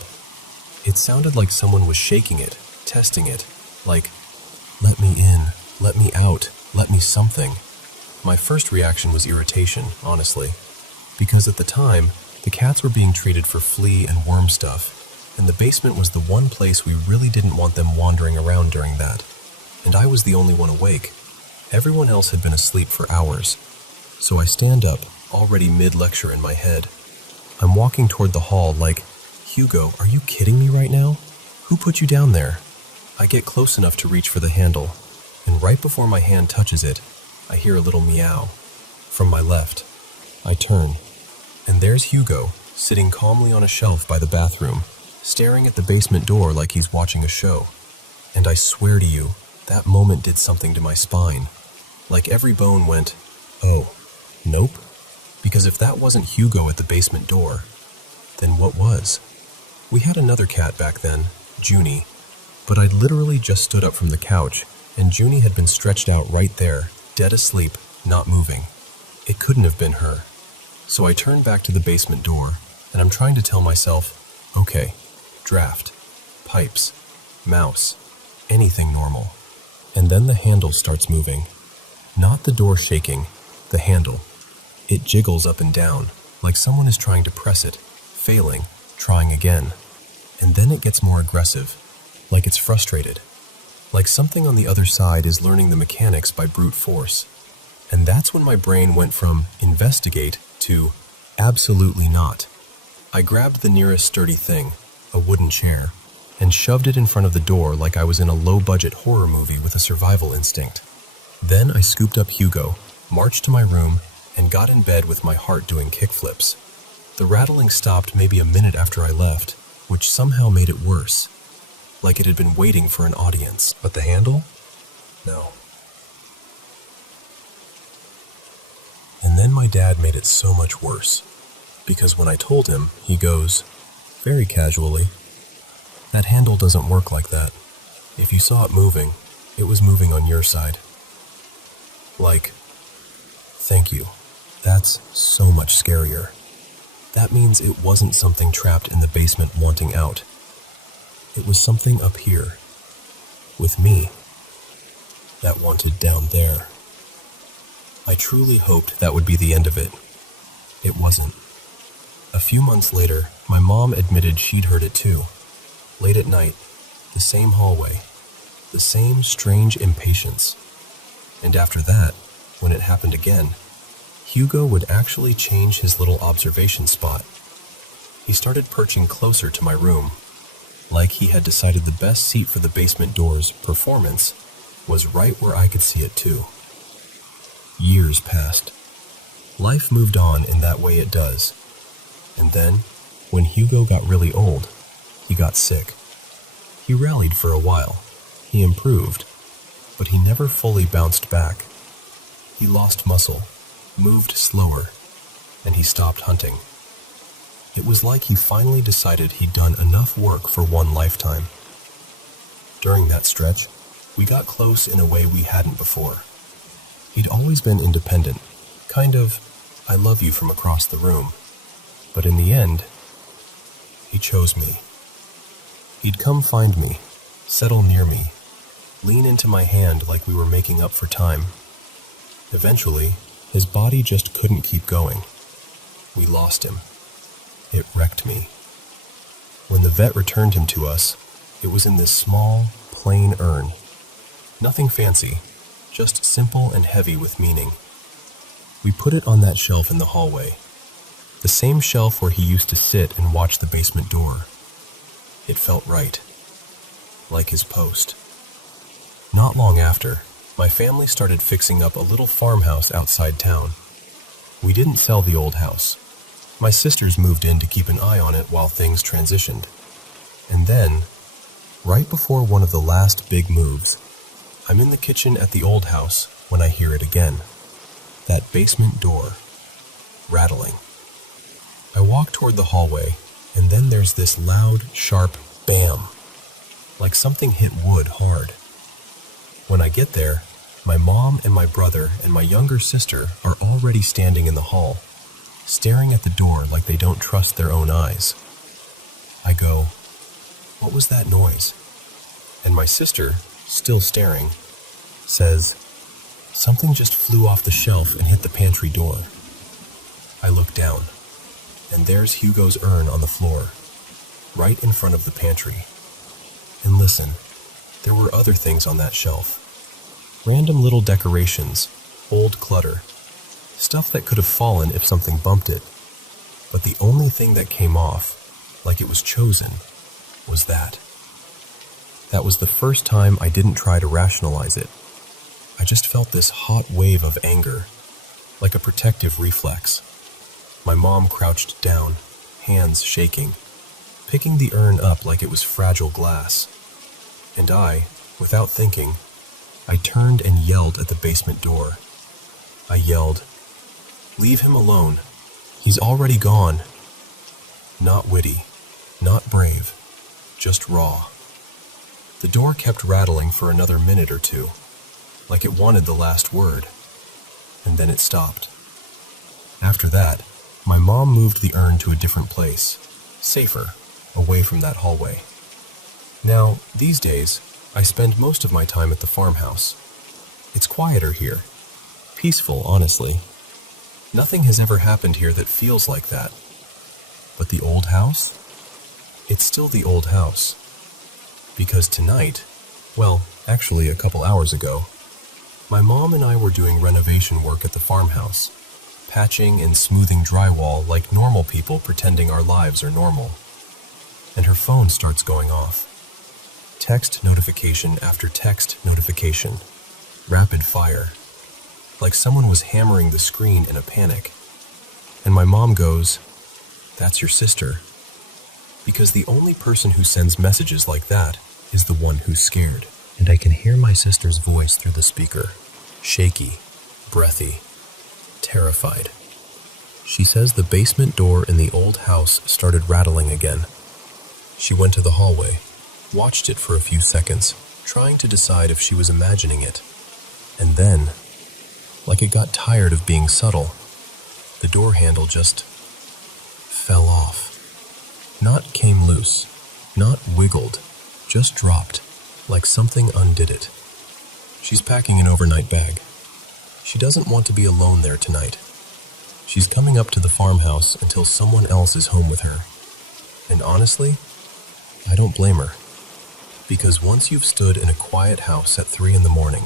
It sounded like someone was shaking it, testing it, like, let me in, let me out, let me something. My first reaction was irritation, honestly, because at the time, the cats were being treated for flea and worm stuff, and the basement was the one place we really didn't want them wandering around during that. And I was the only one awake. Everyone else had been asleep for hours. So I stand up, already mid-lecture in my head. I'm walking toward the hall like, Hugo, are you kidding me right now? Who put you down there? I get close enough to reach for the handle, and right before my hand touches it, I hear a little meow. From my left, I turn, and there's Hugo, sitting calmly on a shelf by the bathroom, staring at the basement door like he's watching a show. And I swear to you, that moment did something to my spine. Like every bone went, oh, Nope, because if that wasn't Hugo at the basement door, then what was? We had another cat back then, Junie, but I'd literally just stood up from the couch, and Junie had been stretched out right there, dead asleep, not moving. It couldn't have been her. So I turned back to the basement door, and I'm trying to tell myself, okay, draft, pipes, mouse, anything normal. And then the handle starts moving. Not the door shaking, the handle. It jiggles up and down, like someone is trying to press it, failing, trying again. And then it gets more aggressive, like it's frustrated. Like something on the other side is learning the mechanics by brute force. And that's when my brain went from investigate to absolutely not. I grabbed the nearest sturdy thing, a wooden chair, and shoved it in front of the door like I was in a low-budget horror movie with a survival instinct. Then I scooped up Hugo, marched to my room, and got in bed with my heart doing kickflips. The rattling stopped maybe a minute after I left, which somehow made it worse, like it had been waiting for an audience. But the handle? No. And then my dad made it so much worse, because when I told him, he goes, very casually, "That handle doesn't work like that. If you saw it moving, it was moving on your side." Like, thank you. That's so much scarier. That means it wasn't something trapped in the basement wanting out. It was something up here, with me, that wanted down there. I truly hoped that would be the end of it. It wasn't. A few months later, my mom admitted she'd heard it too. Late at night, the same hallway, the same strange impatience. And after that, when it happened again, Hugo would actually change his little observation spot. He started perching closer to my room, like he had decided the best seat for the basement door's performance was right where I could see it too. Years passed. Life moved on in that way it does. And then, when Hugo got really old, he got sick. He rallied for a while. He improved, but he never fully bounced back. He lost muscle, moved slower, and he stopped hunting. It was like he finally decided he'd done enough work for one lifetime. During that stretch, we got close in a way we hadn't before. He'd always been independent, kind of, I love you from across the room. But in the end, he chose me. He'd come find me, settle near me, lean into my hand like we were making up for time. Eventually, his body just couldn't keep going. We lost him. It wrecked me. When the vet returned him to us, it was in this small, plain urn. Nothing fancy, just simple and heavy with meaning. We put it on that shelf in the hallway, the same shelf where he used to sit and watch the basement door. It felt right, like his post. Not long after, my family started fixing up a little farmhouse outside town. We didn't sell the old house. My sisters moved in to keep an eye on it while things transitioned. And then, right before one of the last big moves, I'm in the kitchen at the old house when I hear it again. That basement door, rattling. I walk toward the hallway, and then there's this loud, sharp bam, like something hit wood hard. When I get there, my mom and my brother and my younger sister are already standing in the hall, staring at the door like they don't trust their own eyes. I go, "What was that noise?" And my sister, still staring, says, "Something just flew off the shelf and hit the pantry door." I look down, and there's Hugo's urn on the floor, right in front of the pantry. And listen, there were other things on that shelf. Random little decorations, old clutter, stuff that could have fallen if something bumped it. But the only thing that came off, like it was chosen, was that. That was the first time I didn't try to rationalize it. I just felt this hot wave of anger, like a protective reflex. My mom crouched down, hands shaking, picking the urn up like it was fragile glass. And I, without thinking, I turned and yelled at the basement door. I yelled, Leave him alone. He's already gone. Not witty, not brave, just raw. The door kept rattling for another minute or two, like it wanted the last word, and then it stopped. After that, my mom moved the urn to a different place, safer, away from that hallway. Now, these days, I spend most of my time at the farmhouse. It's quieter here. Peaceful, honestly. Nothing has ever happened here that feels like that. But the old house? It's still the old house. Because tonight, well, actually a couple hours ago, my mom and I were doing renovation work at the farmhouse, patching and smoothing drywall like normal people pretending our lives are normal. And her phone starts going off. Text notification after text notification. Rapid fire. Like someone was hammering the screen in a panic. And my mom goes, "That's your sister." Because the only person who sends messages like that is the one who's scared. And I can hear my sister's voice through the speaker. Shaky, breathy, terrified. She says the basement door in the old house started rattling again. She went to the hallway, watched it for a few seconds, trying to decide if she was imagining it. And then, like it got tired of being subtle, the door handle just fell off. Not came loose, not wiggled, just dropped, like something undid it. She's packing an overnight bag. She doesn't want to be alone there tonight. She's coming up to the farmhouse until someone else is home with her. And honestly, I don't blame her. Because once you've stood in a quiet house at 3 a.m,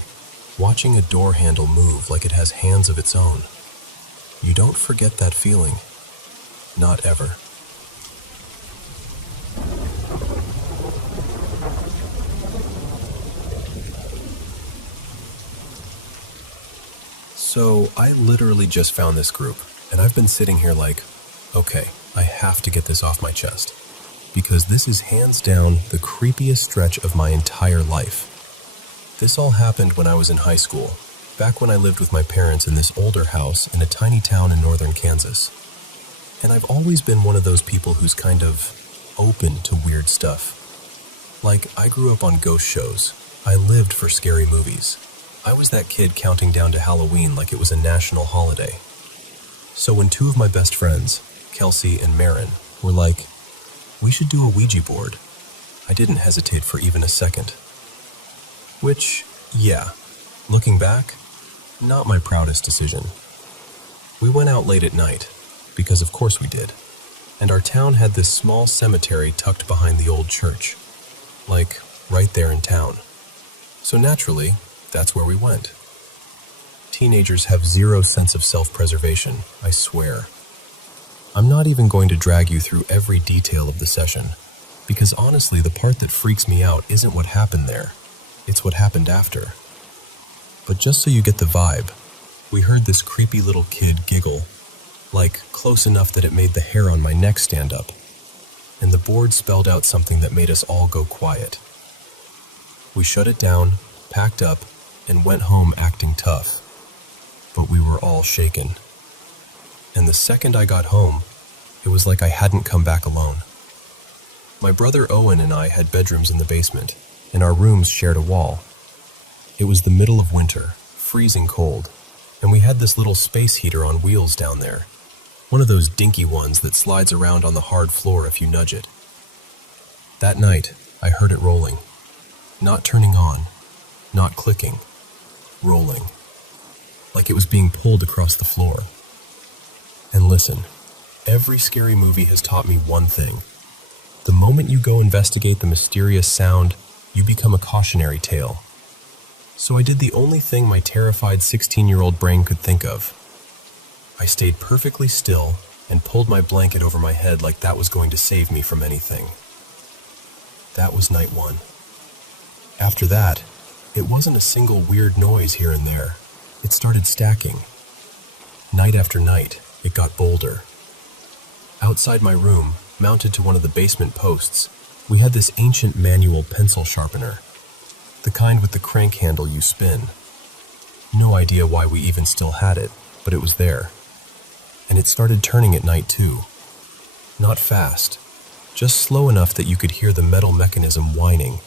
watching a door handle move like it has hands of its own, you don't forget that feeling. Not ever. So, I literally just found this group, and I've been sitting here like, okay, I have to get this off my chest. Because this is hands down the creepiest stretch of my entire life. This all happened when I was in high school, back when I lived with my parents in this older house in a tiny town in northern Kansas. And I've always been one of those people who's kind of open to weird stuff. Like, I grew up on ghost shows. I lived for scary movies. I was that kid counting down to Halloween like it was a national holiday. So when 2 of my best friends, Kelsey and Marin, were like, "We should do a Ouija board," I didn't hesitate for even a second. Which, yeah, looking back, not my proudest decision. We went out late at night, because of course we did, and our town had this small cemetery tucked behind the old church, like right there in town. So naturally, that's where we went. Teenagers have zero sense of self-preservation, I swear. I'm not even going to drag you through every detail of the session, because honestly the part that freaks me out isn't what happened there, it's what happened after. But just so you get the vibe, we heard this creepy little kid giggle, like close enough that it made the hair on my neck stand up, and the board spelled out something that made us all go quiet. We shut it down, packed up, and went home acting tough, but we were all shaken. And the second I got home, it was like I hadn't come back alone. My brother Owen and I had bedrooms in the basement, and our rooms shared a wall. It was the middle of winter, freezing cold, and we had this little space heater on wheels down there, one of those dinky ones that slides around on the hard floor if you nudge it. That night, I heard it rolling, not turning on, not clicking, rolling, like it was being pulled across the floor. And listen, every scary movie has taught me one thing. The moment you go investigate the mysterious sound, you become a cautionary tale. So I did the only thing my terrified 16-year-old brain could think of. I stayed perfectly still and pulled my blanket over my head like that was going to save me from anything. That was night 1. After that, it wasn't a single weird noise here and there. It started stacking. Night after night, it got bolder. Outside my room, mounted to one of the basement posts, we had this ancient manual pencil sharpener, the kind with the crank handle you spin. No idea why we even still had it, but it was there. And it started turning at night too. Not fast, just slow enough that you could hear the metal mechanism whining,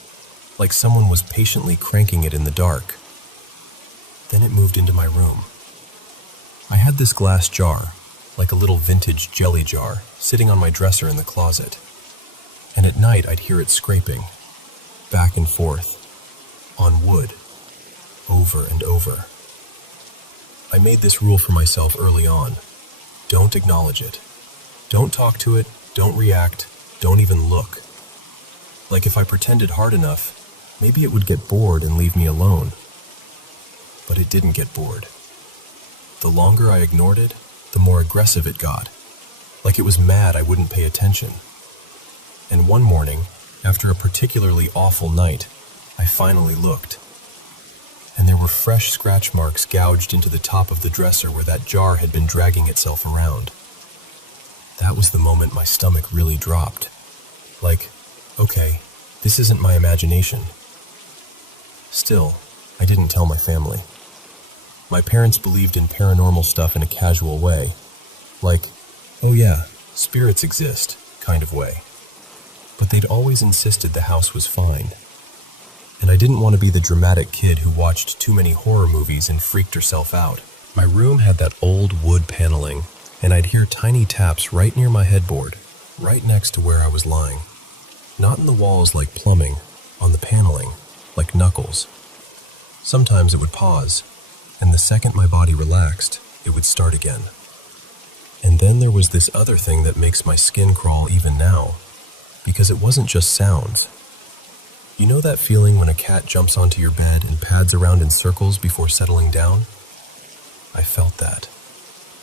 like someone was patiently cranking it in the dark. Then it moved into my room. I had this glass jar, like a little vintage jelly jar, sitting on my dresser in the closet. And at night I'd hear it scraping, back and forth, on wood, over and over. I made this rule for myself early on. Don't acknowledge it. Don't talk to it, don't react, don't even look. Like if I pretended hard enough, maybe it would get bored and leave me alone. But it didn't get bored. The longer I ignored it, the more aggressive it got. Like it was mad I wouldn't pay attention. And one morning, after a particularly awful night, I finally looked. And there were fresh scratch marks gouged into the top of the dresser where that jar had been dragging itself around. That was the moment my stomach really dropped. Like, okay, this isn't my imagination. Still, I didn't tell my family. My parents believed in paranormal stuff in a casual way. Like, oh yeah, spirits exist, kind of way. But they'd always insisted the house was fine. And I didn't want to be the dramatic kid who watched too many horror movies and freaked herself out. My room had that old wood paneling, and I'd hear tiny taps right near my headboard, right next to where I was lying. Not in the walls like plumbing, on the paneling, like knuckles. Sometimes it would pause, and the second my body relaxed, it would start again. And then there was this other thing that makes my skin crawl even now, because it wasn't just sounds. You know that feeling when a cat jumps onto your bed and pads around in circles before settling down? I felt that,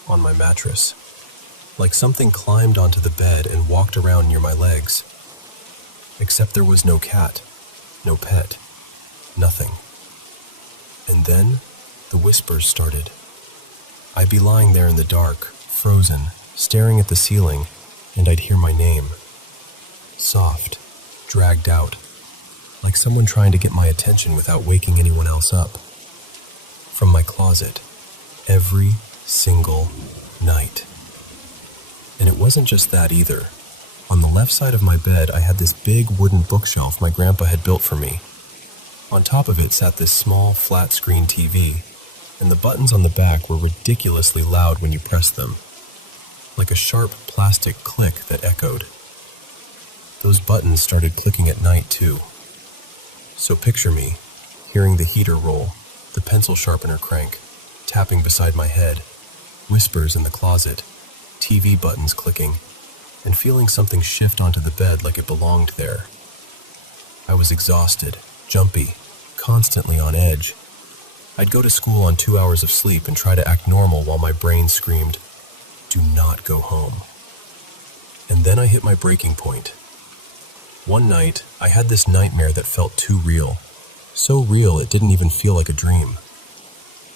on my mattress. Like something climbed onto the bed and walked around near my legs. Except there was no cat, no pet, nothing. And then, the whispers started. I'd be lying there in the dark, frozen, staring at the ceiling, and I'd hear my name. Soft, dragged out, like someone trying to get my attention without waking anyone else up. From my closet, every single night. And it wasn't just that either. On the left side of my bed, I had this big wooden bookshelf my grandpa had built for me. On top of it sat this small, flat-screen TV, and the buttons on the back were ridiculously loud when you pressed them, like a sharp plastic click that echoed. Those buttons started clicking at night, too. So picture me, hearing the heater roll, the pencil sharpener crank, tapping beside my head, whispers in the closet, TV buttons clicking, and feeling something shift onto the bed like it belonged there. I was exhausted, jumpy, constantly on edge. I'd go to school on 2 hours of sleep and try to act normal while my brain screamed, "Do not go home." And then I hit my breaking point. One night, I had this nightmare that felt too real. So real it didn't even feel like a dream.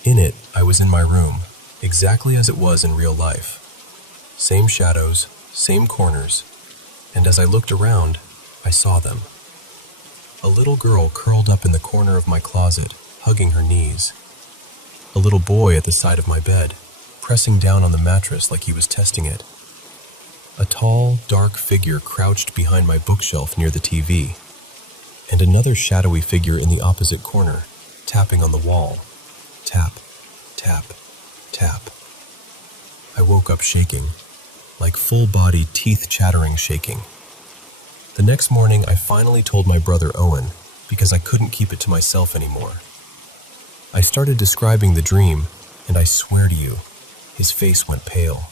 In it, I was in my room, exactly as it was in real life. Same shadows, same corners, and as I looked around, I saw them. A little girl curled up in the corner of my closet, hugging her knees. A little boy at the side of my bed, pressing down on the mattress like he was testing it. A tall, dark figure crouched behind my bookshelf near the TV, and another shadowy figure in the opposite corner, tapping on the wall. Tap, tap, tap. I woke up shaking, like full-body, teeth-chattering shaking. The next morning, I finally told my brother Owen, because I couldn't keep it to myself anymore. I started describing the dream, and I swear to you, his face went pale.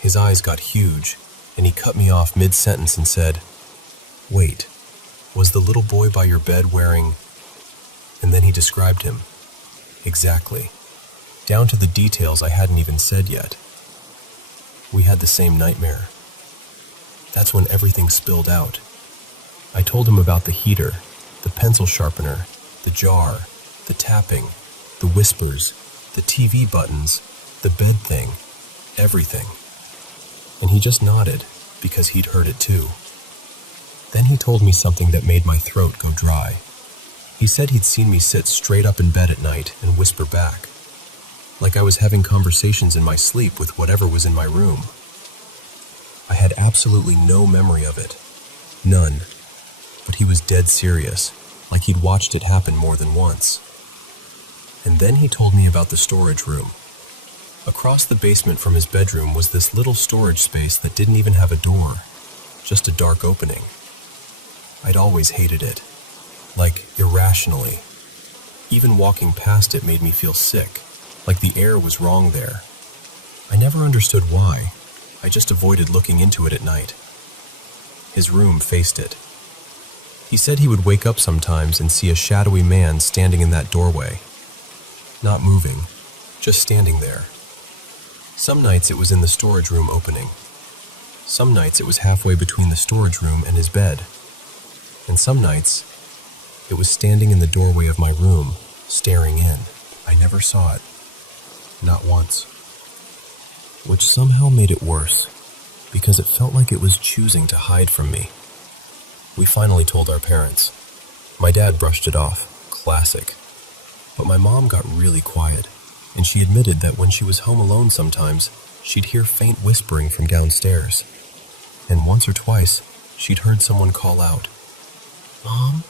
His eyes got huge, and he cut me off mid-sentence and said, "Wait, was the little boy by your bed wearing..." And then he described him. Exactly. Down to the details I hadn't even said yet. We had the same nightmare. That's when everything spilled out. I told him about the heater, the pencil sharpener, the jar, the tapping, the whispers, the TV buttons, the bed thing, everything. And he just nodded, because he'd heard it too. Then he told me something that made my throat go dry. He said he'd seen me sit straight up in bed at night and whisper back, like I was having conversations in my sleep with whatever was in my room. I had absolutely no memory of it. None. But he was dead serious, like he'd watched it happen more than once. And then he told me about the storage room. Across the basement from his bedroom was this little storage space that didn't even have a door, just a dark opening. I'd always hated it, like irrationally. Even walking past it made me feel sick, like the air was wrong there. I never understood why. I just avoided looking into it at night. His room faced it. He said he would wake up sometimes and see a shadowy man standing in that doorway. Not moving, just standing there. Some nights it was in the storage room opening. Some nights it was halfway between the storage room and his bed. And some nights it was standing in the doorway of my room, staring in. I never saw it. Not once. Which somehow made it worse, because it felt like it was choosing to hide from me. We finally told our parents. My dad brushed it off. Classic. But my mom got really quiet, and she admitted that when she was home alone sometimes, she'd hear faint whispering from downstairs. And once or twice, she'd heard someone call out, "Mom?"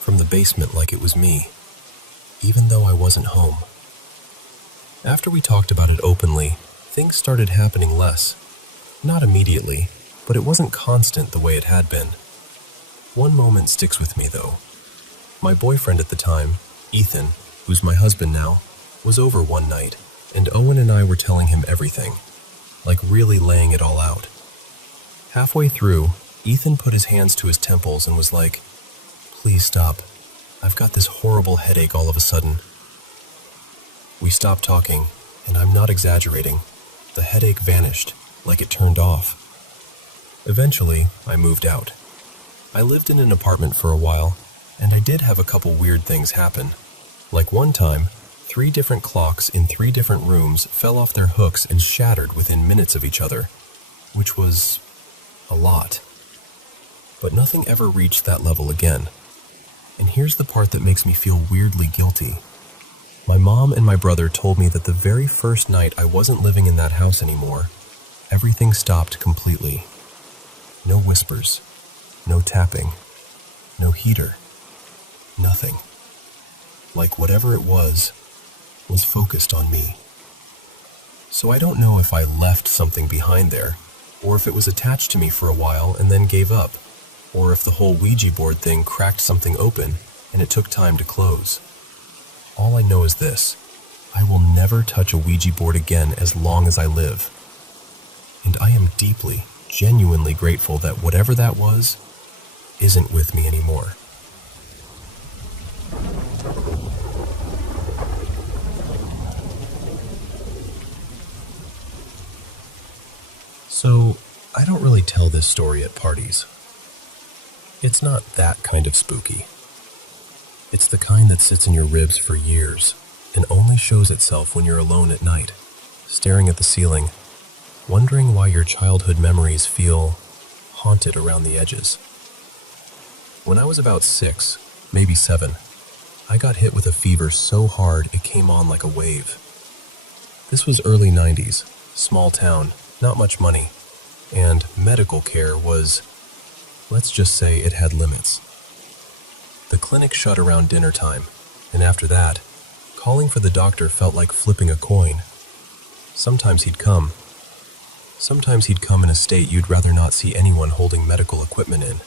from the basement like it was me, even though I wasn't home. After we talked about it openly, things started happening less. Not immediately, but it wasn't constant the way it had been. One moment sticks with me, though. My boyfriend at the time, Ethan, who's my husband now, was over one night, and Owen and I were telling him everything, like really laying it all out. Halfway through, Ethan put his hands to his temples and was like, "Please stop. I've got this horrible headache all of a sudden." We stopped talking, and I'm not exaggerating. The headache vanished, like it turned off. Eventually, I moved out. I lived in an apartment for a while, and I did have a couple weird things happen. Like one time, 3 different clocks in 3 different rooms fell off their hooks and shattered within minutes of each other, which was a lot. But nothing ever reached that level again. And here's the part that makes me feel weirdly guilty. My mom and my brother told me that the very first night I wasn't living in that house anymore, everything stopped completely. No whispers, no tapping, no heater, nothing. Like whatever it was focused on me. So I don't know if I left something behind there, or if it was attached to me for a while and then gave up, or if the whole Ouija board thing cracked something open and it took time to close. All I know is this: I will never touch a Ouija board again as long as I live. And I am deeply, genuinely grateful that whatever that was isn't with me anymore. So, I don't really tell this story at parties. It's not that kind of spooky. It's the kind that sits in your ribs for years and only shows itself when you're alone at night, staring at the ceiling, wondering why your childhood memories feel haunted around the edges. When I was about 6, maybe 7, I got hit with a fever so hard it came on like a wave. This was early 90s, small town, not much money, and medical care was, let's just say it had limits. The clinic shut around dinner time, and after that, calling for the doctor felt like flipping a coin. Sometimes he'd come in a state you'd rather not see anyone holding medical equipment in.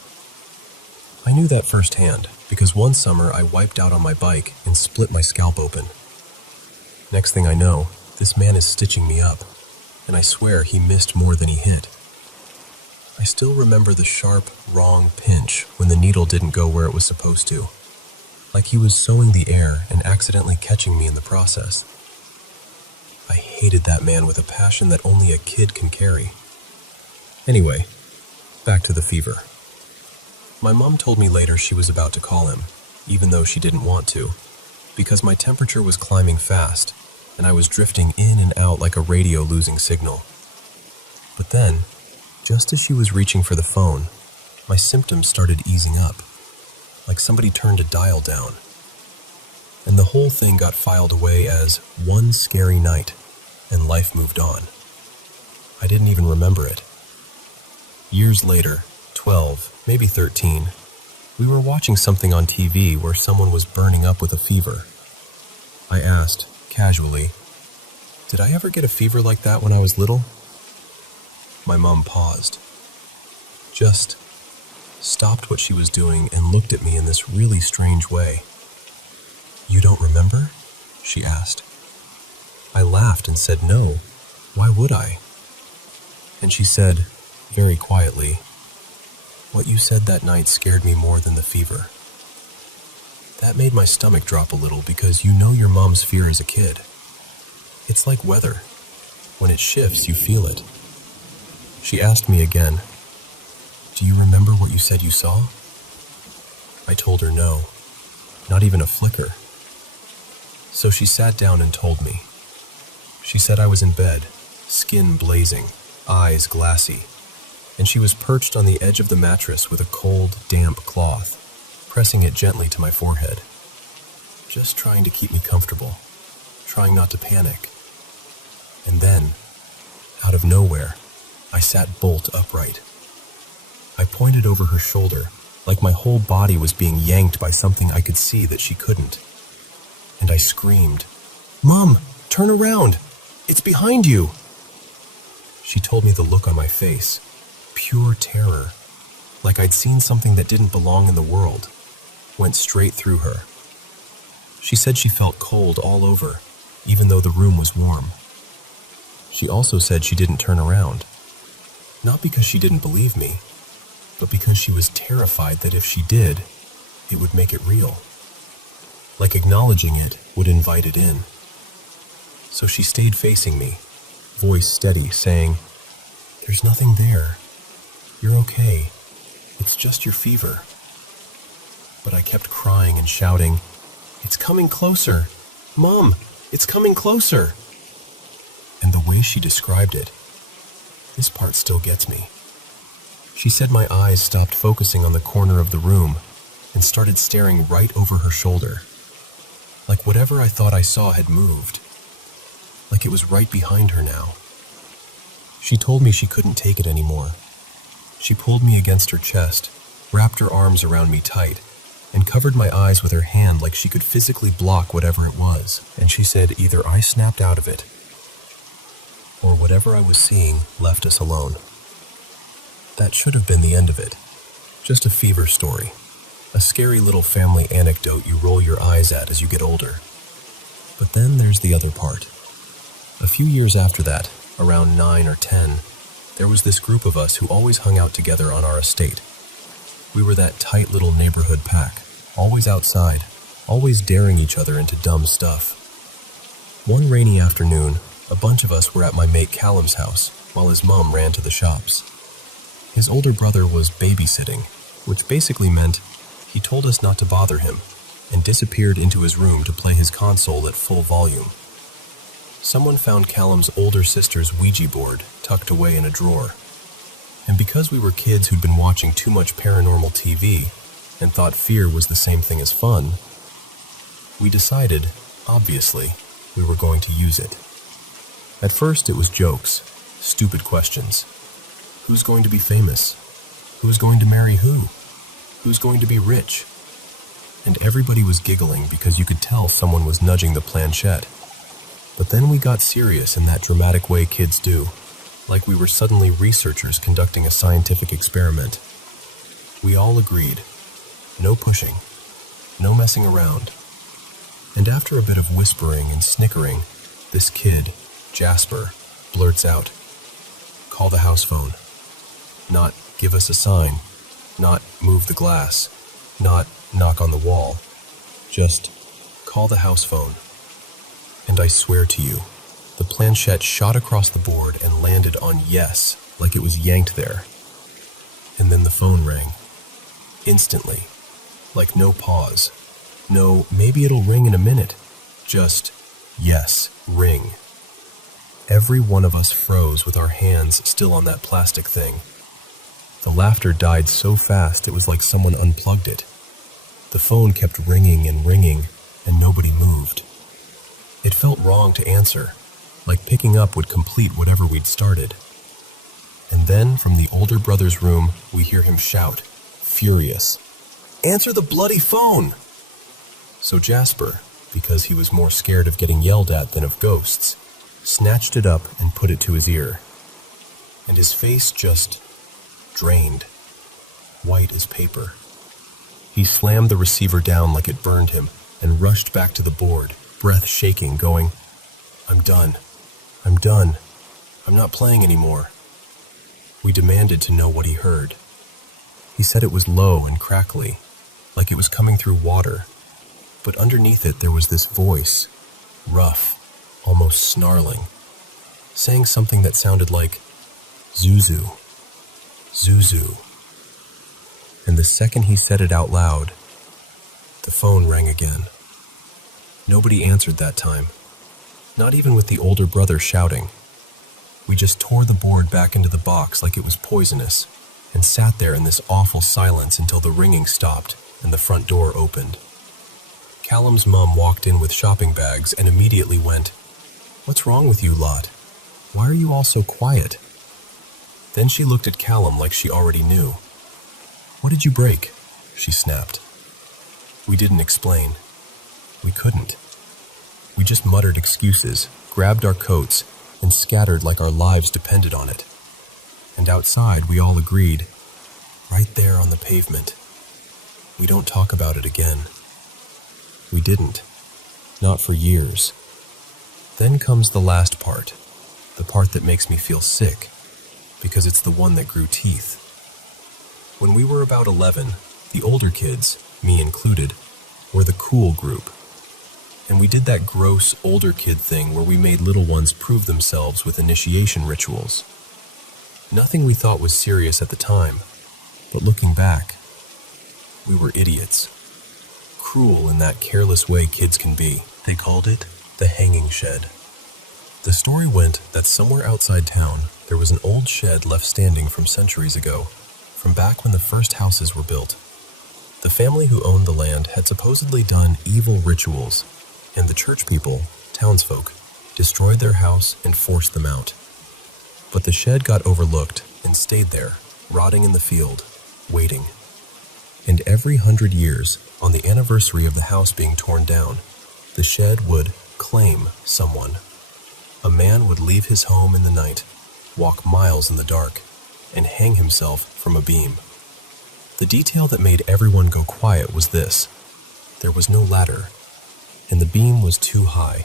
I knew that firsthand, because one summer I wiped out on my bike and split my scalp open. Next thing I know, this man is stitching me up, and I swear he missed more than he hit. I still remember the sharp, wrong pinch when the needle didn't go where it was supposed to, like he was sewing the air and accidentally catching me in the process. I hated that man with a passion that only a kid can carry. Anyway, back to the fever. My mom told me later she was about to call him, even though she didn't want to, because my temperature was climbing fast, and I was drifting in and out like a radio losing signal. But then, just as she was reaching for the phone, my symptoms started easing up, like somebody turned a dial down. and the whole thing got filed away as one scary night, and life moved on. I didn't even remember it. Years later, 12, maybe 13, we were watching something on TV where someone was burning up with a fever. I asked, casually, "Did I ever get a fever like that when I was little?" My mom paused, just stopped what she was doing and looked at me in this really strange way. "You don't remember?" she asked. I laughed and said no. Why would I? And she said, very quietly, "What you said that night scared me more than the fever." That made my stomach drop a little because you know your mom's fear as a kid. It's like weather. When it shifts, you feel it. She asked me again, "Do you remember what you said you saw?" I told her no, not even a flicker. So she sat down and told me. She said I was in bed, skin blazing, eyes glassy, and she was perched on the edge of the mattress with a cold, damp cloth, pressing it gently to my forehead, just trying to keep me comfortable, trying not to panic. And then, out of nowhere, I sat bolt upright. I pointed over her shoulder, like my whole body was being yanked by something I could see that she couldn't. And I screamed, "Mom, turn around! It's behind you!" She told me the look on my face, pure terror, like I'd seen something that didn't belong in the world, went straight through her. She said she felt cold all over, even though the room was warm. She also said she didn't turn around, not because she didn't believe me, but because she was terrified that if she did, it would make it real. Like acknowledging it would invite it in. So she stayed facing me, voice steady, saying, "There's nothing there. You're okay. It's just your fever." But I kept crying and shouting, "It's coming closer! Mom, it's coming closer!" And the way she described it, this part still gets me. She said my eyes stopped focusing on the corner of the room and started staring right over her shoulder, like whatever I thought I saw had moved, like it was right behind her now. She told me she couldn't take it anymore. She pulled me against her chest, wrapped her arms around me tight, and covered my eyes with her hand like she could physically block whatever it was. And she said either I snapped out of it, or whatever I was seeing left us alone. That should have been the end of it. Just a fever story. A scary little family anecdote you roll your eyes at as you get older. But then there's the other part. A few years after that, around 9 or 10, there was this group of us who always hung out together on our estate. We were that tight little neighborhood pack, always outside, always daring each other into dumb stuff. One rainy afternoon, a bunch of us were at my mate Callum's house while his mom ran to the shops. His older brother was babysitting, which basically meant he told us not to bother him and disappeared into his room to play his console at full volume. Someone found Callum's older sister's Ouija board tucked away in a drawer. And because we were kids who'd been watching too much paranormal TV and thought fear was the same thing as fun, we decided, obviously, we were going to use it. At first it was jokes, stupid questions. Who's going to be famous? Who's going to marry who? Who's going to be rich? And everybody was giggling because you could tell someone was nudging the planchette. But then we got serious in that dramatic way kids do, like we were suddenly researchers conducting a scientific experiment. We all agreed. No pushing. No messing around. And after a bit of whispering and snickering, this kid, Jasper, blurts out, "Call the house phone." Not give us a sign, not move the glass, not knock on the wall, just call the house phone. And I swear to you, the planchette shot across the board and landed on yes, like it was yanked there. And then the phone rang. Instantly. Like no pause. No, maybe it'll ring in a minute. Just, yes, ring. Every one of us froze with our hands still on that plastic thing. The laughter died so fast it was like someone unplugged it. The phone kept ringing, and nobody moved. It felt wrong to answer, like picking up would complete whatever we'd started. And then, from the older brother's room, we hear him shout, furious, "Answer the bloody phone!" So Jasper, because he was more scared of getting yelled at than of ghosts, snatched it up and put it to his ear. And his face just drained, white as paper. He slammed the receiver down like it burned him and rushed back to the board, breath shaking, going, "I'm done. I'm done. I'm not playing anymore." We demanded to know what he heard. He said it was low and crackly, like it was coming through water, but underneath it there was this voice, rough, almost snarling, saying something that sounded like, "Zuzu, Zuzu." And the second he said it out loud, the phone rang again. Nobody answered that time, not even with the older brother shouting. We just tore the board back into the box like it was poisonous and sat there in this awful silence until the ringing stopped and the front door opened. Callum's mom walked in with shopping bags and immediately went, "What's wrong with you lot? Why are you all so quiet?" Then she looked at Callum like she already knew. "What did you break?" she snapped. We didn't explain. We couldn't. We just muttered excuses, grabbed our coats, and scattered like our lives depended on it. And outside, we all agreed, right there on the pavement, we don't talk about it again. We didn't. Not for years. Then comes the last part, the part that makes me feel sick, because it's the one that grew teeth. When we were about 11, the older kids, me included, were the cool group. And we did that gross older kid thing where we made little ones prove themselves with initiation rituals. Nothing we thought was serious at the time, but looking back, we were idiots. Cruel in that careless way kids can be. They called it the hanging shed. The story went that somewhere outside town, there was an old shed left standing from centuries ago, from back when the first houses were built. The family who owned the land had supposedly done evil rituals, and the church people, townsfolk, destroyed their house and forced them out. But the shed got overlooked and stayed there, rotting in the field, waiting. And every 100 years, on the anniversary of the house being torn down, the shed would claim someone. A man would leave his home in the night, walk miles in the dark, and hang himself from a beam. The detail that made everyone go quiet was this: there was no ladder, and the beam was too high.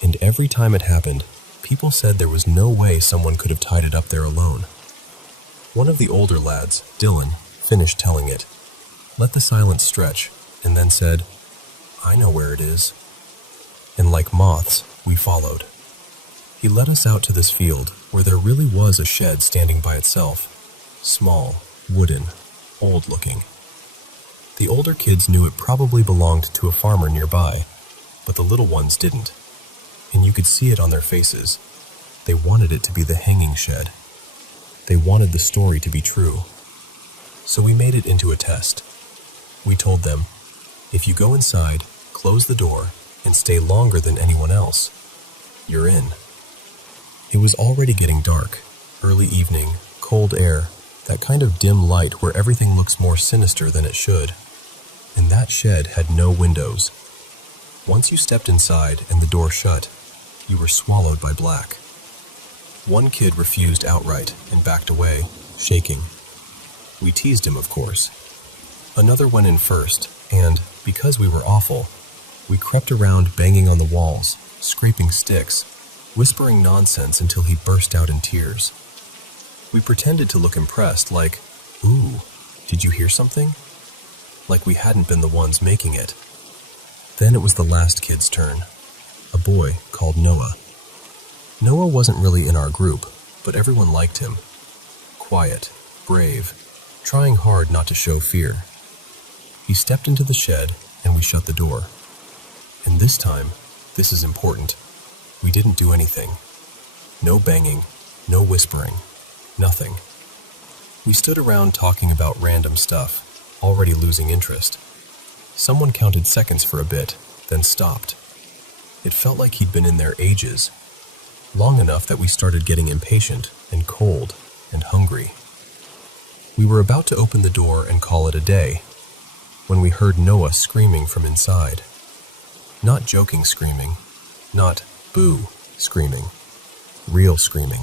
And every time it happened, people said there was no way someone could have tied it up there alone. One of the older lads, Dylan, finished telling it, let the silence stretch, and then said, "I know where it is." And like moths, we followed. He led us out to this field where there really was a shed standing by itself, small, wooden, old-looking. The older kids knew it probably belonged to a farmer nearby, but the little ones didn't. And you could see it on their faces. They wanted it to be the hanging shed. They wanted the story to be true. So we made it into a test. We told them, if you go inside, close the door, and stay longer than anyone else, you're in. It was already getting dark, early evening, cold air, that kind of dim light where everything looks more sinister than it should. And that shed had no windows. Once you stepped inside and the door shut, you were swallowed by black. One kid refused outright and backed away, shaking. We teased him, of course. Another went in first, and, because we were awful, we crept around banging on the walls, scraping sticks, whispering nonsense until he burst out in tears. We pretended to look impressed, like, "Ooh, did you hear something?" Like we hadn't been the ones making it. Then it was the last kid's turn, a boy called Noah. Noah wasn't really in our group, but everyone liked him. Quiet, brave, trying hard not to show fear. He stepped into the shed, and we shut the door. And this time, this is important, we didn't do anything. No banging, no whispering, nothing. We stood around talking about random stuff, already losing interest. Someone counted seconds for a bit, then stopped. It felt like he'd been in there ages, long enough that we started getting impatient and cold and hungry. We were about to open the door and call it a day when we heard Noah screaming from inside. Not joking screaming, not boo screaming, real screaming.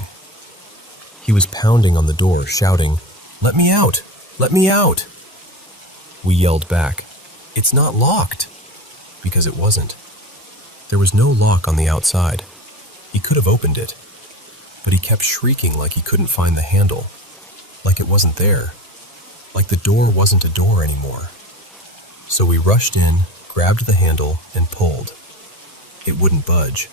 He was pounding on the door, shouting, "Let me out! Let me out!" We yelled back, "It's not locked!" Because it wasn't. There was no lock on the outside. He could have opened it, but he kept shrieking like he couldn't find the handle, like it wasn't there, like the door wasn't a door anymore. So we rushed in, grabbed the handle, and pulled. It wouldn't budge.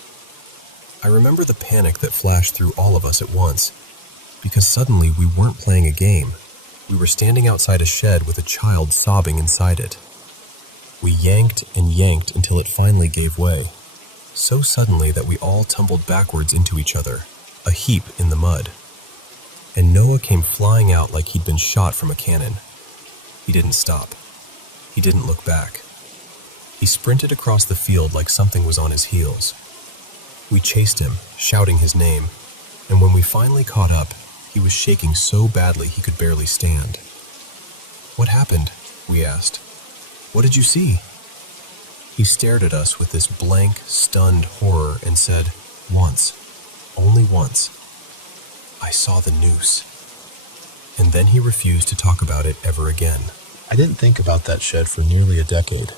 I remember the panic that flashed through all of us at once, because suddenly we weren't playing a game. We were standing outside a shed with a child sobbing inside it. We yanked and yanked until it finally gave way, so suddenly that we all tumbled backwards into each other, a heap in the mud. And Noah came flying out like he'd been shot from a cannon. He didn't stop. He didn't look back. He sprinted across the field like something was on his heels. We chased him, shouting his name, and when we finally caught up, he was shaking so badly he could barely stand. "What happened?" we asked. "What did you see?" He stared at us with this blank, stunned horror and said, "Once, only once, I saw the noose." And then he refused to talk about it ever again. I didn't think about that shed for nearly a decade.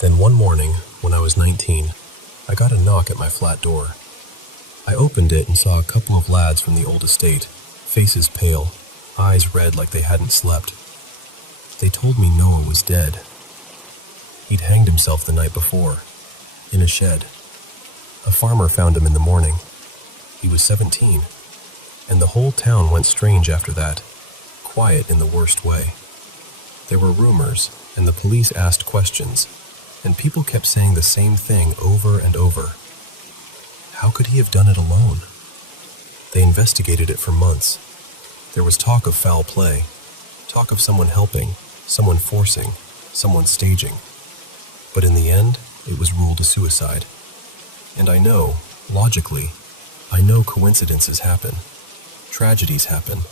Then one morning, when I was 19, I got a knock at my flat door. I opened it and saw a couple of lads from the old estate, faces pale, eyes red like they hadn't slept. They told me Noah was dead. He'd hanged himself the night before, in a shed. A farmer found him in the morning. He was 17, and the whole town went strange after that, quiet in the worst way. There were rumors, and the police asked questions, and people kept saying the same thing over and over. How could he have done it alone? They investigated it for months. There was talk of foul play, talk of someone helping, someone forcing, someone staging. But in the end, it was ruled a suicide. And I know, logically, I know coincidences happen. Tragedies happen.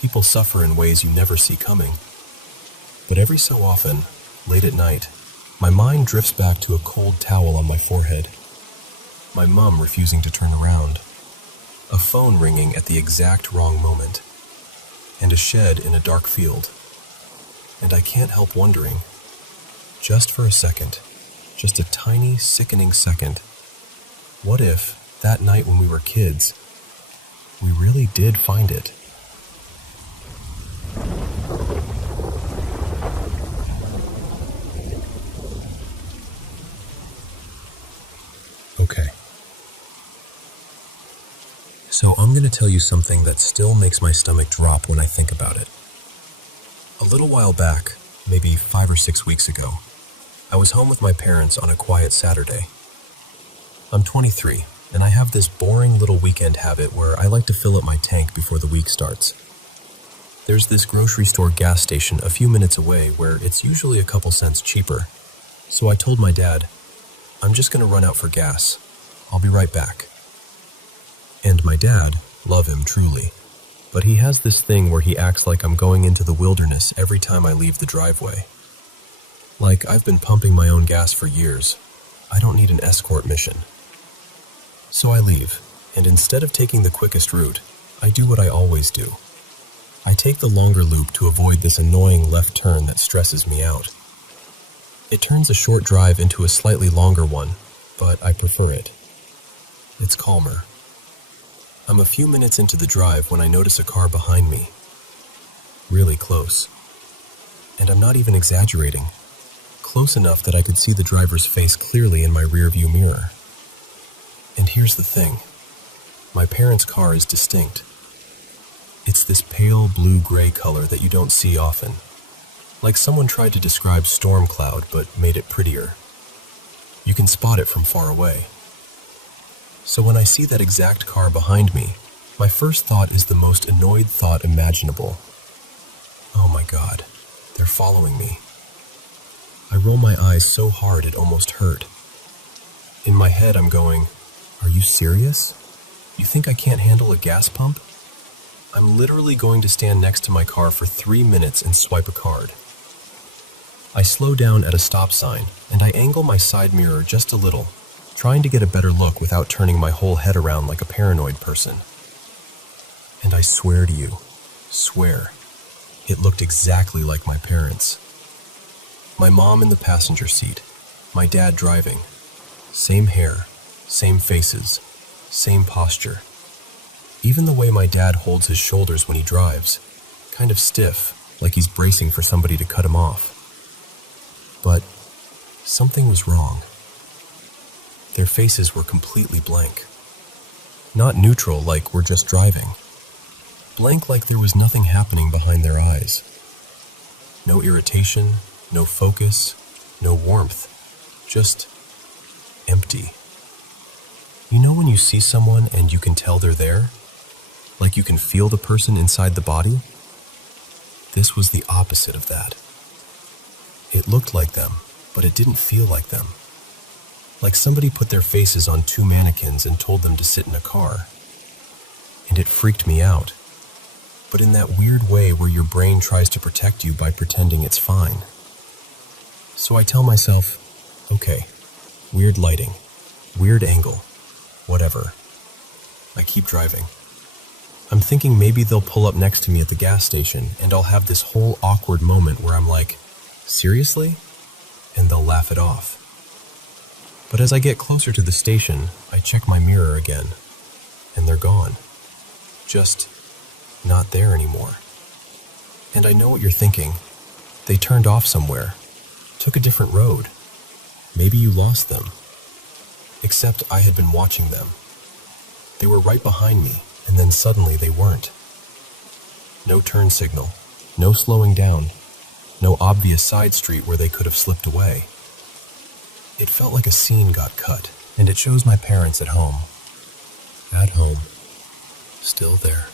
People suffer in ways you never see coming. But every so often, late at night, my mind drifts back to a cold towel on my forehead. My mom refusing to turn around. A phone ringing at the exact wrong moment. And a shed in a dark field. And I can't help wondering, just for a second, just a tiny, sickening second, what if, that night when we were kids, we really did find it? Okay. So I'm going to tell you something that still makes my stomach drop when I think about it. A little while back, maybe 5 or 6 weeks ago, I was home with my parents on a quiet Saturday. I'm 23, and I have this boring little weekend habit where I like to fill up my tank before the week starts. There's this grocery store gas station a few minutes away where it's usually a couple cents cheaper. So I told my dad, "I'm just going to run out for gas. I'll be right back." And my dad, love him truly, but he has this thing where he acts like I'm going into the wilderness every time I leave the driveway. Like I've been pumping my own gas for years. I don't need an escort mission. So I leave, and instead of taking the quickest route, I do what I always do. I take the longer loop to avoid this annoying left turn that stresses me out. It turns a short drive into a slightly longer one, but I prefer it. It's calmer. I'm a few minutes into the drive when I notice a car behind me. Really close. And I'm not even exaggerating. Close enough that I could see the driver's face clearly in my rearview mirror. And here's the thing. My parents' car is distinct. It's this pale blue-gray color that you don't see often. Like someone tried to describe storm cloud but made it prettier. You can spot it from far away. So when I see that exact car behind me, my first thought is the most annoyed thought imaginable. Oh my God, they're following me. I roll my eyes so hard it almost hurt. In my head, I'm going, "Are you serious? You think I can't handle a gas pump?" I'm literally going to stand next to my car for 3 minutes and swipe a card. I slow down at a stop sign, and I angle my side mirror just a little, trying to get a better look without turning my whole head around like a paranoid person. And I swear to you, it looked exactly like my parents. My mom in the passenger seat, my dad driving. Same hair, same faces, same posture. Even the way my dad holds his shoulders when he drives, kind of stiff, like he's bracing for somebody to cut him off. But something was wrong. Their faces were completely blank. Not neutral like we're just driving. Blank like there was nothing happening behind their eyes. No irritation, no focus, no warmth. Just empty. You know when you see someone and you can tell they're there? Like you can feel the person inside the body? This was the opposite of that. It looked like them, but it didn't feel like them. Like somebody put their faces on 2 mannequins and told them to sit in a car. And it freaked me out. But in that weird way where your brain tries to protect you by pretending it's fine. So I tell myself, okay, weird lighting, weird angle, whatever. I keep driving. I'm thinking maybe they'll pull up next to me at the gas station and I'll have this whole awkward moment where I'm like, seriously? And they'll laugh it off. But as I get closer to the station, I check my mirror again, and they're gone. Just not there anymore. And I know what you're thinking. They turned off somewhere, took a different road. Maybe you lost them. Except I had been watching them. They were right behind me, and then suddenly they weren't. No turn signal, no slowing down, no obvious side street where they could have slipped away. It felt like a scene got cut, and it shows my parents at home. At home. Still there.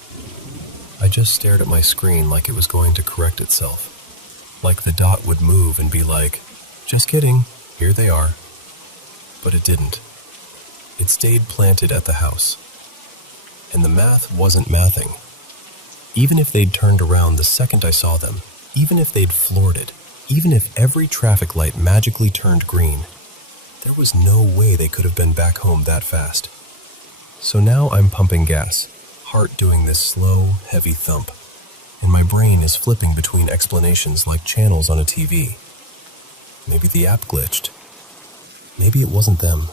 I just stared at my screen like it was going to correct itself. Like the dot would move and be like, just kidding, here they are. But it didn't. It stayed planted at the house. And the math wasn't mathing. Even if they'd turned around the second I saw them, even if they'd floored it, even if every traffic light magically turned green, there was no way they could have been back home that fast. So now I'm pumping gas, heart doing this slow, heavy thump, and my brain is flipping between explanations like channels on a TV. Maybe the app glitched. Maybe it wasn't them.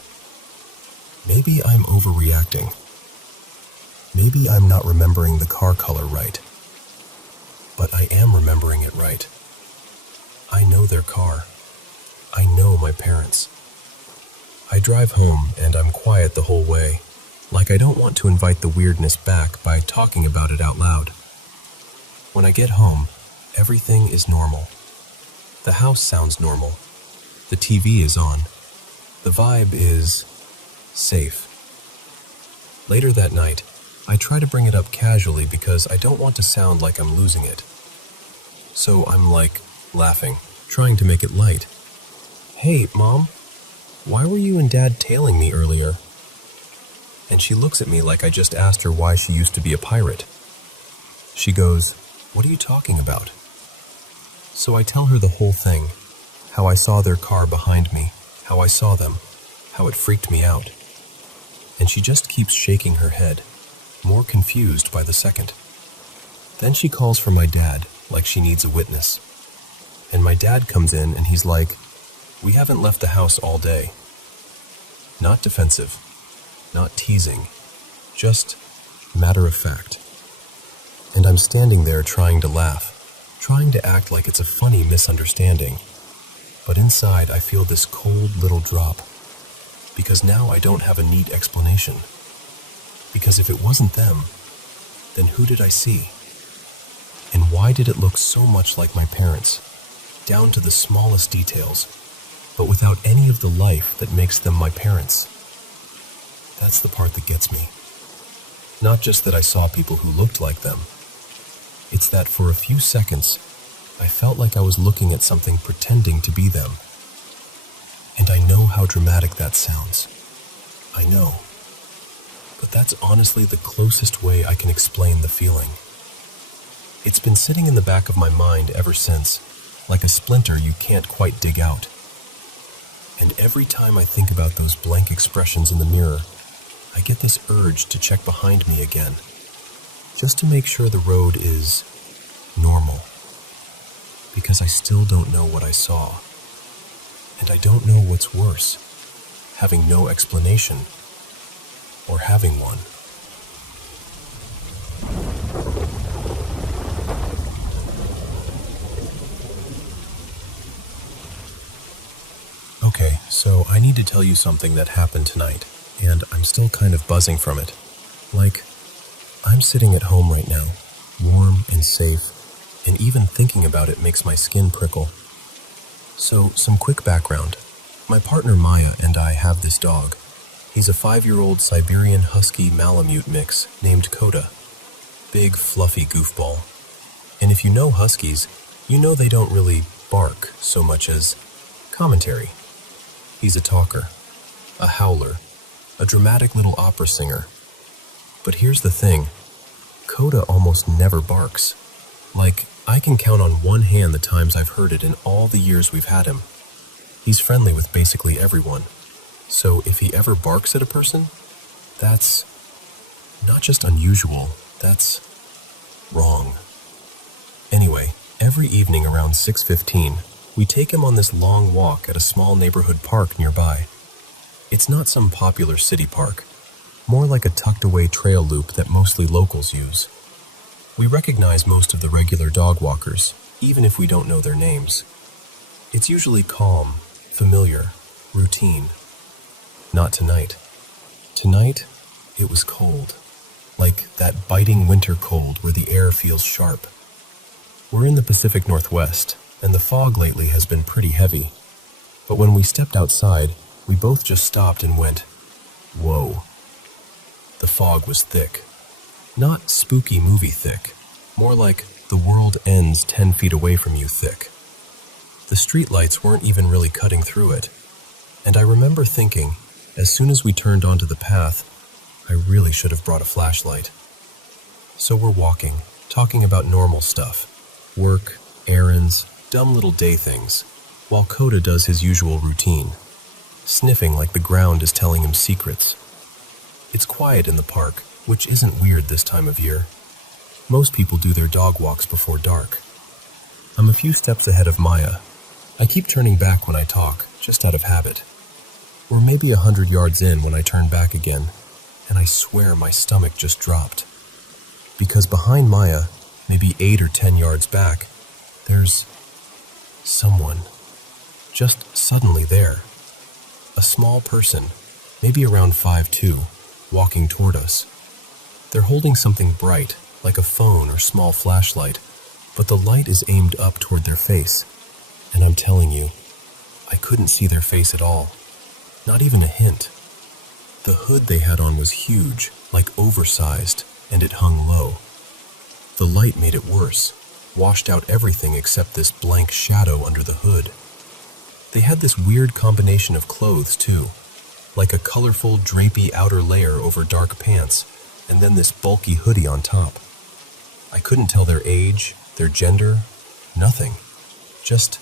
Maybe I'm overreacting. Maybe I'm not remembering the car color right. But I am remembering it right. I know their car. I know my parents. I drive home and I'm quiet the whole way, like I don't want to invite the weirdness back by talking about it out loud. When I get home, everything is normal. The house sounds normal. The TV is on. The vibe is safe. Later that night, I try to bring it up casually because I don't want to sound like I'm losing it. So I'm like, laughing, trying to make it light. Hey, Mom, why were you and Dad tailing me earlier? And she looks at me like I just asked her why she used to be a pirate. She goes, what are you talking about? So I tell her the whole thing, how I saw their car behind me, how I saw them, how it freaked me out. And she just keeps shaking her head, more confused by the second. Then she calls for my dad, like she needs a witness. And my dad comes in and he's like, we haven't left the house all day. Not defensive, not teasing, just matter of fact. And I'm standing there trying to laugh, trying to act like it's a funny misunderstanding. But inside I feel this cold little drop, because now I don't have a neat explanation. Because if it wasn't them, then who did I see? And why did it look so much like my parents, down to the smallest details, but without any of the life that makes them my parents? That's the part that gets me. Not just that I saw people who looked like them. It's that for a few seconds, I felt like I was looking at something pretending to be them, I know how dramatic that sounds. I know. But that's honestly the closest way I can explain the feeling. It's been sitting in the back of my mind ever since, like a splinter you can't quite dig out. And every time I think about those blank expressions in the mirror, I get this urge to check behind me again, just to make sure the road is normal. Because I still don't know what I saw. And I don't know what's worse, having no explanation or having one. Okay, so I need to tell you something that happened tonight, and I'm still kind of buzzing from it. Like, I'm sitting at home right now, warm and safe, and even thinking about it makes my skin prickle. So, some quick background. My partner Maya and I have this dog. He's a 5-year-old Siberian Husky Malamute mix named Coda. Big, fluffy goofball. And if you know Huskies, you know they don't really bark so much as commentary. He's a talker, a howler, a dramatic little opera singer. But here's the thing, Coda almost never barks. Like, I can count on one hand the times I've heard it in all the years we've had him. He's friendly with basically everyone. So if he ever barks at a person, that's not just unusual, that's wrong. Anyway, every evening around 6:15, we take him on this long walk at a small neighborhood park nearby. It's not some popular city park, more like a tucked-away trail loop that mostly locals use. We recognize most of the regular dog walkers, even if we don't know their names. It's usually calm, familiar, routine. Not tonight. Tonight, it was cold. Like that biting winter cold where the air feels sharp. We're in the Pacific Northwest, and the fog lately has been pretty heavy. But when we stepped outside, we both just stopped and went, whoa. The fog was thick. Not spooky movie thick, more like the world ends 10 feet away from you thick. The streetlights weren't even really cutting through it, and I remember thinking, as soon as we turned onto the path, I really should have brought a flashlight. So we're walking, talking about normal stuff, work, errands, dumb little day things, while Coda does his usual routine, sniffing like the ground is telling him secrets. It's quiet in the park, which isn't weird this time of year. Most people do their dog walks before dark. I'm a few steps ahead of Maya. I keep turning back when I talk, just out of habit. We're maybe 100 yards in when I turn back again, and I swear my stomach just dropped. Because behind Maya, maybe 8 or 10 yards back, there's someone, just suddenly there. A small person, maybe around 5'2", walking toward us. They're holding something bright, like a phone or small flashlight, but the light is aimed up toward their face. And I'm telling you, I couldn't see their face at all. Not even a hint. The hood they had on was huge, like oversized, and it hung low. The light made it worse, washed out everything except this blank shadow under the hood. They had this weird combination of clothes, too, like a colorful, drapey outer layer over dark pants, and then this bulky hoodie on top. I couldn't tell their age, their gender, nothing. Just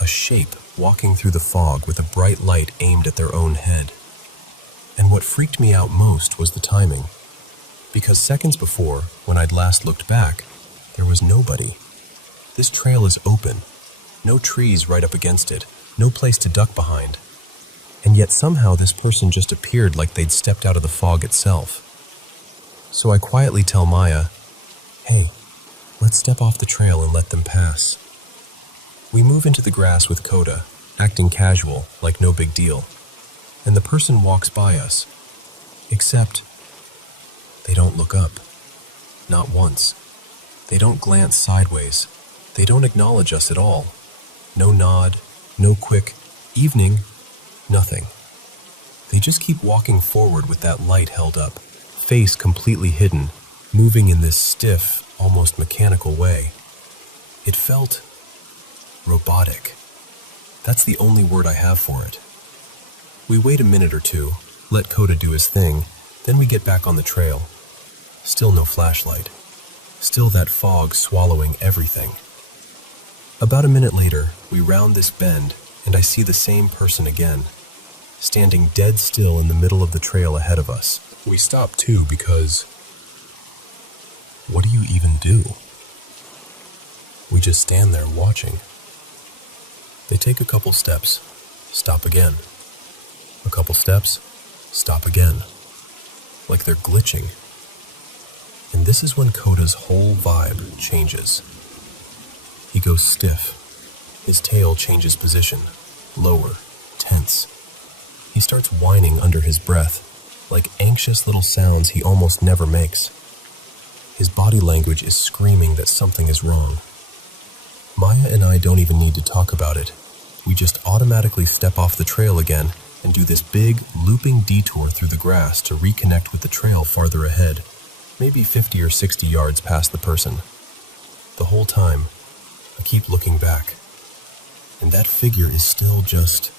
a shape walking through the fog with a bright light aimed at their own head. And what freaked me out most was the timing. Because seconds before, when I'd last looked back, there was nobody. This trail is open. No trees right up against it. No place to duck behind. And yet somehow this person just appeared like they'd stepped out of the fog itself. So I quietly tell Maya, "Hey, let's step off the trail and let them pass." We move into the grass with Coda, acting casual, like no big deal. And the person walks by us. Except, they don't look up. Not once. They don't glance sideways. They don't acknowledge us at all. No nod, no quick, "Evening," nothing. They just keep walking forward with that light held up, face completely hidden, moving in this stiff, almost mechanical way. It felt robotic. That's the only word I have for it. We wait a minute or two, let Coda do his thing, then we get back on the trail. Still no flashlight. Still that fog swallowing everything. About a minute later, we round this bend, and I see the same person again, standing dead still in the middle of the trail ahead of us. We stop too because... what do you even do? We just stand there watching. They take a couple steps, stop again. A couple steps, stop again. Like they're glitching. And this is when Coda's whole vibe changes. He goes stiff. His tail changes position, lower, tense. He starts whining under his breath, like anxious little sounds he almost never makes. His body language is screaming that something is wrong. Maya and I don't even need to talk about it. We just automatically step off the trail again and do this big, looping detour through the grass to reconnect with the trail farther ahead, maybe 50 or 60 yards past the person. The whole time, I keep looking back, and that figure is still just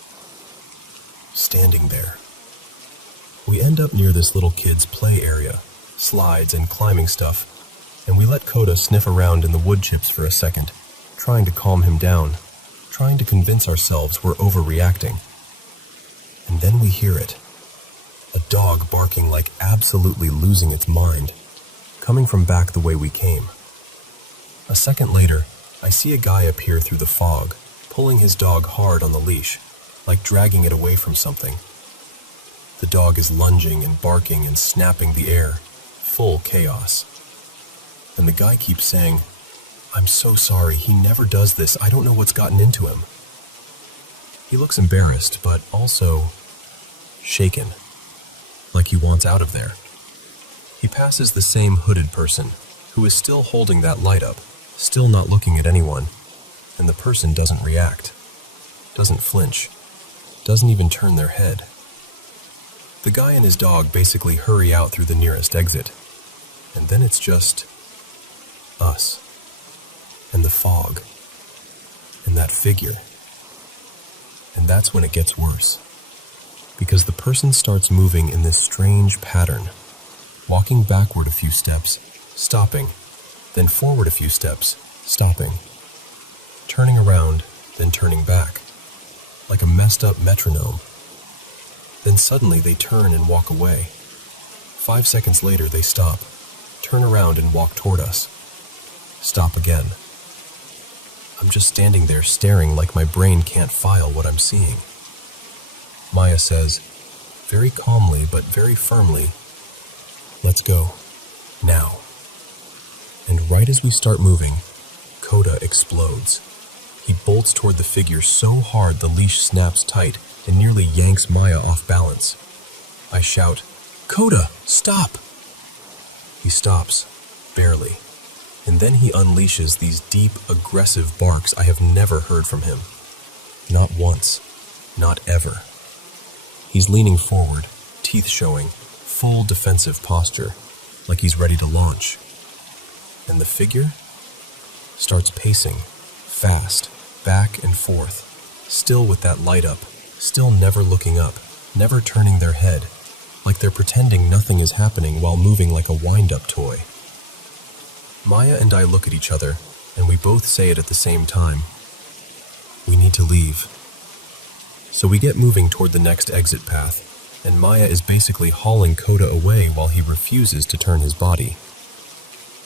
standing there. We end up near this little kid's play area, slides and climbing stuff, and we let Coda sniff around in the wood chips for a second, trying to calm him down, trying to convince ourselves we're overreacting. And then we hear it. A dog barking like absolutely losing its mind, coming from back the way we came. A second later, I see a guy appear through the fog, pulling his dog hard on the leash, like dragging it away from something. The dog is lunging and barking and snapping the air, full chaos. And the guy keeps saying, "I'm so sorry, he never does this, I don't know what's gotten into him." He looks embarrassed, but also shaken, like he wants out of there. He passes the same hooded person, who is still holding that light up, still not looking at anyone, and the person doesn't react, doesn't flinch, doesn't even turn their head. The guy and his dog basically hurry out through the nearest exit, and then it's just us, and the fog, and that figure. And that's when it gets worse, because the person starts moving in this strange pattern, walking backward a few steps, stopping, then forward a few steps, stopping, turning around, then turning back, like a messed up metronome. Then suddenly they turn and walk away. 5 seconds later they stop, turn around and walk toward us. Stop again. I'm just standing there staring like my brain can't file what I'm seeing. Maya says, very calmly but very firmly, "Let's go. Now." And right as we start moving, Coda explodes. He bolts toward the figure so hard the leash snaps tight and nearly yanks Maya off balance. I shout, "Coda, stop!" He stops, barely, and then he unleashes these deep, aggressive barks I have never heard from him. Not once, not ever. He's leaning forward, teeth showing, full defensive posture, like he's ready to launch. And the figure starts pacing, fast, back and forth, still with that light up, still never looking up, never turning their head, like they're pretending nothing is happening while moving like a wind-up toy. Maya and I look at each other, and we both say it at the same time. We need to leave. So we get moving toward the next exit path, and Maya is basically hauling Coda away while he refuses to turn his body.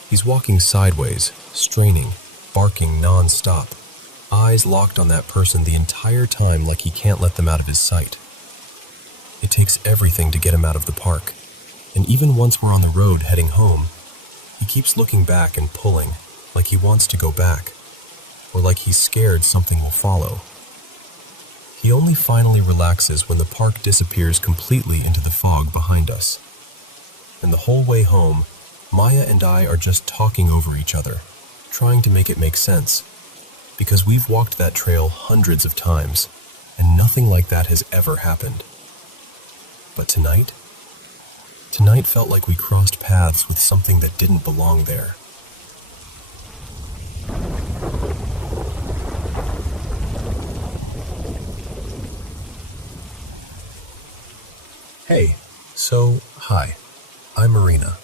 He's walking sideways, straining, barking non-stop, eyes locked on that person the entire time like he can't let them out of his sight. It takes everything to get him out of the park, and even once we're on the road heading home, he keeps looking back and pulling, like he wants to go back, or like he's scared something will follow. He only finally relaxes when the park disappears completely into the fog behind us. And the whole way home, Maya and I are just talking over each other, trying to make it make sense, because we've walked that trail hundreds of times, and nothing like that has ever happened. But tonight felt like we crossed paths with something that didn't belong there. Hey, hi, I'm Marina,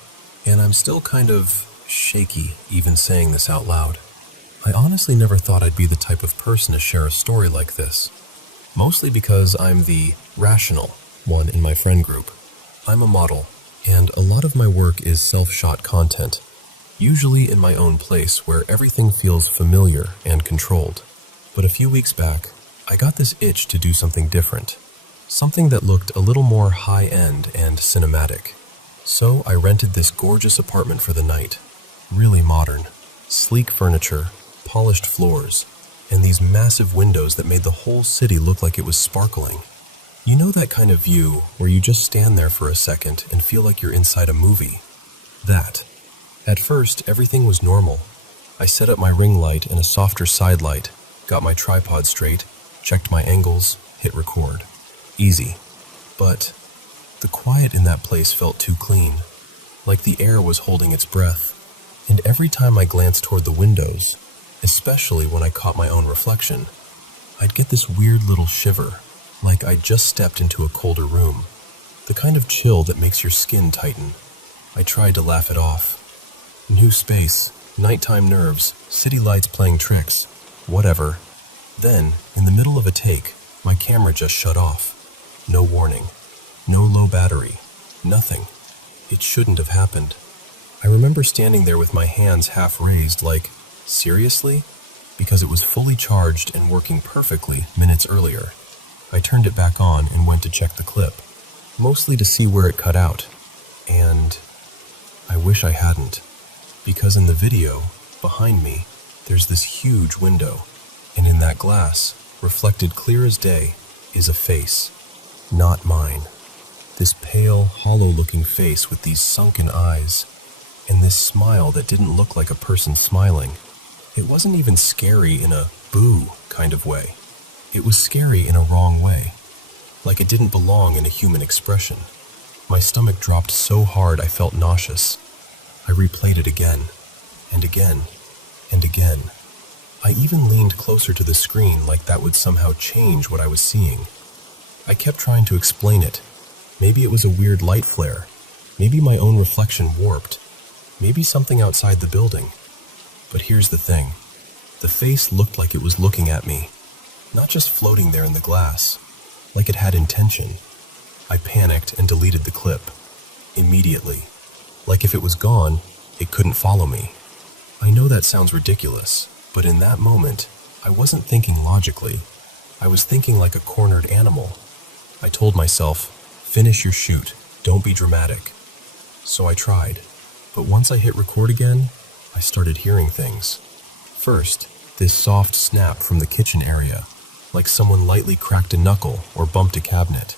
and I'm still kind of shaky even saying this out loud. I honestly never thought I'd be the type of person to share a story like this, mostly because I'm the rational one in my friend group. I'm a model, and a lot of my work is self-shot content, usually in my own place where everything feels familiar and controlled. But a few weeks back, I got this itch to do something different. Something that looked a little more high-end and cinematic. So I rented this gorgeous apartment for the night. Really modern. Sleek furniture, polished floors, and these massive windows that made the whole city look like it was sparkling. You know that kind of view where you just stand there for a second and feel like you're inside a movie? That. At first, everything was normal. I set up my ring light and a softer side light, got my tripod straight, checked my angles, hit record. Easy. But the quiet in that place felt too clean, like the air was holding its breath. And every time I glanced toward the windows, especially when I caught my own reflection, I'd get this weird little shiver, like I'd just stepped into a colder room. The kind of chill that makes your skin tighten. I tried to laugh it off. New space, nighttime nerves, city lights playing tricks, whatever. Then, in the middle of a take, my camera just shut off. No warning. No low battery. Nothing. It shouldn't have happened. I remember standing there with my hands half raised like, seriously? Because it was fully charged and working perfectly minutes earlier. I turned it back on and went to check the clip, mostly to see where it cut out. And I wish I hadn't, because in the video, behind me, there's this huge window, and in that glass, reflected clear as day, is a face. Not mine. This pale, hollow-looking face with these sunken eyes, and this smile that didn't look like a person smiling. It wasn't even scary in a boo kind of way. It was scary in a wrong way, like it didn't belong in a human expression. My stomach dropped so hard I felt nauseous. I replayed it again, and again, and again. I even leaned closer to the screen like that would somehow change what I was seeing. I kept trying to explain it. Maybe it was a weird light flare. Maybe my own reflection warped. Maybe something outside the building. But here's the thing. The face looked like it was looking at me, not just floating there in the glass, like it had intention. I panicked and deleted the clip. Immediately. Like if it was gone, it couldn't follow me. I know that sounds ridiculous, but in that moment, I wasn't thinking logically. I was thinking like a cornered animal. I told myself, finish your shoot, don't be dramatic. So I tried, but once I hit record again, I started hearing things. First, this soft snap from the kitchen area, like someone lightly cracked a knuckle or bumped a cabinet.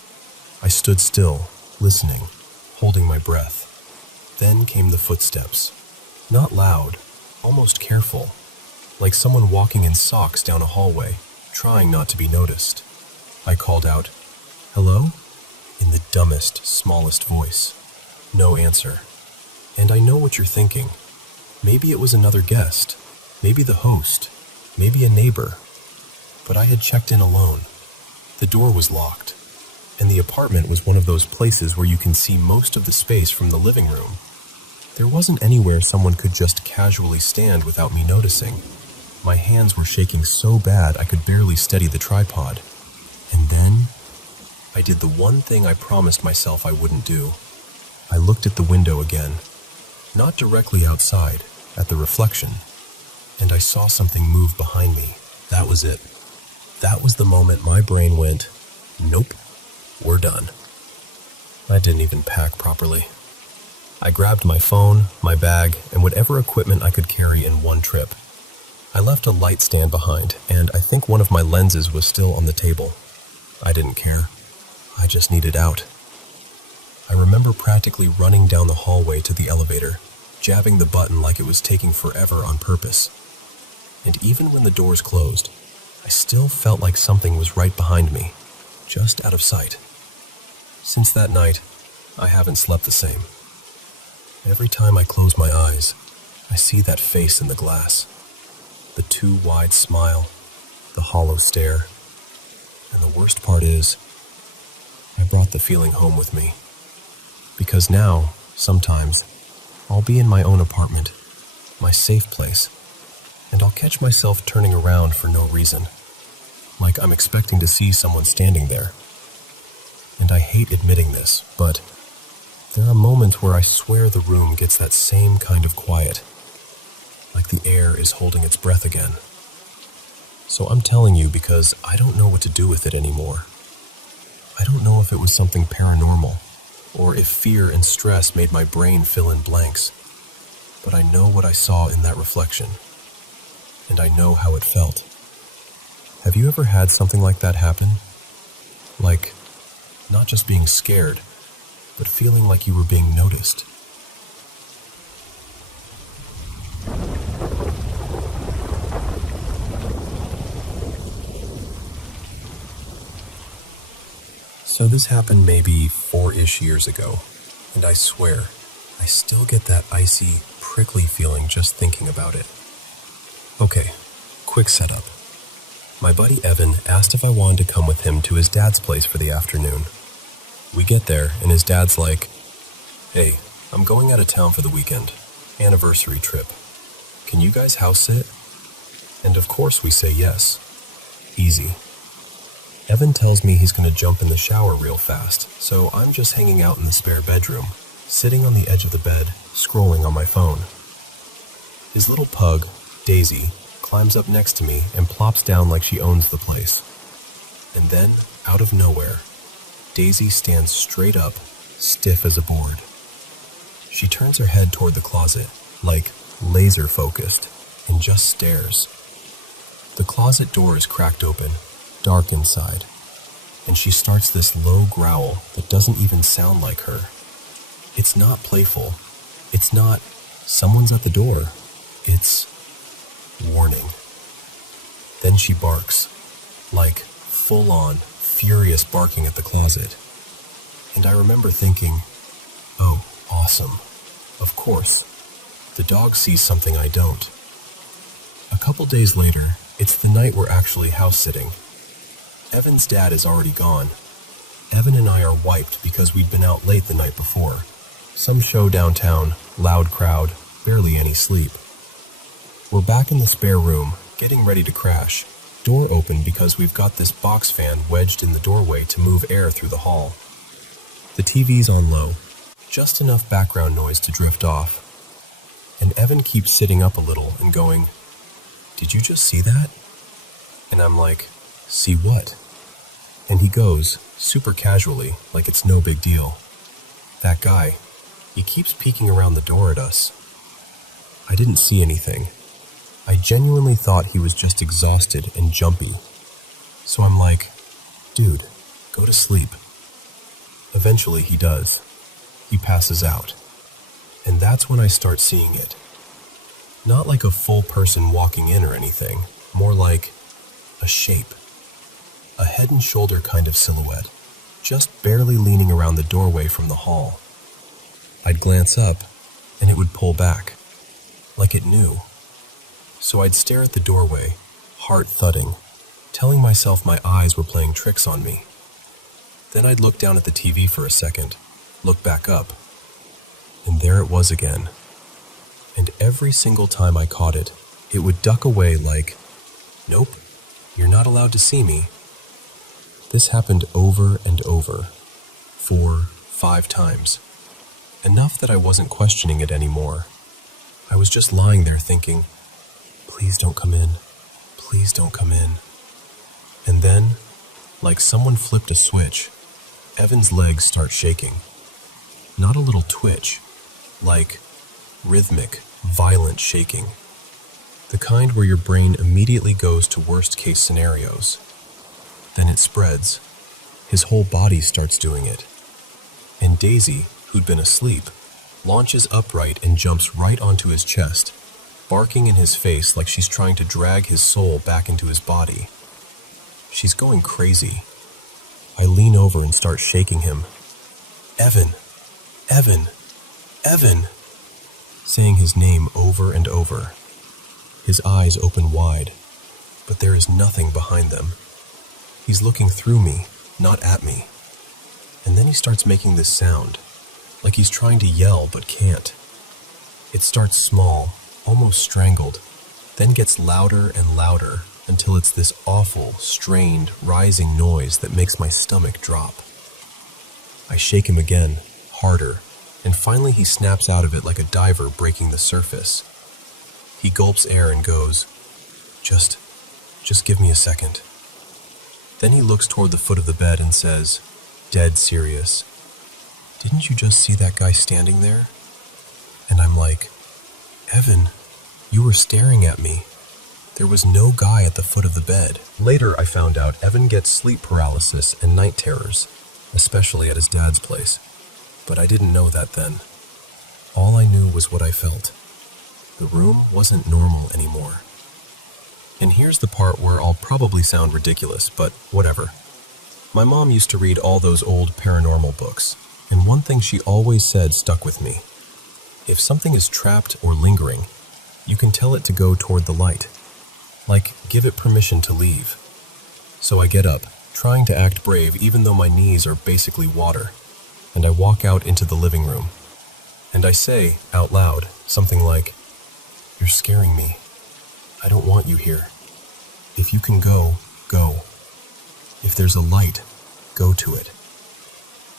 I stood still, listening, holding my breath. Then came the footsteps. Not loud, almost careful, like someone walking in socks down a hallway, trying not to be noticed. I called out, "Hello?" in the dumbest, smallest voice. No answer. And I know what you're thinking. Maybe it was another guest, maybe the host, maybe a neighbor. But I had checked in alone. The door was locked, and the apartment was one of those places where you can see most of the space from the living room. There wasn't anywhere someone could just casually stand without me noticing. My hands were shaking so bad I could barely steady the tripod. And then, I did the one thing I promised myself I wouldn't do. I looked at the window again, not directly outside, at the reflection, and I saw something move behind me. That was it. That was the moment my brain went, nope, we're done. I didn't even pack properly. I grabbed my phone, my bag, and whatever equipment I could carry in one trip. I left a light stand behind, and I think one of my lenses was still on the table. I didn't care. I just needed out. I remember practically running down the hallway to the elevator, jabbing the button like it was taking forever on purpose. And even when the doors closed, I still felt like something was right behind me, just out of sight. Since that night, I haven't slept the same. Every time I close my eyes, I see that face in the glass. The too wide smile, the hollow stare. And the worst part is, I brought the feeling home with me. Because now, sometimes, I'll be in my own apartment, my safe place, and I'll catch myself turning around for no reason, like I'm expecting to see someone standing there. And I hate admitting this, but there are moments where I swear the room gets that same kind of quiet, like the air is holding its breath again. So I'm telling you because I don't know what to do with it anymore. I don't know if it was something paranormal, or if fear and stress made my brain fill in blanks, but I know what I saw in that reflection, and I know how it felt. Have you ever had something like that happen? Like, not just being scared, but feeling like you were being noticed? So this happened maybe 4-ish years ago, and I swear, I still get that icy, prickly feeling just thinking about it. Okay, quick setup. My buddy Evan asked if I wanted to come with him to his dad's place for the afternoon. We get there, and his dad's like, "Hey, I'm going out of town for the weekend. Anniversary trip. Can you guys house sit?" And of course we say yes. Easy. Evan tells me he's going to jump in the shower real fast, so I'm just hanging out in the spare bedroom, sitting on the edge of the bed, scrolling on my phone. His little pug, Daisy, climbs up next to me and plops down like she owns the place. And then, out of nowhere, Daisy stands straight up, stiff as a board. She turns her head toward the closet, like laser-focused, and just stares. The closet door is cracked open, dark inside, and she starts this low growl that doesn't even sound like her. It's not playful. It's not, "Someone's at the door." It's, "Warning." Then she barks, like full-on, furious barking at the closet. And I remember thinking, oh, awesome. Of course. The dog sees something I don't. A couple days later, it's the night we're actually house-sitting. Evan's dad is already gone. Evan and I are wiped because we'd been out late the night before. Some show downtown, loud crowd, barely any sleep. We're back in the spare room, getting ready to crash. Door open because we've got this box fan wedged in the doorway to move air through the hall. The TV's on low, just enough background noise to drift off. And Evan keeps sitting up a little and going, "Did you just see that?" And I'm like, "See what?" And he goes, super casually, like it's no big deal, "That guy, he keeps peeking around the door at us." I didn't see anything. I genuinely thought he was just exhausted and jumpy. So I'm like, "Dude, go to sleep." Eventually he does. He passes out. And that's when I start seeing it. Not like a full person walking in or anything, more like a shape. A head and shoulder kind of silhouette, just barely leaning around the doorway from the hall. I'd glance up, and it would pull back, like it knew. So I'd stare at the doorway, heart thudding, telling myself my eyes were playing tricks on me. Then I'd look down at the TV for a second, look back up, and there it was again. And every single time I caught it, it would duck away like, "Nope, you're not allowed to see me." This happened over and over, 4, 5 times. Enough that I wasn't questioning it anymore. I was just lying there thinking, "Please don't come in. Please don't come in." And then, like someone flipped a switch, Evan's legs start shaking. Not a little twitch, like rhythmic, violent shaking. The kind where your brain immediately goes to worst-case scenarios. Then it spreads. His whole body starts doing it. And Daisy, who'd been asleep, launches upright and jumps right onto his chest, barking in his face like she's trying to drag his soul back into his body. She's going crazy. I lean over and start shaking him. "Evan! Evan! Evan!" saying his name over and over. His eyes open wide, but there is nothing behind them. He's looking through me, not at me. And then he starts making this sound, like he's trying to yell but can't. It starts small, almost strangled, then gets louder and louder until it's this awful, strained, rising noise that makes my stomach drop. I shake him again, harder, and finally he snaps out of it like a diver breaking the surface. He gulps air and goes, Just give me a second. Then he looks toward the foot of the bed and says, dead serious, "Didn't you just see that guy standing there?" And I'm like, "Evan, you were staring at me. There was no guy at the foot of the bed." Later, I found out Evan gets sleep paralysis and night terrors, especially at his dad's place. But I didn't know that then. All I knew was what I felt. The room wasn't normal anymore. And here's the part where I'll probably sound ridiculous, but whatever. My mom used to read all those old paranormal books, and one thing she always said stuck with me. If something is trapped or lingering, you can tell it to go toward the light. Like, give it permission to leave. So I get up, trying to act brave even though my knees are basically water, and I walk out into the living room. And I say, out loud, something like, "You're scaring me. I don't want you here. If you can go, go. If there's a light, go to it."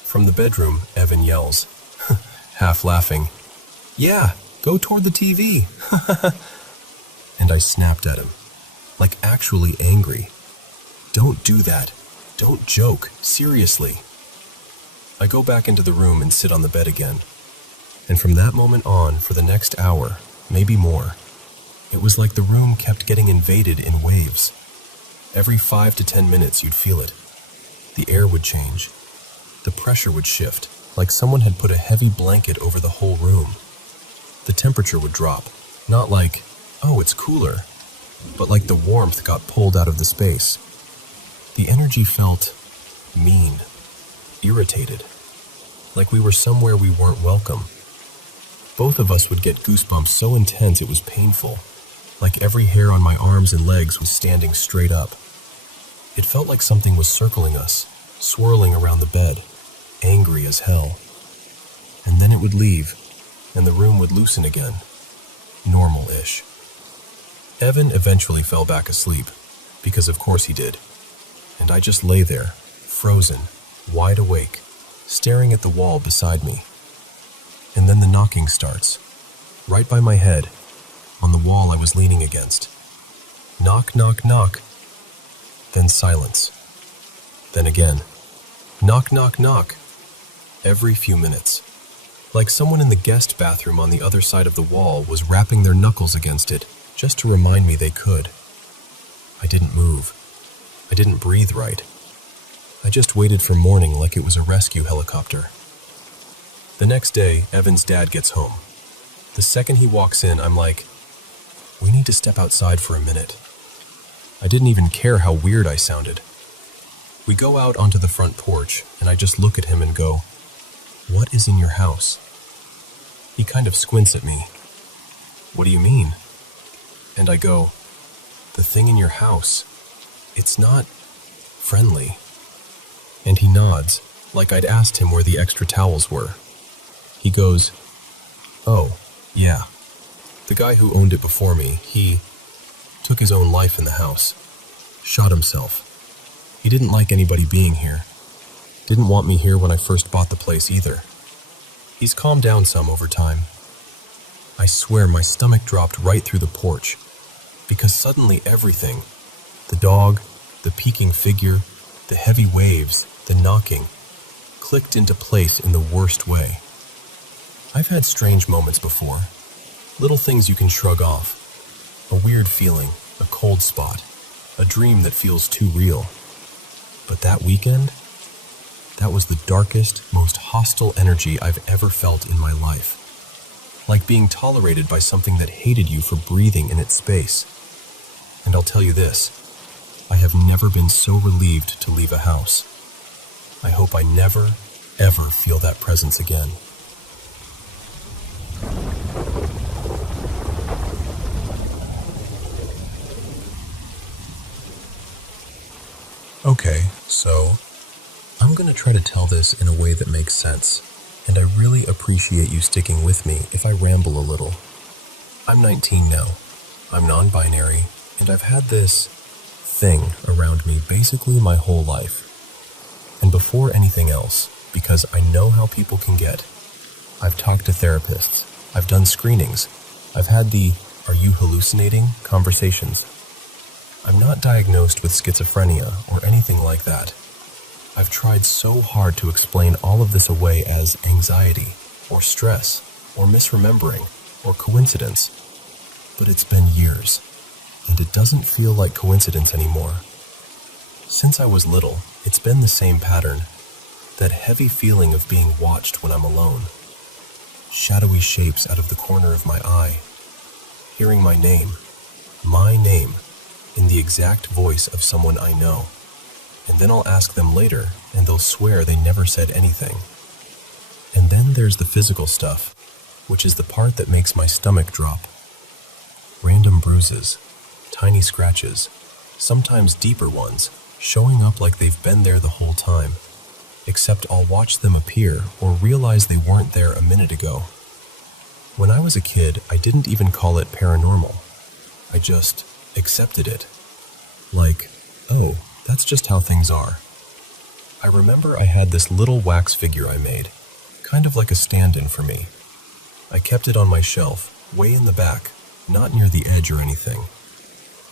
From the bedroom, Evan yells, half laughing, "Yeah, go toward the TV." And I snapped at him, like actually angry. "Don't do that. Don't joke. Seriously." I go back into the room and sit on the bed again. And from that moment on, for the next hour, maybe more, it was like the room kept getting invaded in waves. Every 5 to 10 minutes you'd feel it. The air would change. The pressure would shift, like someone had put a heavy blanket over the whole room. The temperature would drop, not like, "Oh, it's cooler," but like the warmth got pulled out of the space. The energy felt mean, irritated, like we were somewhere we weren't welcome. Both of us would get goosebumps so intense it was painful, like every hair on my arms and legs was standing straight up. It felt like something was circling us, swirling around the bed, angry as hell. And then it would leave, and the room would loosen again, normal-ish. Evan eventually fell back asleep, because of course he did. And I just lay there, frozen, wide awake, staring at the wall beside me. And then the knocking starts, right by my head, on the wall I was leaning against. Knock, knock, knock. Then silence. Then again. Knock, knock, knock. Every few minutes. Like someone in the guest bathroom on the other side of the wall was rapping their knuckles against it, just to remind me they could. I didn't move. I didn't breathe right. I just waited for morning like it was a rescue helicopter. The next day, Evan's dad gets home. The second he walks in, I'm like, "We need to step outside for a minute." I didn't even care how weird I sounded. We go out onto the front porch, and I just look at him and go, "What is in your house?" He kind of squints at me. "What do you mean?" And I go, "The thing in your house, it's not friendly." And he nods, like I'd asked him where the extra towels were. He goes, "Oh, yeah. The guy who owned it before me, he took his own life in the house. Shot himself. He didn't like anybody being here. Didn't want me here when I first bought the place either. He's calmed down some over time." I swear my stomach dropped right through the porch, because suddenly everything, the dog, the peeking figure, the heavy waves, the knocking, clicked into place in the worst way. I've had strange moments before, little things you can shrug off, a weird feeling, a cold spot, a dream that feels too real. But that weekend, that was the darkest, most hostile energy I've ever felt in my life. Like being tolerated by something that hated you for breathing in its space. And I'll tell you this, I have never been so relieved to leave a house. I hope I never, ever feel that presence again. Okay, so I'm going going to try to tell this in a way that makes sense, and I really appreciate you sticking with me if I ramble a little. I'm 19 now. I'm non-binary, and I've had this thing around me basically my whole life. And before anything else, because I know how people can get, I've talked to therapists, I've done screenings, I've had the "are you hallucinating" conversations. I'm not diagnosed with schizophrenia or anything like that. I've tried so hard to explain all of this away as anxiety, or stress, or misremembering, or coincidence. But it's been years, and it doesn't feel like coincidence anymore. Since I was little, it's been the same pattern. That heavy feeling of being watched when I'm alone. Shadowy shapes out of the corner of my eye. Hearing my name, in the exact voice of someone I know. And then I'll ask them later, and they'll swear they never said anything. And then there's the physical stuff, which is the part that makes my stomach drop. Random bruises, tiny scratches, sometimes deeper ones, showing up like they've been there the whole time. Except I'll watch them appear or realize they weren't there a minute ago. When I was a kid, I didn't even call it paranormal. I just accepted it. Like, oh, that's just how things are. I remember I had this little wax figure I made, kind of like a stand-in for me. I kept it on my shelf, way in the back, not near the edge or anything.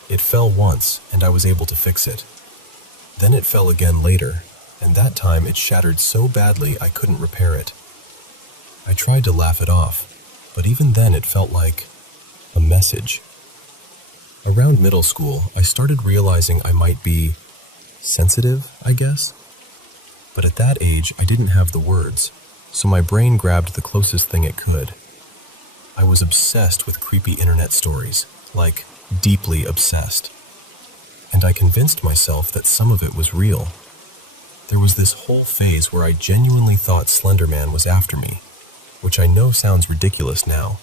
It fell once, and I was able to fix it. Then it fell again later, and that time it shattered so badly I couldn't repair it. I tried to laugh it off, but even then it felt like a message. Around middle school, I started realizing I might be sensitive, I guess. But at that age, I didn't have the words, so my brain grabbed the closest thing it could. I was obsessed with creepy internet stories, like deeply obsessed. And I convinced myself that some of it was real. There was this whole phase where I genuinely thought Slender Man was after me, which I know sounds ridiculous now,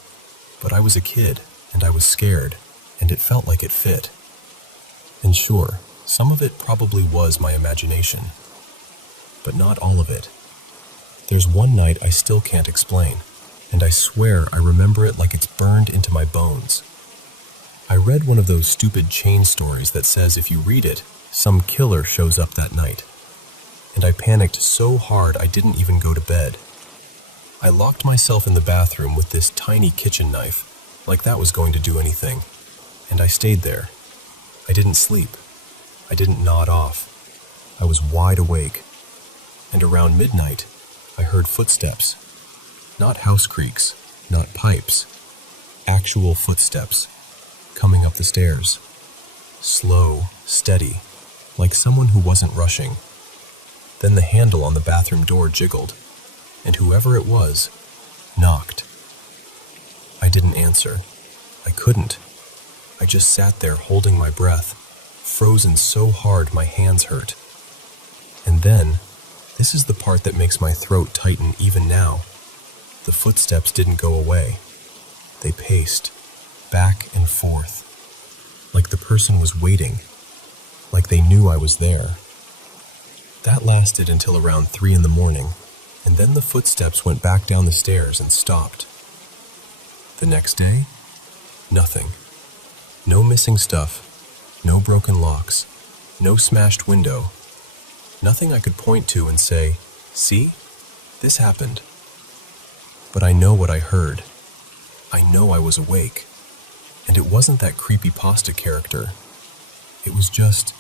but I was a kid, and I was scared, and it felt like it fit. And sure, some of it probably was my imagination, but not all of it. There's one night I still can't explain, and I swear I remember it like it's burned into my bones. I read one of those stupid chain stories that says if you read it, some killer shows up that night. And I panicked so hard I didn't even go to bed. I locked myself in the bathroom with this tiny kitchen knife, like that was going to do anything. And I stayed there. I didn't sleep. I didn't nod off. I was wide awake. And around midnight, I heard footsteps. Not house creaks, not pipes. Actual footsteps, coming up the stairs. Slow, steady, like someone who wasn't rushing. Then the handle on the bathroom door jiggled, and whoever it was, knocked. I didn't answer. I couldn't. I just sat there holding my breath, frozen so hard my hands hurt. And then, this is the part that makes my throat tighten even now. The footsteps didn't go away. They paced, back and forth, like the person was waiting, like they knew I was there. That lasted until around 3 a.m, and then the footsteps went back down the stairs and stopped. The next day, nothing. No missing stuff, no broken locks, no smashed window. Nothing I could point to and say, see, this happened. But I know what I heard. I know I was awake. And it wasn't that creepypasta character. It was just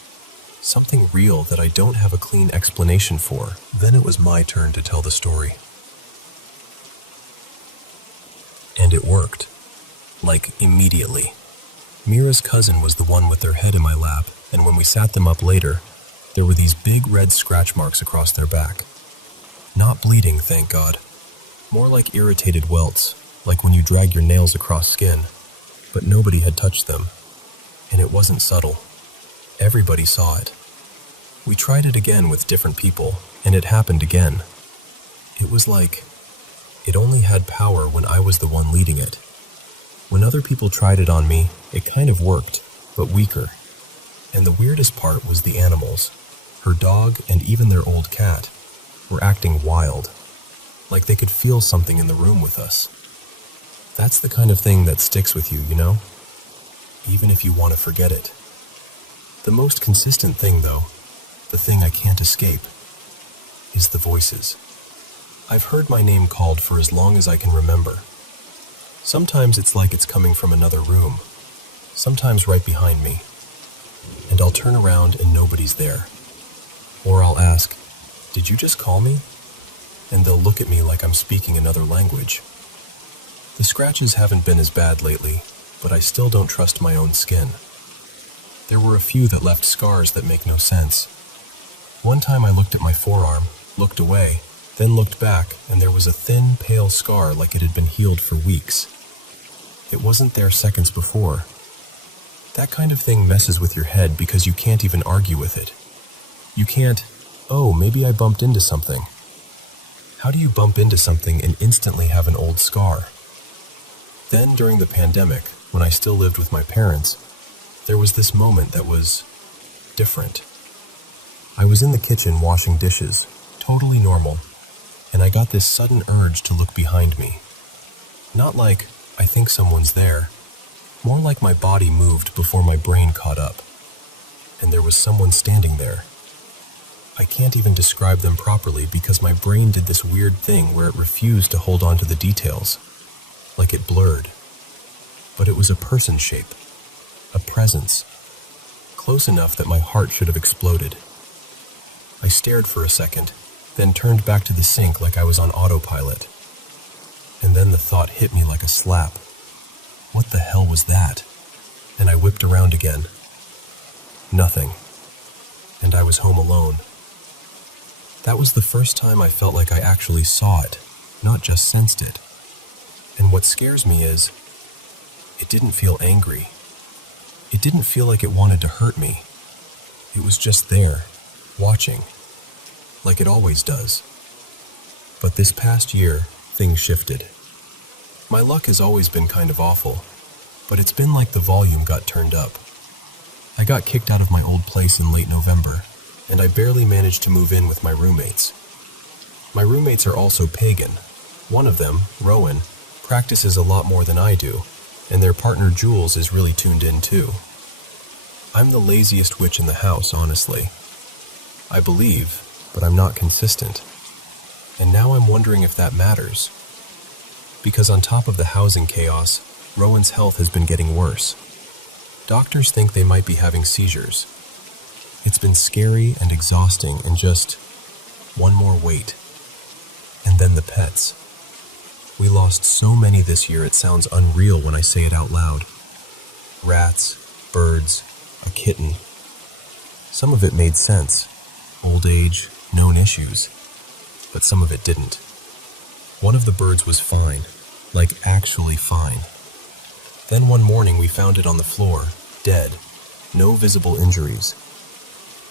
something real that I don't have a clean explanation for. Then it was my turn to tell the story. And it worked. Like, immediately. Mira's cousin was the one with their head in my lap, and when we sat them up later, there were these big red scratch marks across their back. Not bleeding, thank God. More like irritated welts, like when you drag your nails across skin. But nobody had touched them, and it wasn't subtle. Everybody saw it. We tried it again with different people, and it happened again. It was like it only had power when I was the one leading it. When other people tried it on me, it kind of worked, but weaker. And the weirdest part was the animals, her dog and even their old cat. were acting wild, like they could feel something in the room with us. That's the kind of thing that sticks with you, you know? Even if you want to forget it. The most consistent thing, though, the thing I can't escape, is the voices. I've heard my name called for as long as I can remember. Sometimes it's like it's coming from another room, sometimes right behind me, and I'll turn around and nobody's there. Or I'll ask, "Did you just call me?" And they'll look at me like I'm speaking another language. The scratches haven't been as bad lately, but I still don't trust my own skin. There were a few that left scars that make no sense. One time I looked at my forearm, looked away, then looked back, and there was a thin, pale scar like it had been healed for weeks. It wasn't there seconds before. That kind of thing messes with your head because you can't even argue with it. You can't, "Oh, maybe I bumped into something." How do you bump into something and instantly have an old scar? Then, during the pandemic, when I still lived with my parents, there was this moment that was different. I was in the kitchen washing dishes, totally normal, and I got this sudden urge to look behind me. Not like, I think someone's there, more like my body moved before my brain caught up, and there was someone standing there. I can't even describe them properly because my brain did this weird thing where it refused to hold on to the details, like it blurred. But it was a person shape, a presence, close enough that my heart should have exploded. I stared for a second, then turned back to the sink like I was on autopilot. And then the thought hit me like a slap. What the hell was that? And I whipped around again. Nothing. And I was home alone. That was the first time I felt like I actually saw it, not just sensed it. And what scares me is, it didn't feel angry. It didn't feel like it wanted to hurt me. It was just there, watching, like it always does. But this past year, things shifted. My luck has always been kind of awful, but it's been like the volume got turned up. I got kicked out of my old place in late November, and I barely managed to move in with my roommates. My roommates are also pagan. One of them, Rowan, practices a lot more than I do, and their partner Jules is really tuned in too. I'm the laziest witch in the house, honestly. I believe, but I'm not consistent. And now I'm wondering if that matters. Because on top of the housing chaos, Rowan's health has been getting worse. Doctors think they might be having seizures. It's been scary and exhausting and just one more wait. And then the pets. We lost so many this year it sounds unreal when I say it out loud. Rats, birds, a kitten. Some of it made sense. Old age, known issues. But some of it didn't. One of the birds was fine, like actually fine. Then one morning we found it on the floor, dead, no visible injuries.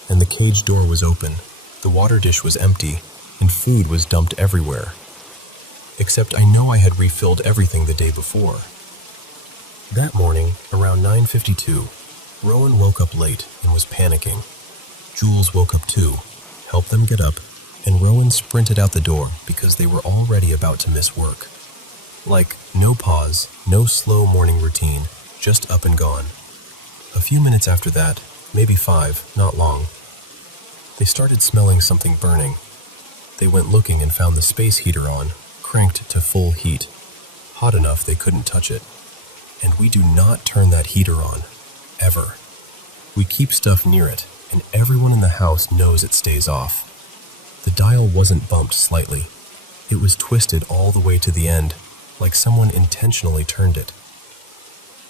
And the cage door was open, the water dish was empty, and food was dumped everywhere. Except I know I had refilled everything the day before. That morning, around 9:52, Rowan woke up late and was panicking. Jules woke up too, helped them get up, and Rowan sprinted out the door because they were already about to miss work. Like, no pause, no slow morning routine, just up and gone. A few minutes after that, maybe 5, not long, they started smelling something burning. They went looking and found the space heater on, cranked to full heat, hot enough they couldn't touch it. And we do not turn that heater on, ever. We keep stuff near it, and everyone in the house knows it stays off. The dial wasn't bumped slightly. It was twisted all the way to the end, like someone intentionally turned it.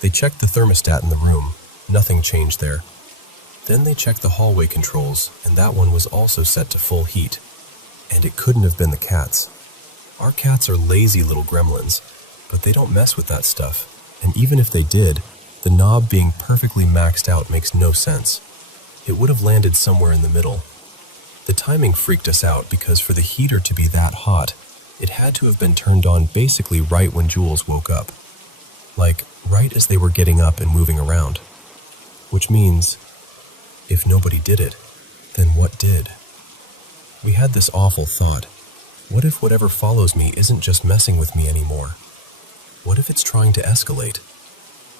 They checked the thermostat in the room. Nothing changed there. Then they checked the hallway controls, and that one was also set to full heat. And it couldn't have been the cats. Our cats are lazy little gremlins, but they don't mess with that stuff. And even if they did, the knob being perfectly maxed out makes no sense. It would have landed somewhere in the middle. The timing freaked us out because for the heater to be that hot, it had to have been turned on basically right when Jules woke up. Like, right as they were getting up and moving around. Which means, if nobody did it, then what did? We had this awful thought. What if whatever follows me isn't just messing with me anymore? What if it's trying to escalate?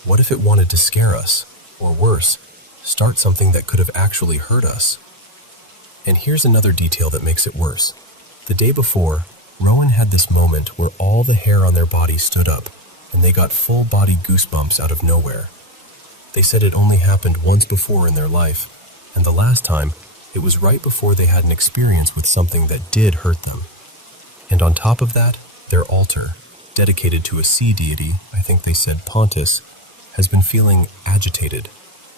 What if it wanted to scare us, or worse, start something that could have actually hurt us? And here's another detail that makes it worse. The day before, Rowan had this moment where all the hair on their body stood up, and they got full-body goosebumps out of nowhere. They said it only happened once before in their life, and the last time, it was right before they had an experience with something that did hurt them. And on top of that, their altar, dedicated to a sea deity, I think they said Pontus, has been feeling agitated,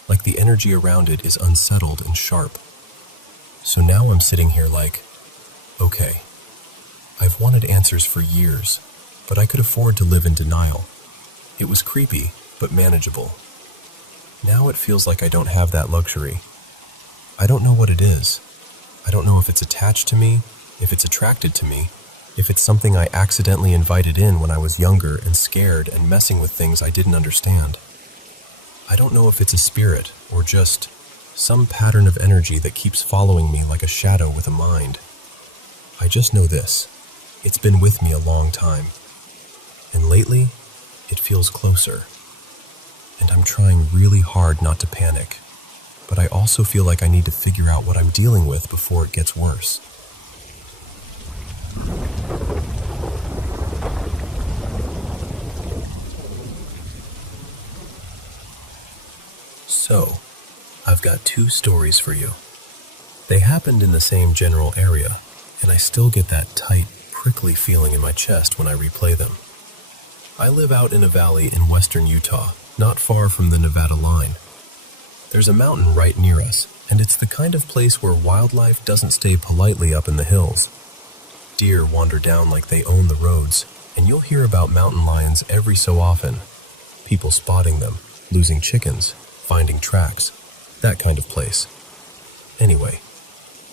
like the energy around it is unsettled and sharp. So now I'm sitting here like, okay, I've wanted answers for years, but I could afford to live in denial. It was creepy, but manageable. Now it feels like I don't have that luxury. I don't know what it is. I don't know if it's attached to me, if it's attracted to me, if it's something I accidentally invited in when I was younger and scared and messing with things I didn't understand. I don't know if it's a spirit or just some pattern of energy that keeps following me like a shadow with a mind. I just know this. It's been with me a long time. And lately, it feels closer. And I'm trying really hard not to panic. But I also feel like I need to figure out what I'm dealing with before it gets worse. So, I've got two stories for you. They happened in the same general area, and I still get that tight, prickly feeling in my chest when I replay them. I live out in a valley in western Utah, not far from the Nevada line. There's a mountain right near us, and it's the kind of place where wildlife doesn't stay politely up in the hills. Deer wander down like they own the roads, and you'll hear about mountain lions every so often. People spotting them, losing chickens, finding tracks, that kind of place. Anyway,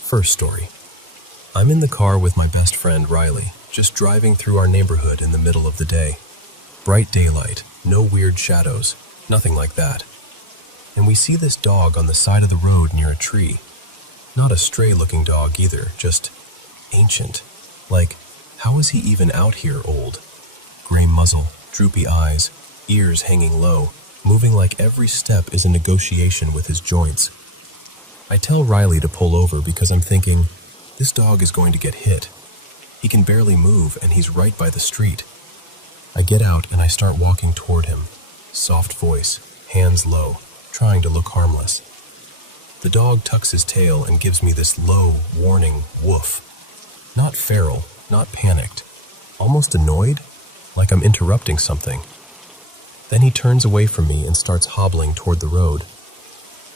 first story. I'm in the car with my best friend Riley, just driving through our neighborhood in the middle of the day. Bright daylight, no weird shadows, nothing like that. And we see this dog on the side of the road near a tree. Not a stray-looking dog either, just ancient. Like, how is he even out here old? Gray muzzle, droopy eyes, ears hanging low, moving like every step is a negotiation with his joints. I tell Riley to pull over because I'm thinking, this dog is going to get hit. He can barely move and he's right by the street. I get out and I start walking toward him. Soft voice, hands low, trying to look harmless. The dog tucks his tail and gives me this low, warning woof. Not feral, not panicked, almost annoyed, like I'm interrupting something. Then he turns away from me and starts hobbling toward the road.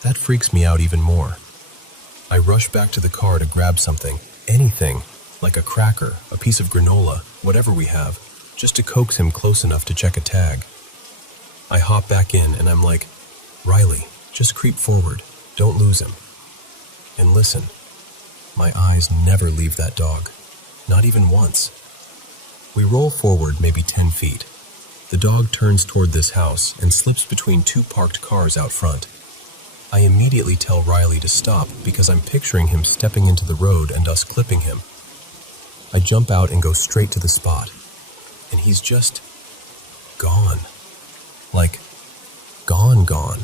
That freaks me out even more. I rush back to the car to grab something, anything, like a cracker, a piece of granola, whatever we have, just to coax him close enough to check a tag. I hop back in and I'm like, Riley, just creep forward, don't lose him. And listen, my eyes never leave that dog, not even once. We roll forward maybe 10 feet. The dog turns toward this house and slips between two parked cars out front. I immediately tell Riley to stop because I'm picturing him stepping into the road and us clipping him. I jump out and go straight to the spot, and he's just gone. Like, gone.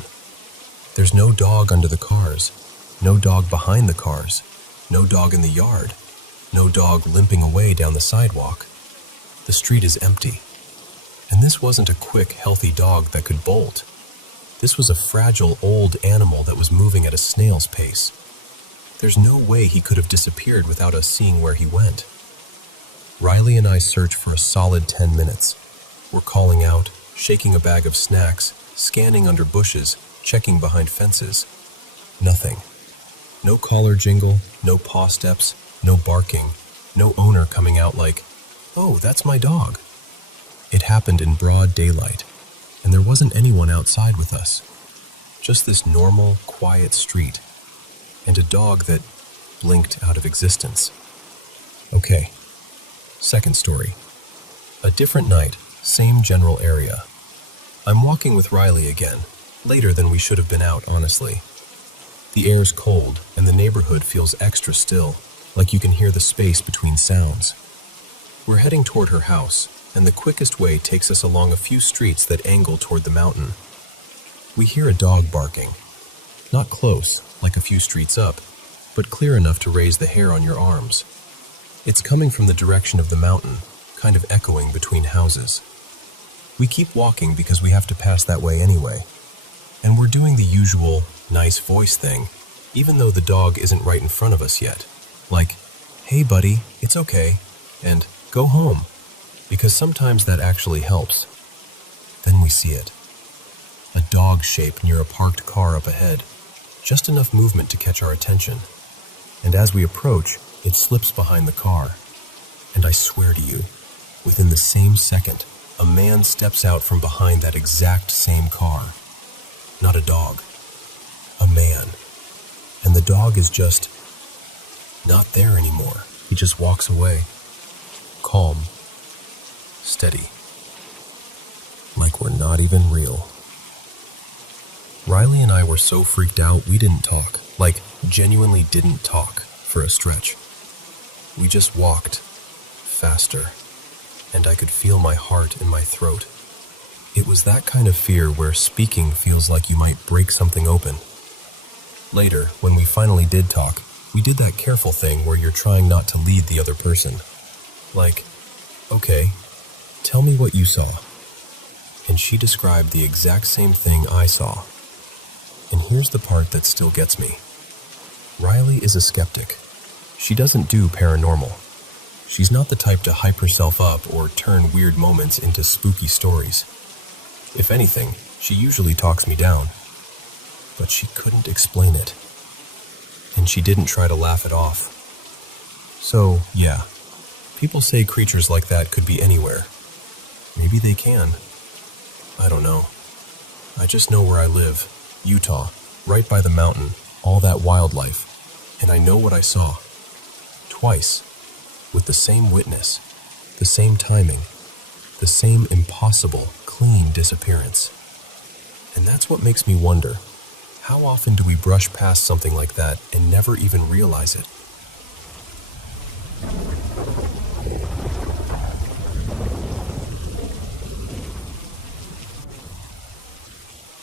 There's no dog under the cars, no dog behind the cars, no dog in the yard, no dog limping away down the sidewalk. The street is empty. And this wasn't a quick, healthy dog that could bolt. This was a fragile, old animal that was moving at a snail's pace. There's no way he could have disappeared without us seeing where he went. Riley and I search for a solid 10 minutes. We're calling out, shaking a bag of snacks, scanning under bushes, checking behind fences. Nothing. No collar jingle, no paw steps, no barking, no owner coming out like, "Oh, that's my dog." It happened in broad daylight, and there wasn't anyone outside with us. Just this normal, quiet street, and a dog that blinked out of existence. Okay, second story. A different night, same general area. I'm walking with Riley again, later than we should have been out, honestly. The air's cold, and the neighborhood feels extra still, like you can hear the space between sounds. We're heading toward her house, and the quickest way takes us along a few streets that angle toward the mountain. We hear a dog barking. Not close, like a few streets up, but clear enough to raise the hair on your arms. It's coming from the direction of the mountain, kind of echoing between houses. We keep walking because we have to pass that way anyway. And we're doing the usual nice voice thing, even though the dog isn't right in front of us yet. Like, "Hey buddy, it's okay," and "Go home," because sometimes that actually helps. Then we see it. A dog shape near a parked car up ahead. Just enough movement to catch our attention. And as we approach, it slips behind the car. And I swear to you, within the same second, a man steps out from behind that exact same car. Not a dog. A man. And the dog is just not there anymore. He just walks away. Calm. Steady. Like we're not even real. Riley and I were so freaked out we didn't talk. Like, genuinely didn't talk for a stretch. We just walked. Faster. And I could feel my heart in my throat. It was that kind of fear where speaking feels like you might break something open. Later, when we finally did talk, we did that careful thing where you're trying not to lead the other person. Like, "Okay, tell me what you saw." And she described the exact same thing I saw. And here's the part that still gets me. Riley is a skeptic. She doesn't do paranormal. She's not the type to hype herself up or turn weird moments into spooky stories. If anything, she usually talks me down. But she couldn't explain it. And she didn't try to laugh it off. So, yeah, people say creatures like that could be anywhere. Maybe they can. I don't know. I just know where I live, Utah, right by the mountain, all that wildlife. And I know what I saw. Twice. With the same witness, the same timing, the same impossible, clean disappearance. And that's what makes me wonder, how often do we brush past something like that and never even realize it?